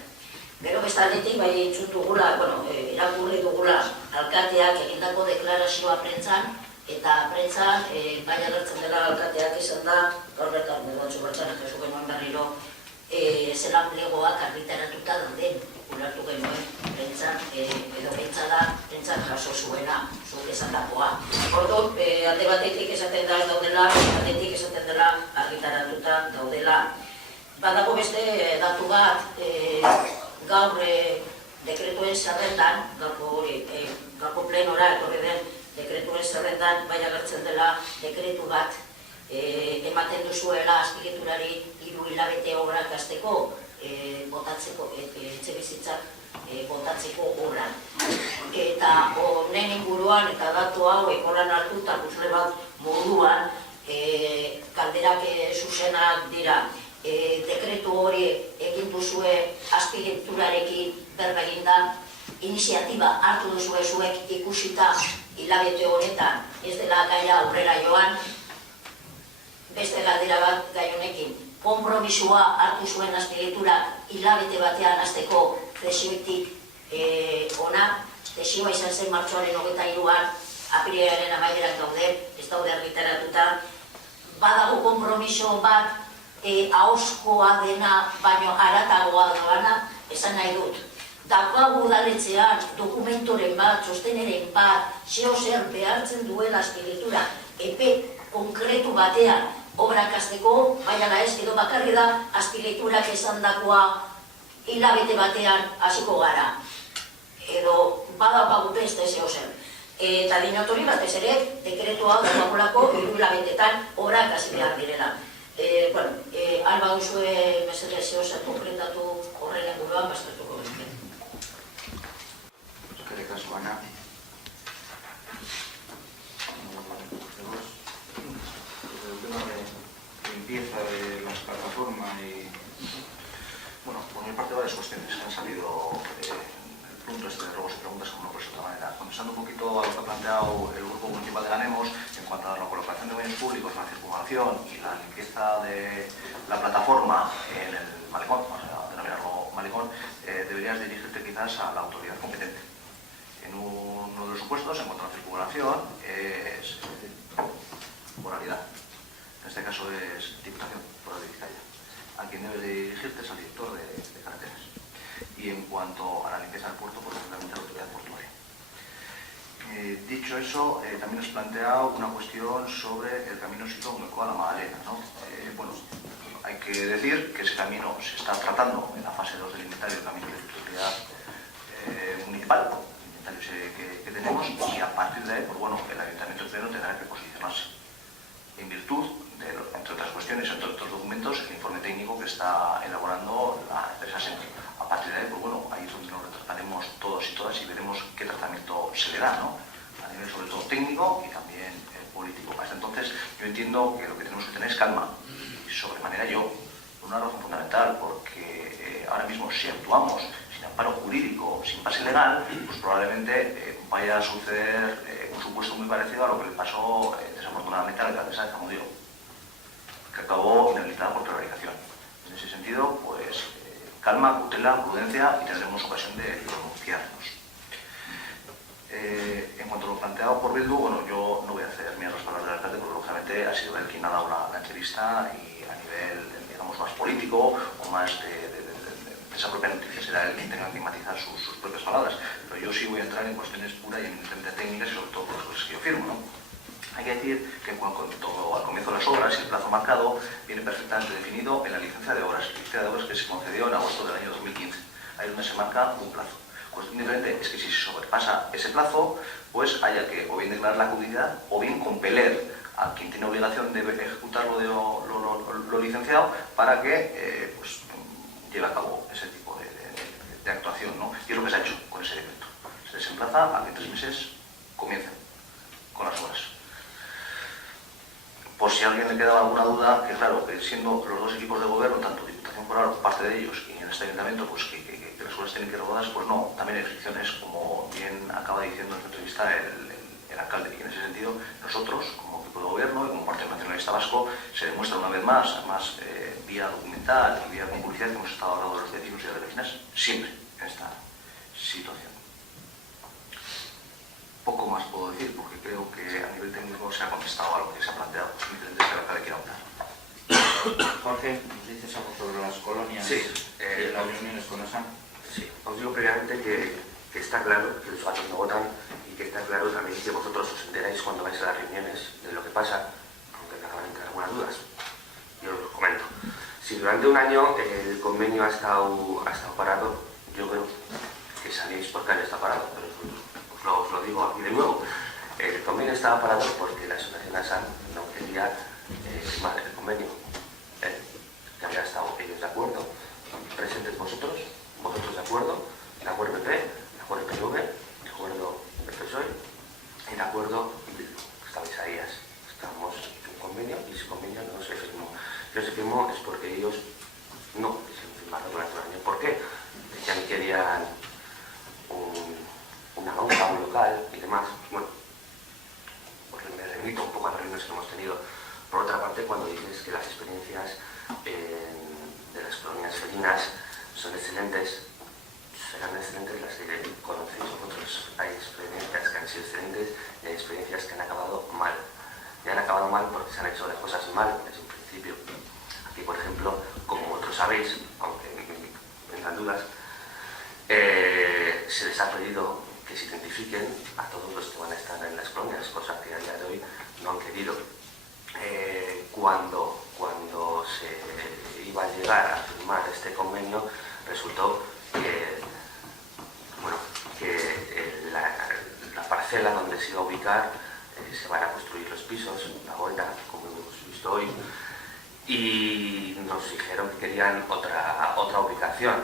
Gero bestaldetik bai entzun dugula, irakurri dugula alkateak egindako deklarazioa prentzan, eta prentzan bai agertzen dela alkateak izan da, gaur bertan batzu bertan jaso genuen berriro, zelan plegoak argitaratuta dauden, ulertu genuen prentzan, edo prentzan jaso zuena, esandakoa. Orduan, alde batetik esaten da ez daudela, aldetik esaten dela argitaratuta daudela. Badago beste datu bat, gaur dekretuen zerrendan, gaurko plenora etorri den dekretuen zerrendan, bai agertzen dela dekretu bat ematen duzuela azpiegiturari 3 hilabete obrak hasteko botatzeko, etxebizitzak botatzeko obran. Eta honen inguruan eta datu hau ekolan hartuta puzle bat moduan kalderak zuzenak dira. Dekretu hori egin duzue azpiegiturarekin berba eginda, iniziatiba hartu duzue zuek ikusita hilabete honetan ez dela gaia aurrera joan, beste galdera bat gai honekin. Konpromisoa hartu zuen azpiegiturak hilabete batean hasteko zesioitik ona, zesioa izan zen martxoaren 23an, apirilaren amaierak daude, ez daude argitaratuta. Badago konpromiso bat ahozkoa dena, baino haratagoa doana, esan nahi dut. Daukagu udaletxean dokumentoren bat, txosteneren bat, zer behartzen duela azpiegitura, epe konkretu batean obrak hasteko, baina ez, edo bakarri da azpiegiturak esandakoa hilabete batean hasiko gara. Edo badaukagu beste zer. Eta dinotori batez ere, dekretu hau dagoelako 3 hilabetetan obrak hasi behar direla. Alba duzue mesedez zehozer konkretatu horren inguruan baztertuko beste. Eskerrik asko, Ana. El tema de limpieza de las plataformas y... Bueno, por mi parte varias cuestiones que han salido el punto este de robos y preguntas como no puede ser de otra manera. Contestando un poquito a lo que ha planteado el Grupo Municipal de Ganemos en cuanto a la colocación de medios públicos, la circulación y la limpieza de la plataforma en el malecón, o sea, denominarlo malecón, deberías dirigirte quizás a la autoridad competente. En uno de los supuestos, en cuanto a la circulación, es moralidad. En este caso es Diputación Foral de Vizcaya. A quien debes dirigirte es al director de carreteras. Y en cuanto a la limpieza del puerto, pues realmente la autoridad portuaria. Dicho eso, también has planteado una cuestión sobre el camino Sito-Humeco a la Magdalena, ¿no? Bueno, hay que decir que ese camino se está tratando en la fase 2 del inventario, el camino de utilidad municipal, el inventario que tenemos, y a partir de ahí, pues bueno, el Ayuntamiento Pleno tendrá que posicionarse. En virtud de, entre otras cuestiones, entre otros documentos, el informe técnico que está elaborando la empresa SEMI. A partir de ahí, pues bueno, ahí es donde nos retrataremos todos y todas y veremos qué tratamiento se le da, ¿no? A nivel sobre todo técnico y también político. Hasta entonces, yo entiendo que lo que tenemos que tener es calma. Y sobremanera yo, por una razón fundamental, porque ahora mismo si actuamos sin amparo jurídico, sin base legal, pues probablemente vaya a suceder un supuesto muy parecido a lo que le pasó desafortunadamente a la alcaldesa de Zamudio, que acabó inhabilitada por prevaricación. En ese sentido, pues calma, cautela, prudencia y tendremos ocasión de pronunciarnos. En cuanto a lo planteado por Bildu, bueno, yo no voy a hacer mías las palabras del alcalde porque lógicamente ha sido él quien ha dado la entrevista y a nivel, digamos, más político o más de esa propia noticia será él quien tenga que matizar sus propias palabras. Pero yo sí voy a entrar en cuestiones puras y eminentemente técnicas y sobre todo por las cosas que yo firmo, ¿no? Hay que decir que en cuanto al comienzo de las obras y el plazo marcado viene perfectamente definido en la licencia de obras que se concedió en agosto del año 2015. Ahí es donde se marca un plazo. Cuestión diferente es que si se sobrepasa ese plazo, pues haya que o bien declarar la caducidad o bien compeler a quien tiene obligación de ejecutar lo licenciado para que pues, lleve a cabo ese tipo de actuación, ¿no? Y es lo que se ha hecho con ese decreto. Se desemplaza a que en 3 meses comiencen con las obras. Por si a alguien le quedaba alguna duda, que claro, que siendo los dos equipos de gobierno, tanto Diputación Foral, parte de ellos, y en este ayuntamiento, pues que las obras tienen que ir rodadas, pues no, también hay restricciones, como bien acaba diciendo en su entrevista el alcalde. Y en ese sentido, nosotros, como equipo de gobierno y como Partido Nacionalista Vasco, se demuestra una vez más, además vía documental y vía con publicidad, que hemos estado hablando de los vecinos y de las vecinas siempre en esta situación. Poco más puedo decir, porque creo que a nivel técnico se ha contestado a lo que se ha planteado. Simplemente es que el alcalde quiera hablar. Jorge, ¿nos dices algo sobre las colonias sí, y las reuniones con OSAN? Sí, os digo previamente que que está claro que los gatos no votan y que está claro también que vosotros os enteráis cuando vais a las reuniones de lo que pasa, aunque me acaban de entrar algunas dudas. Yo os comento. Si durante un año el convenio ha estado parado, yo creo que sabéis por qué han estado parado, pero os lo digo aquí de nuevo. El convenio estaba parado porque la asociación ASAM no quería firmar el convenio. Que había estado ellos de acuerdo, presentes vosotros de acuerdo, de acuerdo PP, de acuerdo PNV, de acuerdo del PSOE y de acuerdo Bildu. Estabais ahí, estábamos en un convenio y ese convenio no se firmó. Si no se firmó es porque ellos no quisieron firmarlo durante un año. ¿Por qué? Decían que querían una lonja, un local y demás. Bueno, pues me remito un poco a las reuniones que hemos tenido. Por otra parte, cuando dices que las experiencias de las colonias felinas son excelentes, serán excelentes las que conocéis vosotros. Hay experiencias que han sido excelentes y hay experiencias que han acabado mal. Y han acabado mal porque se han hecho las cosas mal desde un principio. Aquí, por ejemplo, como vosotros sabéis, aunque me entran dudas, se les ha pedido que se identifiquen a todos los que van a estar en las colonias, cosa que a día de hoy no han querido. Cuando se iba a llegar a firmar este convenio, resultó que la parcela donde se iba a ubicar se van a construir los pisos, la vuelta, como hemos visto hoy, y nos dijeron que querían otra ubicación.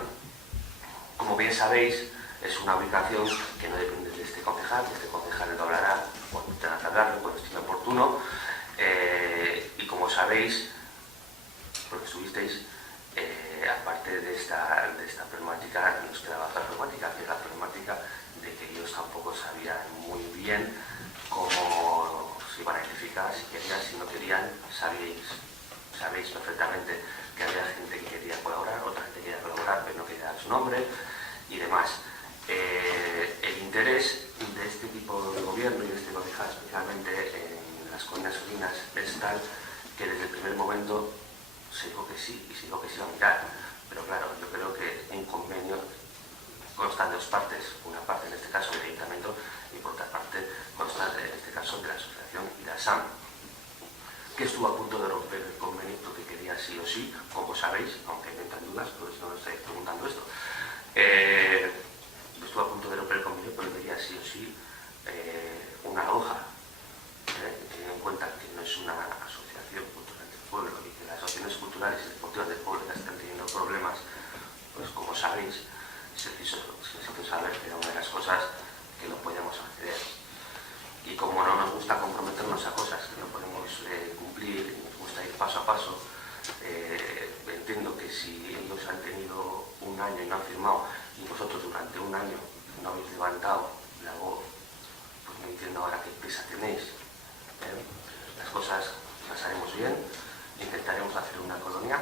Como bien sabéis, es una ubicación que no depende de este concejal lo hablará cuando tenga que hablarlo, cuando estime oportuno. Y como sabéis, porque estuvisteis, aparte de esta problemática, nos quedaba otra problemática, que es la problemática de que ellos tampoco sabían muy bien cómo se iban a edificar, si querían, si no querían. Sabéis perfectamente que había gente que quería colaborar, otra gente que quería colaborar, pero no quería dar su nombre y demás. El interés de este tipo de gobierno y de este concejal, especialmente en las colonias felinas, es tal que desde el primer momento se dijo que sí y se dijo que se iba a mirar. Pero claro, yo creo que un convenio consta de dos partes, una parte en este caso del ayuntamiento y por otra parte consta en este caso de la asociación y de ASAM, que estuvo a punto de romper el convenio porque quería sí o sí, como sabéis, aunque me entran dudas, por eso no estáis preguntando esto, estuvo a punto de romper el convenio porque quería sí o sí una hoja, teniendo en cuenta que no es una asociación cultural del pueblo y que las asociaciones culturales y deportivas del pueblo ya están teniendo problemas, pues como sabéis, se necesitó saber que era una de las cosas que no podíamos acceder. Y como no nos gusta comprometernos a cosas que no podemos cumplir, y nos gusta ir paso a paso, entiendo que si ellos han tenido un año y no han firmado, y vosotros durante un año no habéis levantado la voz, pues no entiendo ahora qué prisa tenéis. Las cosas las haremos bien, intentaremos hacer una colonia.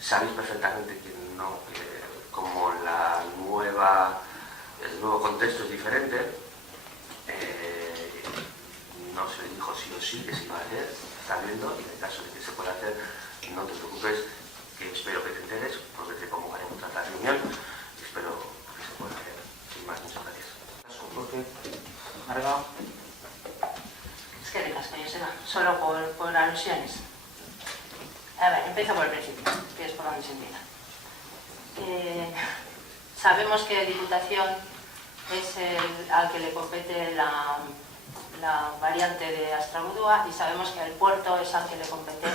Sabéis perfectamente que no, como el nuevo contexto es diferente, no se dijo sí o sí que se iba a hacer, está viendo, y en el caso de que se pueda hacer, no te preocupes, que espero que te enteres, porque te convocaremos a la reunión y espero que se pueda hacer. Sin más, muchas gracias. Es que ricasco, Joseba, solo por alusiones. A ver, empiezo por el principio, que es por donde se empieza. Sabemos que Diputación es al que le compete la variante de Astrabudúa y sabemos que el puerto es al que le compete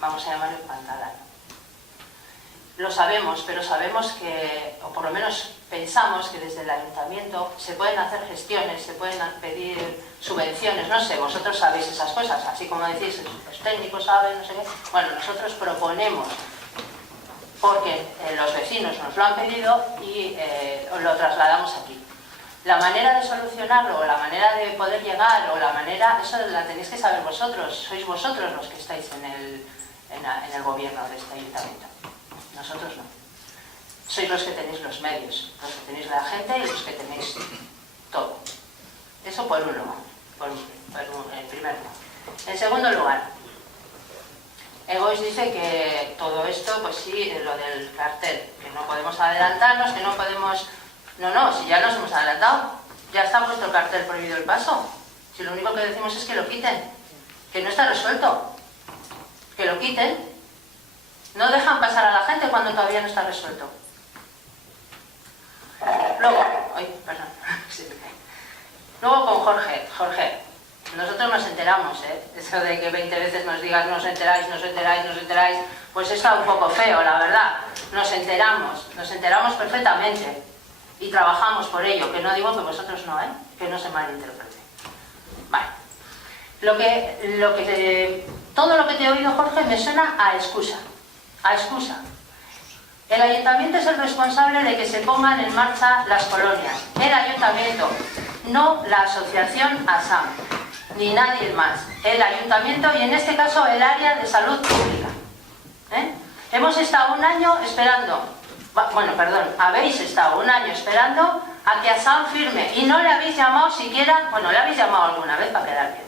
vamos a llamarlo el Pantalán. Lo sabemos, pero sabemos que, o por lo menos pensamos que desde el Ayuntamiento se pueden hacer gestiones, se pueden pedir subvenciones, no sé, vosotros sabéis esas cosas, así como decís, los técnicos saben, no sé qué. Bueno, nosotros proponemos, porque los vecinos nos lo han pedido y lo trasladamos aquí. La manera de solucionarlo, o la manera de poder llegar, o la manera, eso la tenéis que saber vosotros, sois vosotros los que estáis en el gobierno de este ayuntamiento. Nosotros no. Sois los que tenéis los medios, los que tenéis la gente y los que tenéis todo. Eso por un lugar, en primer lugar. En segundo lugar, Egois dice que todo esto, pues sí, lo del cartel, que no podemos adelantarnos, que no podemos No, si ya nos hemos adelantado. Ya está puesto el cartel prohibido el paso. Si lo único que decimos es que lo quiten. Que no está resuelto. Que lo quiten. No dejan pasar a la gente cuando todavía no está resuelto. Luego, luego con Jorge. Jorge, nosotros nos enteramos, eso de que 20 veces nos digas no os enteráis, pues está un poco feo, la verdad. Nos enteramos perfectamente y trabajamos por ello, que no digo que vosotros no, que no se malinterprete. Vale. Todo lo que te he oído, Jorge, me suena a excusa. El ayuntamiento es el responsable de que se pongan en marcha las colonias. El ayuntamiento, no la asociación ASAM, ni nadie más. El ayuntamiento y en este caso el área de salud pública. Hemos estado un año esperando, habéis estado un año esperando a que ASAM firme y no le habéis llamado siquiera, le habéis llamado alguna vez para quedar bien,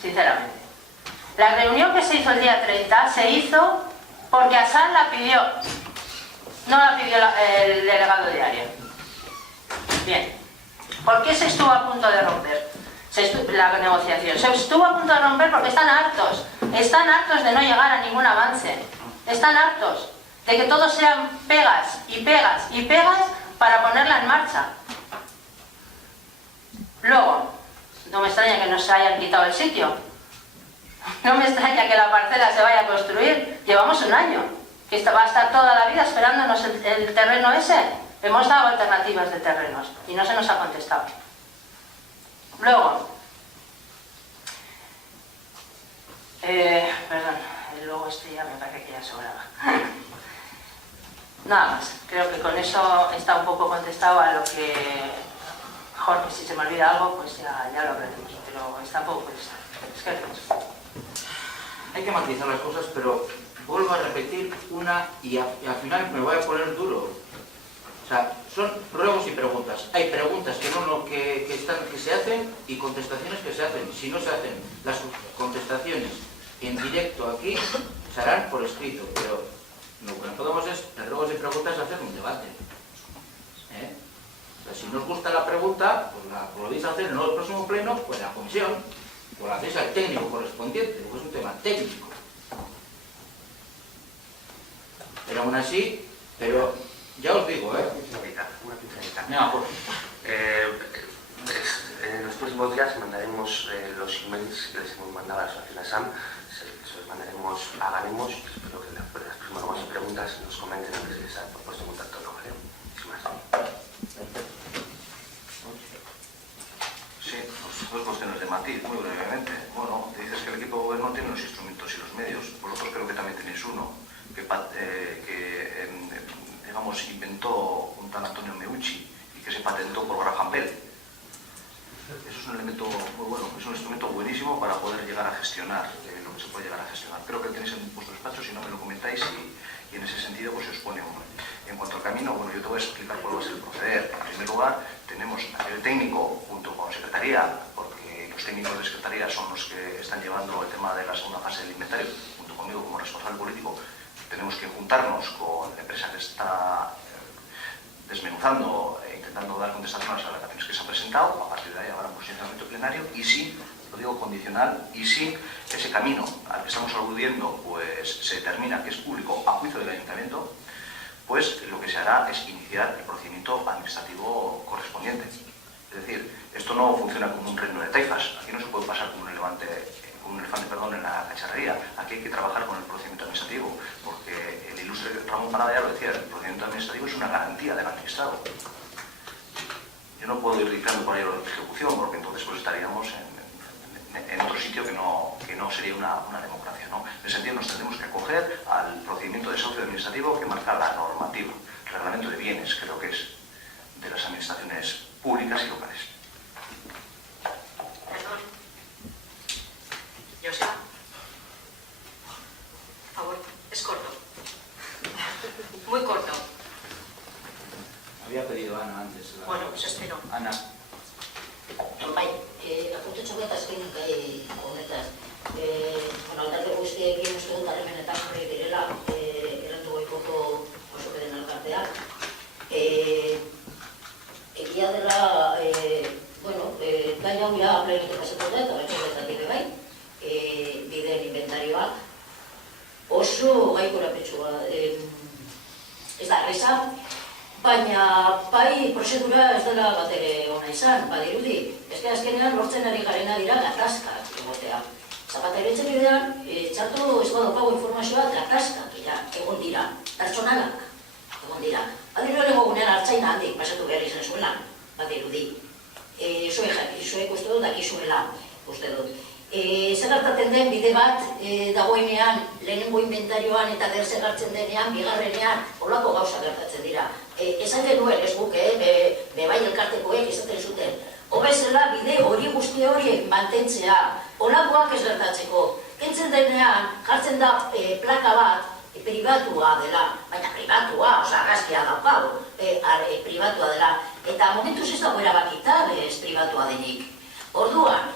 sinceramente. La reunión que se hizo el día 30 se hizo porque ASAM la pidió. No la pidió el delegado de área. Bien. ¿Por qué se estuvo a punto de romper la negociación? Se estuvo a punto de romper porque están hartos de no llegar a ningún avance. Están hartos de que todos sean pegas para ponerla en marcha. Luego, no me extraña que nos hayan quitado el sitio. No me extraña que la parcela se vaya a construir. Llevamos un año. Que va a estar toda la vida esperándonos el terreno ese. Hemos dado alternativas de terrenos y no se nos ha contestado. Luego, luego ya me parece que ya sobraba. Nada más, creo que con eso está un poco contestado a lo que Jorge, si se me olvida algo, pues ya lo hablaremos, pero está un poco contestado. Es que hay que matizar las cosas, pero vuelvo a repetir una y al final me voy a poner duro. O sea, son ruegos y preguntas. Hay preguntas que se hacen y contestaciones que se hacen. Si no se hacen las contestaciones en directo aquí, se harán por escrito. Pero lo que no podemos es, en ruegos y preguntas, hacer un debate. O sea, si no os gusta la pregunta, pues la podéis hacer en el próximo pleno, pues en la comisión, o la hacéis al técnico correspondiente, porque es un tema técnico. Pero aún así, ya os digo, Una pinceladita. No, por... En los próximos días mandaremos los emails que les hemos mandado a la asociación ASAM, se los mandaremos a Ganemos, espero que las próximas preguntas nos comenten antes de estar puesto en contacto, ¿no? ¿Vale? Sin más. Sí, dos cuestiones de matiz, muy brevemente. Bueno, dices que el equipo de gobierno tiene los instrumentos y los medios, vosotros creo que también tenéis uno, que digamos, inventó un tal Antonio Meucci y que se patentó por Graham Bell. Eso es un elemento muy bueno, es un instrumento buenísimo para poder llegar a gestionar lo que se puede llegar a gestionar. Creo que tenéis en vuestro despacho, si no me lo comentáis, y en ese sentido pues se os pone uno. En cuanto al camino, bueno, yo te voy a explicar cuál va a ser el proceder. En primer lugar, tenemos a nivel técnico, junto con Secretaría, porque los técnicos de Secretaría son los que están llevando el tema de la segunda fase del inventario, junto conmigo como responsable político. Tenemos que juntarnos con la empresa que está desmenuzando e intentando dar contestación a las alegaciones que se han presentado. A partir de ahí habrá un posicionamiento plenario y si, lo digo condicional, y si ese camino al que estamos aludiendo pues se determina que es público a juicio del ayuntamiento, pues lo que se hará es iniciar el procedimiento administrativo correspondiente. Es decir, esto no funciona como un reino de taifas. Aquí no se puede pasar como un elefante en la cacharrería. Aquí hay que trabajar con el procedimiento administrativo, porque el ilustre Ramón Panadera lo decía, el procedimiento administrativo es una garantía del administrado. Yo no puedo ir dictando por ahí la ejecución, porque entonces pues estaríamos en otro sitio que no sería una democracia, ¿no? En ese sentido nos tendremos que acoger al procedimiento de desahucio administrativo que marca la normativa, el reglamento de bienes, creo que es de las administraciones públicas y locales. José, por favor, es corto. Muy corto. Había pedido Ana antes. Bueno, pues espero. Ana. Bai, apuntetxo bat azken honetan. Alderdi guztiekin uste dut harremanetan jarri direla, erratu goikoko oso beden alkarteak. oso gai korapetsua. Ez da, erreza, baina bai prozedura ez dela bat ere ona izan, badirudi. Ez que azkenean lortzen ari garena dira gatazkak egotea. Zapatero etxebidean, txarto ez badaukago informazioa gatazkak egon dira, pertsonalak egon dira. Badiru ere gogunean hartzaina handik pasatu behar izan zuela, badirudi. Zuek uste dut dakizuela, uste dut. Zer hartaten den bide bat dagoenean, lehenengo inventarioan eta zer hartzen denean, bigarrenean, holako gauza gertatzen dira. Esan genuen ez guk, bebai elkartekoek izaten zuten. Hobezela bide hori guzti horiek mantentzea, holakoak ez gertatzeko. Kentzen denean, jartzen da plaka bat, pribatua dela, baina pribatua, oza, argazkia daukago, pribatua dela. Eta momentuz ez dago erabakita, ez pribatua denik. Orduan,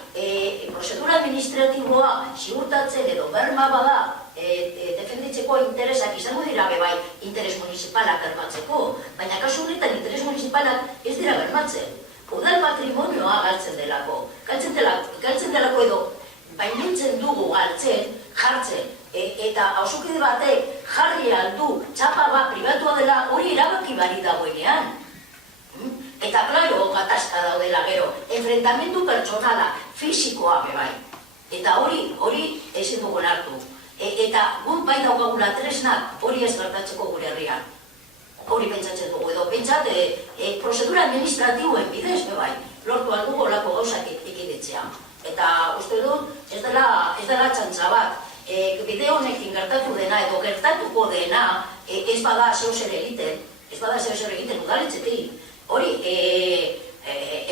prozedura administratiboa ziurtatzen edo berma bada defenditzeko interesak izango dira bebai interes municipalak bermatzeko, baina kasu honetan interes municipalak ez dira bermatzen. Udal patrimonioa galtzen delako. Galtzen delako edo baimentzen dugu galtzen, jartzen, eta auzokide batek jarri aldu txapa bat pribatua dela hori erabaki bari dagoenean. Eta, klaro, gatazka daudela gero, enfrentamendu pertsonala, fisikoa bebai. Eta hori ezin dugun hartu. Eta guk bai daukagula tresnak hori ez gertatzeko gure herrian. Hori pentsatzen dugu edo, pentsat, prozedura administratiboen bidez bebai, lortu aldugu olako gauzak ekiditzea. Eta uste dut, ez dela txantza bat. Bide honekin gertatu dena edo gertatuko dena ez bada zeuzer egiten udaletxetik. Hori,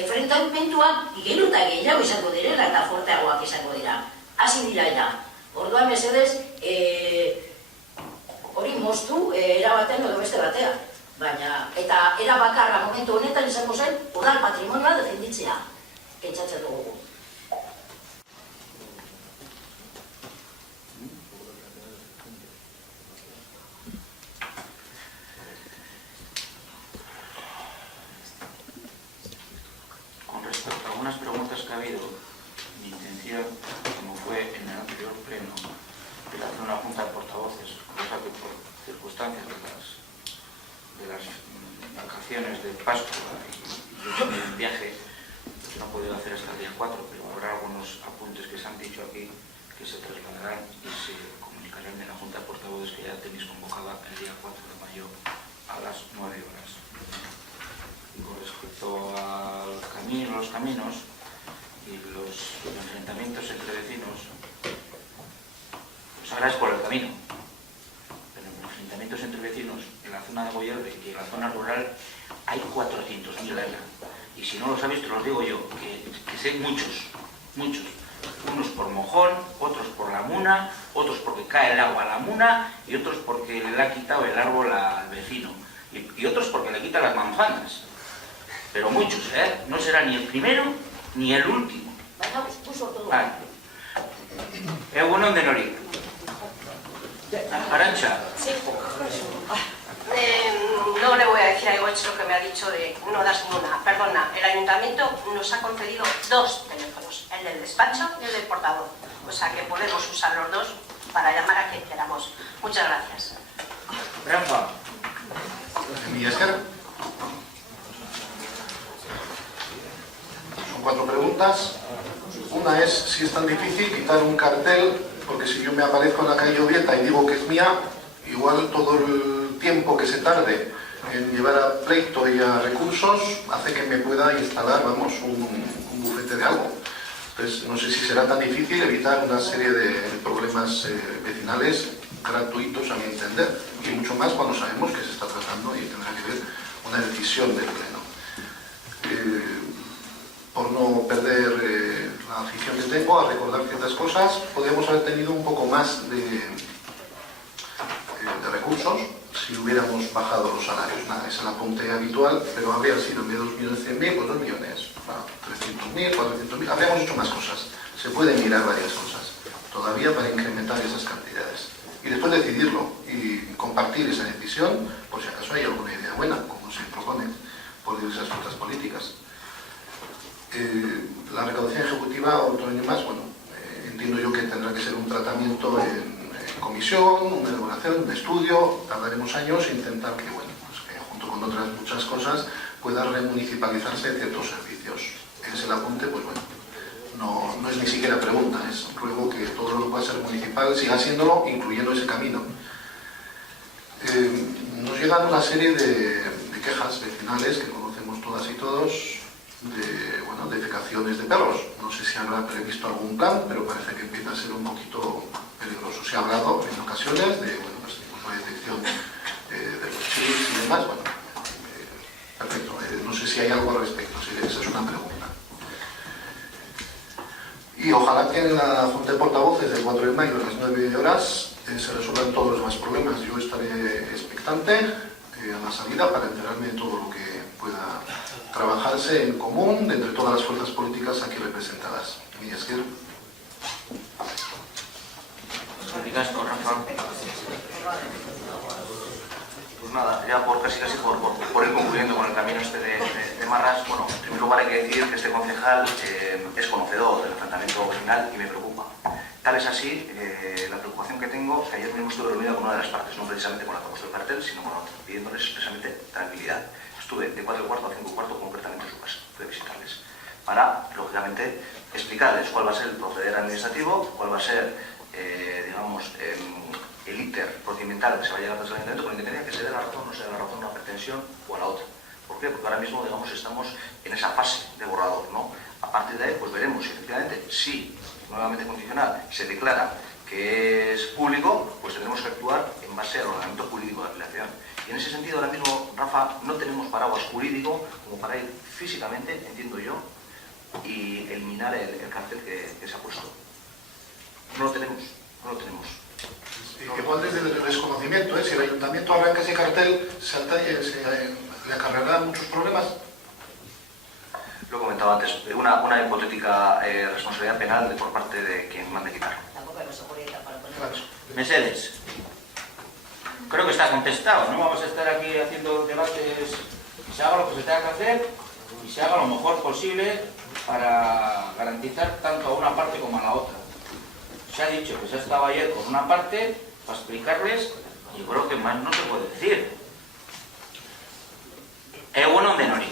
enfrentamentuak gero eta gehiago izango direla eta forteagoak izango dira. Hasi dira ja. Orduan mesedez, hori moztu erabatean edo beste batean. Eta erabakarra momentu honetan izango zen, udal patrimonioa defenditzea. Pentsatzen dugu. Algunas preguntas que ha habido, mi intención, como fue en el anterior pleno, era hacer una junta de portavoces, cosa que por circunstancias de las vacaciones de Pascua y el viaje, pues no he podido hacer hasta el día 4, pero habrá algunos apuntes que se han dicho aquí que se trasladarán y se comunicarán en la junta de portavoces que ya tenéis convocada el día 4 de mayo a las 9 horas. Con respecto a los caminos y los enfrentamientos entre vecinos, pues agradezco por el camino, pero en los enfrentamientos entre vecinos en la zona de Goierri y en la zona rural hay 400.000 años. Y si no lo sabéis, te lo digo yo, que sé muchos. Unos por mojón, otros por la muna, otros porque cae el agua a la muna y otros porque le ha quitado el árbol al vecino y otros porque le quita las manzanas. Pero muchos, no será ni el primero ni el último. Egunon de Nori. Arantxa. Sí. No le voy a decir a Egoitz lo que me ha dicho de no das ninguna. Perdona, el ayuntamiento nos ha concedido 2 teléfonos, el del despacho y el del portavoz. O sea que podemos usar los 2 para llamar a quien queramos. Muchas gracias. Rafa. Son 4 preguntas. Una es si es tan difícil quitar un cartel, porque si yo me aparezco en la calle Ovieta y digo que es mía, igual todo el tiempo que se tarde en llevar a pleito y a recursos hace que me pueda instalar, vamos, un bufete de algo. Entonces, no sé si será tan difícil evitar una serie de problemas vecinales gratuitos, a mi entender, y mucho más cuando sabemos que se está tratando y tendrá que ver una decisión del Pleno. Por no perder la afición que tengo a recordar ciertas cosas, podríamos haber tenido un poco más de recursos si hubiéramos bajado los salarios. Nada, es el apunte habitual, pero habría sido en vez de 2.100.000, pues 2 millones, 300.000, 400.000, habríamos hecho más cosas. Se pueden mirar varias cosas todavía para incrementar esas cantidades. Y después decidirlo y compartir esa decisión, por si acaso hay alguna idea buena, como se propone por diversas fuerzas políticas. La recaudación ejecutiva, otro año más, bueno, entiendo yo que tendrá que ser un tratamiento en comisión comisión, una elaboración, un estudio, tardaremos años e intentar que, bueno, pues que junto con otras muchas cosas pueda remunicipalizarse ciertos servicios. Es el apunte, pues bueno, no es ni siquiera pregunta, es ruego que todo lo que pueda ser municipal siga siéndolo, incluyendo ese camino. Nos llegan una serie de quejas vecinales que conocemos todas y todos, de defecaciones de perros. No sé si habrá previsto algún plan, pero parece que empieza a ser un poquito peligroso. Se ha hablado en ocasiones de una detección de los chips y demás. Bueno, perfecto. No sé si hay algo al respecto, esa es una pregunta. Y ojalá que en la Junta de Portavoces del 4 de mayo a las 9 horas se resuelvan todos los demás problemas. Yo estaré expectante a la salida para enterarme de todo lo que pueda trabajarse en común de entre todas las fuerzas políticas aquí representadas. Millasker. Pues nada, ya por casi por ir concluyendo con el camino este de Marras, bueno, en primer lugar hay que decir que este concejal es conocedor del enfrentamiento vecinal y me preocupa. Tal es así la preocupación que tengo, que ayer mismo estuve reunida con una de las partes, no precisamente con la que ha puesto el cartel, sino con otra, pidiéndoles expresamente tranquilidad. Estuve de 4:15 a 5:15 concretamente en su casa, fui a visitarles, para, lógicamente, explicarles cuál va a ser el proceder administrativo, cuál va a ser, el íter procedimental que se va a llegar desde el ayuntamiento, con independencia que se dé la razón o no se dé la razón a una pretensión o a la otra. ¿Por qué? Porque ahora mismo, estamos en esa fase de borrador, ¿no? A partir de ahí, pues veremos si efectivamente, si nuevamente condicional, se declara que es público, pues tendremos que actuar en base al ordenamiento jurídico de apelación. Y en ese sentido, ahora mismo, Rafa, no tenemos paraguas jurídico como para ir físicamente, entiendo yo, y eliminar el cartel que se ha puesto. No lo tenemos. Igual desde el desconocimiento, si el ayuntamiento arranca ese cartel, le acarreará muchos problemas. Lo he comentado antes, una hipotética responsabilidad penal por parte de quien mande quitar. Mercedes, creo que está contestado, no vamos a estar aquí haciendo debates, se haga lo que se tenga que hacer y se haga lo mejor posible para garantizar tanto a una parte como a la otra. Se ha dicho que se ha estado ayer con una parte para explicarles, y creo que más no se puede decir. Es bueno de Nori.